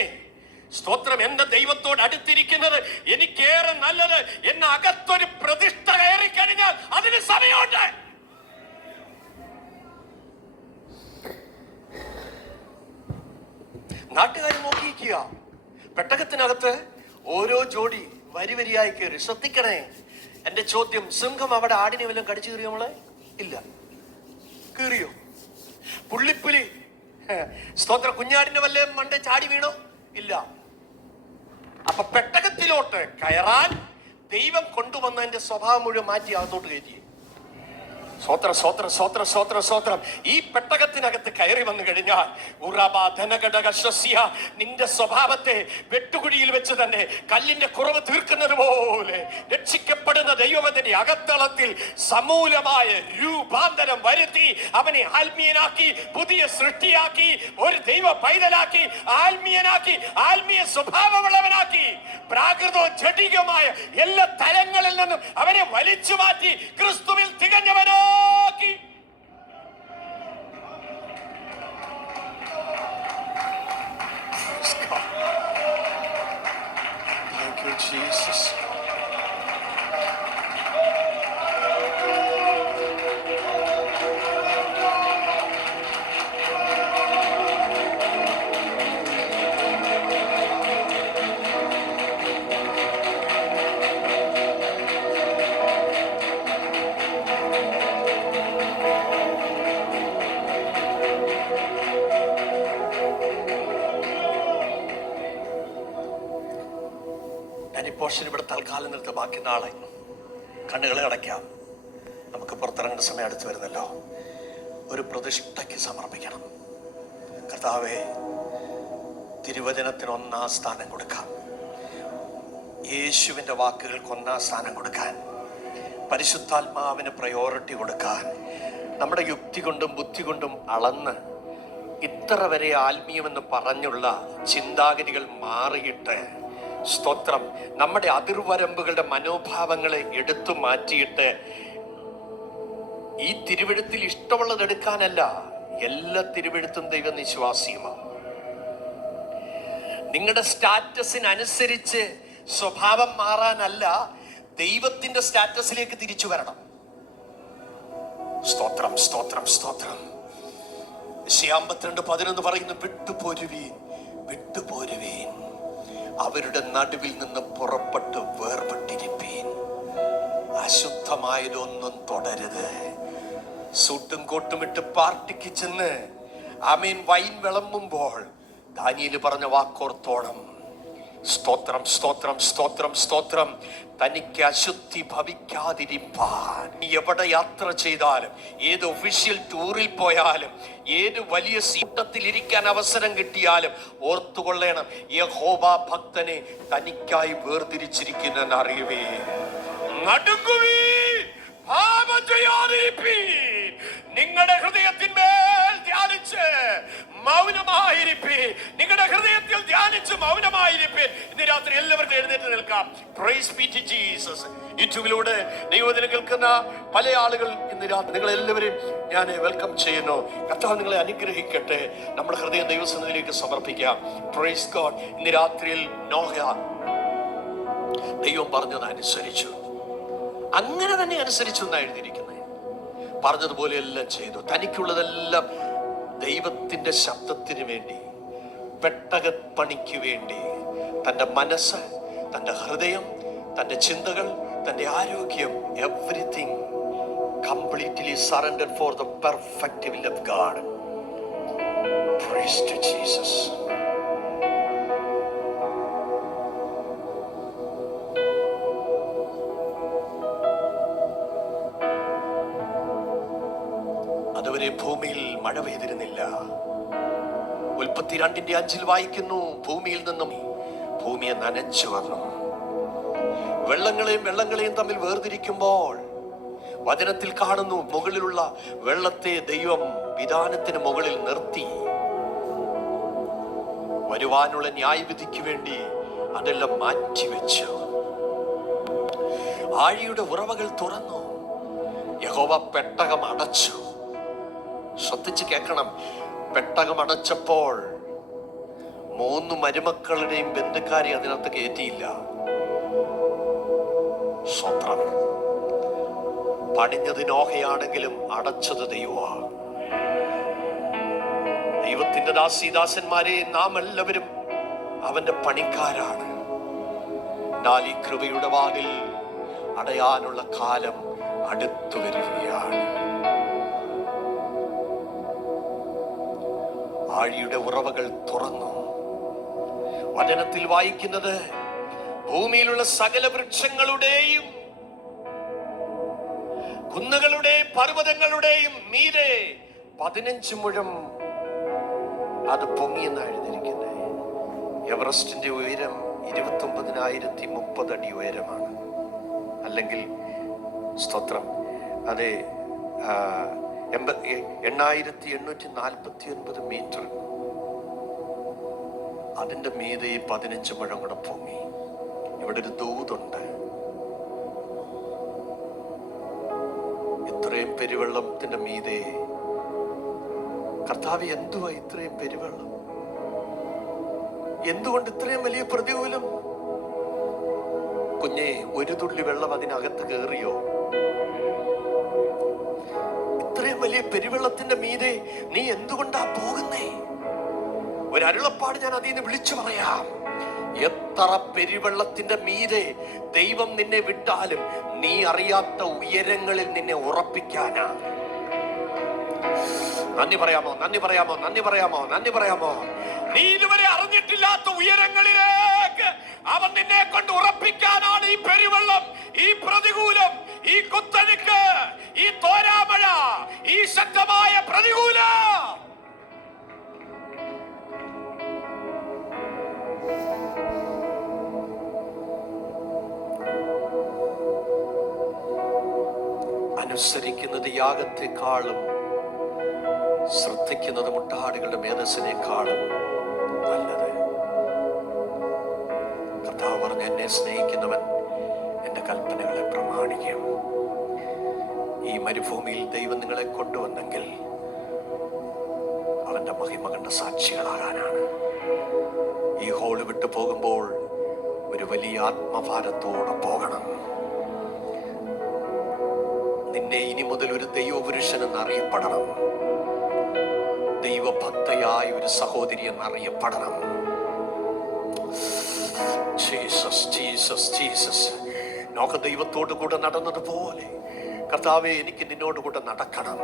സ്തോത്രം. എന്റെ ദൈവത്തോട് അടുത്തിരിക്കുന്നത് എനിക്കേറെ നല്ലത്. എന്നെ അകത്തൊരു പ്രതിഷ്ഠ കയറി കഴിഞ്ഞാൽ അതിന് സമയമുണ്ട്. നാട്ടുകാർ നോക്കിയിരിക്കുക. പെട്ടകത്തിനകത്ത് ഓരോ ജോഡി വരി വരിയായി കയറി. ശ്രദ്ധിക്കണേ. എന്റെ ചോദ്യം, സിംഹം അവിടെ ആടിനെ വല്ലതും കടിച്ചു കയറിയോ? നമ്മളെ ഇല്ല. കീറിയോ? പുള്ളിപ്പുലി സ്തോത്ര കുഞ്ഞാടിന്റെ വല്ല മണ്ട ചാടി വീണോ? ഇല്ല. അപ്പൊ പെട്ടകത്തിലോട്ട് കയറാൻ ദൈവം കൊണ്ടുവന്നതിന്റെ സ്വഭാവം മുഴുവൻ മാറ്റി അകത്തോട്ട് കയറ്റി. സ്വോത്രം സ്വോത്രം സ്വോത്രം സ്വോത്രം സ്വോത്രം. ഈ പെട്ടകത്തിനകത്ത് കയറി വന്നു കഴിഞ്ഞാൽ നിന്റെ സ്വഭാവത്തെ വെട്ടുകുഴിയിൽ വെച്ച് തന്നെ കല്ലിന്റെ കുറവ് തീർക്കുന്നത് പോലെ രക്ഷിക്കപ്പെടുന്ന ദൈവത്തിന്റെ അകത്തളത്തിൽ സമൂലമായ രൂപാന്തരം വരുത്തി അവനെ ആത്മീയനാക്കി, പുതിയ സൃഷ്ടിയാക്കി, ഒരു ദൈവ പൈതലാക്കി, ആത്മീയനാക്കി, ആത്മീയ സ്വഭാവമുള്ളവനാക്കി, പ്രാകൃതവും ജഡികമായ എല്ലാ തലങ്ങളിൽ നിന്നും അവനെ വലിച്ചു മാറ്റി ക്രിസ്തുവിൽ തികഞ്ഞവനോ. Thank you, Jesus. പോർഷൻ ഇവിടെ തൽക്കാലം നിർത്തി. ബാക്കി നാളെ കണ്ണുകളെ അടയ്ക്കാം. നമുക്ക് പുറത്തിറങ്ങേണ്ട സമയം അടുത്ത് വരുന്നല്ലോ. ഒരു പ്രതിഷ്ഠയ്ക്ക് സമർപ്പിക്കണം. കർത്താവേ, തിരുവചനത്തിന് ഒന്നാം സ്ഥാനം കൊടുക്കാം. യേശുവിൻ്റെ വാക്കുകൾക്ക് ഒന്നാം സ്ഥാനം കൊടുക്കാൻ, പരിശുദ്ധാത്മാവിന് പ്രയോറിറ്റി കൊടുക്കാൻ, നമ്മുടെ യുക്തി കൊണ്ടും ബുദ്ധി കൊണ്ടും അളന്ന് ഇത്ര വരെ ആത്മീയമെന്ന് പറഞ്ഞുള്ള ചിന്താഗതികൾ മാറിയിട്ട്, സ്തോത്രം, നമ്മുടെ അതിർവരമ്പുകളുടെ മനോഭാവങ്ങളെ എടുത്തു മാറ്റിയിട്ട് ഈ തിരുവെഴുത്തിൽ ഇഷ്ടമുള്ളത് എടുക്കാനല്ല, എല്ലാ തിരുവെഴുത്തും ദൈവനിശ്വാസിയുമാണ്. നിങ്ങളുടെ സ്റ്റാറ്റസിനനുസരിച്ച് സ്വഭാവം മാറാനല്ല, ദൈവത്തിന്റെ സ്റ്റാറ്റസിലേക്ക് തിരിച്ചു വരണം. സ്തോത്രം സ്തോത്രം സ്തോത്രം. 52:11 പറയുന്നു, വിട്ടുപോരുവീൻ വിട്ടുപോരുവീൻ, അവരുടെ നടുവിൽ നിന്ന് പുറപ്പെട്ട് വേർപെട്ടിരിപ്പീൻ, അശുദ്ധമായതൊന്നും തുടരുത്. സൂട്ടും കോട്ടും ഇട്ട് പാർട്ടിക്ക് ചെന്ന് ആമേൻ വൈൻ വിളമ്പുമ്പോൾ ദാനിയേൽ പറഞ്ഞ വാക്കോർത്തോണം. സ്തോത്രം സ്തോത്രം സ്തോത്രം സ്തോത്രം. തനിക്ക് അശുദ്ധി ഭവിക്കാതിരിപ്പാൻ എവിടെ യാത്ര ചെയ്താലും, ഏത് ഒഫീഷ്യൽ ടൂറിൽ പോയാലും, ഏത് വലിയ സീറ്റത്തിൽ ഇരിക്കാൻ അവസരം കിട്ടിയാലും ഓർത്തുകൊള്ളണം, യഹോവ ഭക്തനെ തനിക്കായി വേർതിരിച്ചിരിക്കുന്നെന്ന് അറിയുവേ. നടുങ്ങുവീൻ, പാപം ചെയ്യാതിരിപ്പീൻ, നിങ്ങളുടെ ഹൃദയത്തിന്മേൽ ധ്യാനിച്ച് മൗനമായിരിപ്പീൻ, നിങ്ങളുടെ ഹൃദയത്തിൽ ധ്യാനിച്ച് മൗനമായിരിപ്പീൻ. ഇന്ന് രാത്രി എല്ലാവർക്കും എഴുന്നേറ്റ് നിൽക്കാം. Praise be to Jesus. യൂട്യൂബിലൂടെ ദൈവവചനം കേൾക്കുന്ന പല ആളുകൾ ഇന്ന് രാത്രി നിങ്ങൾ എല്ലാവരെയും ഞാൻ വെൽക്കം ചെയ്യുന്നു. കർത്താവ് നിങ്ങളെ അനുഗ്രഹിക്കട്ടെ. നമ്മുടെ ഹൃദയം ദൈവസന്നിധിയിലേക്ക് സമർപ്പിക്കാം. Praise God. ഇന്ന് രാത്രിയിൽ നോഹ ദൈവം പറഞ്ഞത് അനുസരിച്ചു, അങ്ങനെ തന്നെ അനുസരിച്ചു എന്നാണ് എഴുതിയിരിക്കുന്നത്. പറഞ്ഞതുപോലെ എല്ലാം ചെയ്തു. തനിക്കുള്ളതെല്ലാം ദൈവത്തിന്റെ ശബ്ദത്തിന് വേണ്ടി, പെട്ടകപ്പണിക്ക് വേണ്ടി, തൻ്റെ മനസ്സ്, തൻ്റെ ഹൃദയം, തൻ്റെ ചിന്തകൾ, തൻ്റെ ആരോഗ്യം, everything completely surrendered for the perfect will of God. Praise to Jesus. അതുവരെ ഭൂമിയിൽ മഴ പെയ്തിരുന്നില്ല. ഉൽപ്പത്തി 2:5 വായിക്കുന്നു, ഭൂമിയിൽ നിന്നും ഭൂമിയെ നനച്ചു വന്നു. വെള്ളങ്ങളെയും തമ്മിൽ വേർതിരിക്കുമ്പോൾ വചനത്തിൽ കാണുന്നു, മുകളിലുള്ള വെള്ളത്തെ ദൈവം വിധാനത്തിന് മുകളിൽ നിർത്തി. വരുവാനുള്ള ന്യായവിധിക്ക് വേണ്ടി അതെല്ലാം മാറ്റിവെച്ചു. ആഴിയുടെ ഉറവകൾ തുറന്നു. യഹോവ പെട്ടകം അടച്ചു. ശ്രദ്ധിച്ച് കേൾക്കണം. പെട്ടകം അടച്ചപ്പോൾ 3 മരുമക്കളുടെയും ബന്ധുക്കാരെ അതിനകത്ത് കയറ്റിയില്ല. സ്വത്രം. പണിഞ്ഞത് നോഹയാണെങ്കിലും അടച്ചത് ദൈവമാ. ദൈവത്തിന്റെ ദാസീദാസന്മാരെ, നാം എല്ലാവരും അവന്റെ പണിക്കാരാണ്. എന്നാൽ ഈ കൃപയുടെ വാതിൽ അടയാനുള്ള കാലം അടുത്തു വരികയാണ്. ആഴിയുടെ ഉറവകൾ തുറന്നു. വചനത്തിൽ വായിക്കുന്നത്, ഭൂമിയിലുള്ള സകല വൃക്ഷങ്ങളുടെയും കുന്നുകളുടെയും പർവ്വതങ്ങളുടെയും മീതെ 15 മുഴം അത് പൊങ്ങിയെന്നാണ് എഴുതിയിരിക്കുന്നത്. എവറസ്റ്റിന്റെ ഉയരം 29,030 അടി ഉയരമാണ്. അല്ലെങ്കിൽ സ്തോത്രം, അതെ, 8,849 മീറ്റർ. അതിന്റെ മീതെ 15 മുഴം കൂടെ പൊങ്ങി. ഇവിടെ ഒരു ദൂതുണ്ട്. ഇത്രയും പെരുവെള്ളത്തിന്റെ മീതെ കർത്താവ്, എന്തുവാ ഇത്രയും പെരുവെള്ളം? എന്തുകൊണ്ട് ഇത്രയും വലിയ പ്രതികൂലം? കുഞ്ഞെ, ഒരു തുള്ളി വെള്ളം അതിനകത്ത് കയറിയോ? ഇത്രയും വലിയ പെരുവെള്ളത്തിന്റെ മീതെ നീ എന്തുകൊണ്ടാ പോകുന്നേ? ഒരു അരുളപ്പാട് ഞാൻ അതിൽ നിന്ന് വിളിച്ചു പറയാം. എത്ര പെരുവെള്ളത്തിന്റെ മീതെ ദൈവം നിന്നെ വിട്ടാലും നീ അറിയാത്ത ഉയരങ്ങളിൽ നിന്നെ ഉറപ്പിക്കാനാ. നന്ദി പറയാമോ? നന്ദി പറയാമോ? നന്ദി പറയാമോ? നന്ദി പറയാമോ? നീ ഇതുവരെ അറിഞ്ഞിട്ടില്ലാത്ത ഉയരങ്ങളിലേക്ക് അവൻ നിന്നെ കൊണ്ട് ഉറപ്പിക്കാനാണ് ഈ പെരുവെള്ളം, ഈ പ്രതികൂലം, ഈ കുത്തനുക്ക്, ഈ തോരാമഴ, ഈ ശക്തമായ പ്രതികൂലം. അനുസരിക്കുന്നത് യാഗത്തെക്കാളും ശ്രദ്ധിക്കുന്നത് മുട്ടാടുകളുടെ മേധസ്സിനേക്കാളും നല്ലത്. കർത്താവ് പറഞ്ഞ, എന്നെ സ്നേഹിക്കുന്നവൻ എന്റെ കൽപ്പനകളെ പ്രമാണിക്കും. ഈ മരുഭൂമിയിൽ ദൈവം നിങ്ങളെ കൊണ്ടുവന്നെങ്കിൽ അവന്റെ മഹിമ കണ്ട സാക്ഷികളാകാനാണ്. ഈ ഹോള് വിട്ടു പോകുമ്പോൾ ഒരു വലിയ ആത്മഭാരത്തോടെ പോകണം. നിന്നെ ഇനി മുതൽ ഒരു ദൈവപുരുഷൻ എന്നറിയപ്പെടണം. ദൈവഭക്തയായ ഒരു സഹോദരി എന്നറിയപ്പെടണം. Jesus, Jesus, Jesus. നോക്ക, ദൈവത്തോട് കൂടെ നടന്നതുപോലെ കർത്താവേ, എനിക്ക് നിന്നോട് കൂടെ നടക്കണം.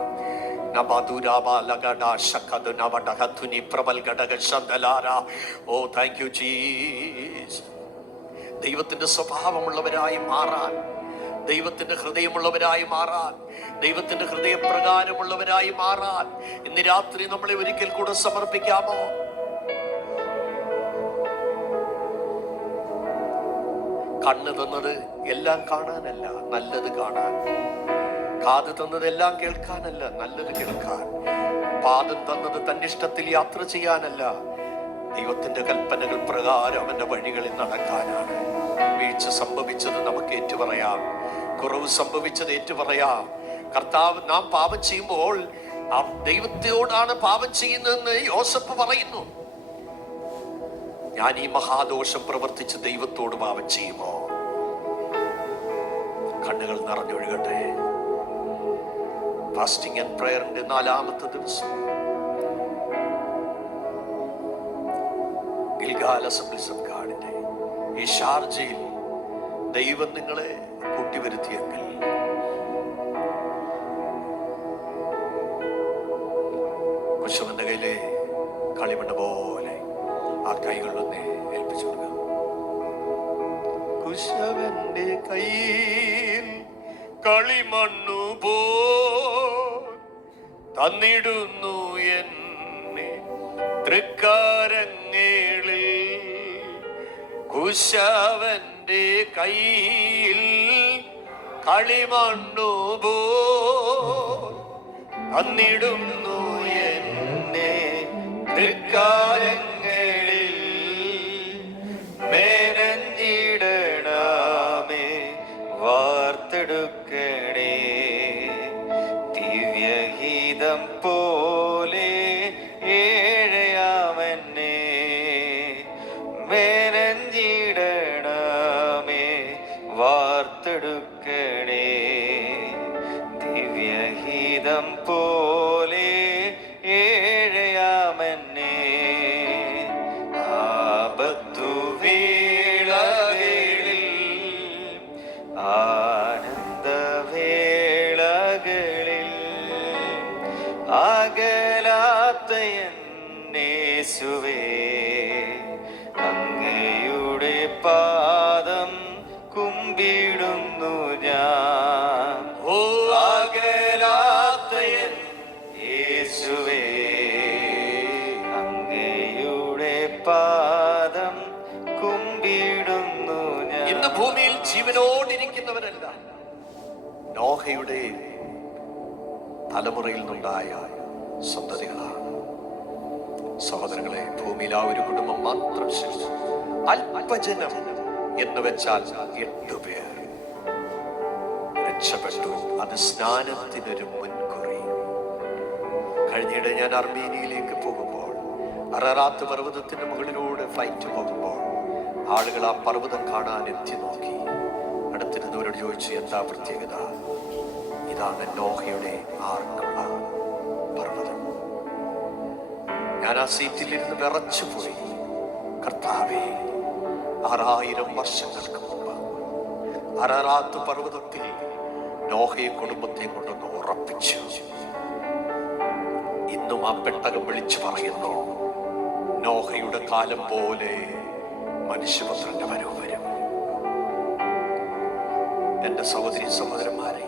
ഓ, താങ്ക് യു ജീസസ്. ദൈവത്തിന്റെ സ്വഭാവമുള്ളവരായി മാറാൻ, ദൈവത്തിന്റെ ഹൃദയമുള്ളവരായി മാറാൻ, ദൈവത്തിന്റെ ഹൃദയപ്രകാരമുള്ളവരായി മാറാൻ ഇന്ന് രാത്രി നമ്മളെ ഒരിക്കൽ കൂടെ സമർപ്പിക്കാമോ? കണ്ണ് തന്നത് എല്ലാം കാണാനല്ല, നല്ലത് കാണാൻ. കാത് തന്നത് എല്ലാം കേൾക്കാനല്ല, നല്ലത് കേൾക്കാൻ. പാദം തന്നത് തന്നിഷ്ടത്തിൽ യാത്ര ചെയ്യാനല്ല, ദൈവത്തിന്റെ കൽപ്പനകൾ പ്രകാരം അവന്റെ വഴികളിൽ നടക്കാനാണ്. വീഴ്ച സംഭവിച്ചത് നമുക്ക് ഏറ്റുപറയാം, കുറവ് സംഭവിച്ചത് ഏറ്റുപറയാം. കർത്താവ്, നാം പാപം ചെയ്യുമ്പോൾ ദൈവത്തോടാണ് പാപം ചെയ്യുന്നതെന്ന് യോസഫ് പറയുന്നു. ഞാൻ ഈ മഹാദോഷം പ്രവർത്തിച്ച് ദൈവത്തോട് പാപം ചെയ്യുമോ? കണ്ണുകൾ നിറഞ്ഞൊഴുകട്ടെ. ഫാസ്റ്റിംഗ് ആൻഡ് പ്രയറിന്റെ 4ാമത്തെ ദിവസം ഗിൽഗാൽ അസംബ്ലീസ് ഓഫ് ഗാഡിന്റെ ഈ ഷാർജയിൽ ദൈവം നിങ്ങളെ കൂട്ടിവരുത്തിയെങ്കിൽ കുശവന്റെ കയ്യിലെ കളിമണ്ണ് പോലെ ആ കൈകളിലൊന്ന് ഏൽപ്പിച്ചു കൊടുക്കുക. കുശവന്റെ കയ്യിൽ കളിമണ്ണു പോ തന്നിടുന്നു എന്നെ തൃക്കാരങ്ങളിൽ. കുശവന്റെ കയ്യിൽ കളിമണ്ണു പോ തന്നിടുന്നു എന്നെ തൃക്കാരങ്ങളിൽ. മേനഞ്ഞിടണമേ വാർത്തെടുക്കണേ ദിവ്യഗീതം പോലെ ദിവ്യഹിതം പോലെ ഏഴയാമെന്നെ ആപത്തു വേളകളിൽ ആനന്ദവേളകളിൽ അകലാത്ത എന്നേശുവേ അങ്ങയുടെ പാദം കുമ്പിടുന്നു ഞാൻ. ഓ അകലാത്ത യേശുവേ അങ്ങയുടെ പാദം കുമ്പിടുന്നു ഞാൻ. ഇന്ന് ഭൂമിയിൽ ജീവനോടിരിക്കുന്നവരെല്ലാം നോഹയുടെ തലമുറയിൽ നിന്നുണ്ടായ സന്തതികളാണ്. സഹോദരങ്ങളെ, ഭൂമിയിൽ ആ ഒരു കുടുംബം മാത്രം ശേഷിച്ചു. അല്പജനം എന്ന് വെച്ചാൽ 8 പേർ രക്ഷപ്പെട്ടു. അത് സ്നാനത്തിനൊരു മുൻകുറി. കഴിഞ്ഞിടെ ഞാൻ അർമേനിയയിലേക്ക് പോകുമ്പോൾ അററാത്ത് പർവ്വതത്തിന്റെ മുകളിലൂടെ ഫ്ലൈറ്റ് പോകുമ്പോൾ ആളുകൾ ആ പർവ്വതം കാണാൻ എത്തി നോക്കി. അടുത്തിരുന്നവരോട് ചോദിച്ചു, എന്താ പ്രത്യേകത? ഇതാണ് നോഹയുടെ ആർക്കുള്ള പർവ്വതം. ഞാൻ ആ സീറ്റിലിരുന്ന് വിറച്ചുപോയി. കർത്താവേ, 6000 വർഷങ്ങൾക്ക് മുമ്പ് അററാത്ത് പർവ്വതത്തിൽ നോഹയെ കുടുംബത്തെ കൊണ്ടൊന്ന് ഉറപ്പിച്ചു. ഇന്നും ആ പെട്ടകം വിളിച്ചു പറയുന്നു, നോഹയുടെ കാലം പോലെ മനുഷ്യപുത്രന്റെ വരവ് വരും. എന്റെ സഹോദരി സഹോദരന്മാരെ,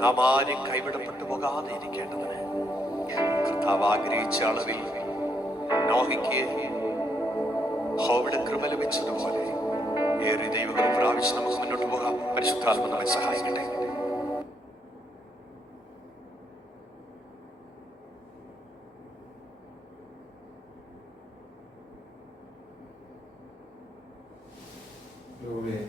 നാം ആരും കൈവിടപ്പെട്ടു പോകാതെ ഇരിക്കേണ്ടതിന് കർത്താവ് ആഗ്രഹിച്ച അളവിൽ നോഹയ്ക്ക് ഹോവിടെ കൃപ ലഭിച്ചതുപോലെ ഏറെ ദൈവങ്ങൾ പ്രാപിച്ച് നമുക്ക് മുന്നോട്ട് പോകാം. പരിശുദ്ധാത്മ നമ്മെ സഹായിക്കട്ടെ. യോഗയെ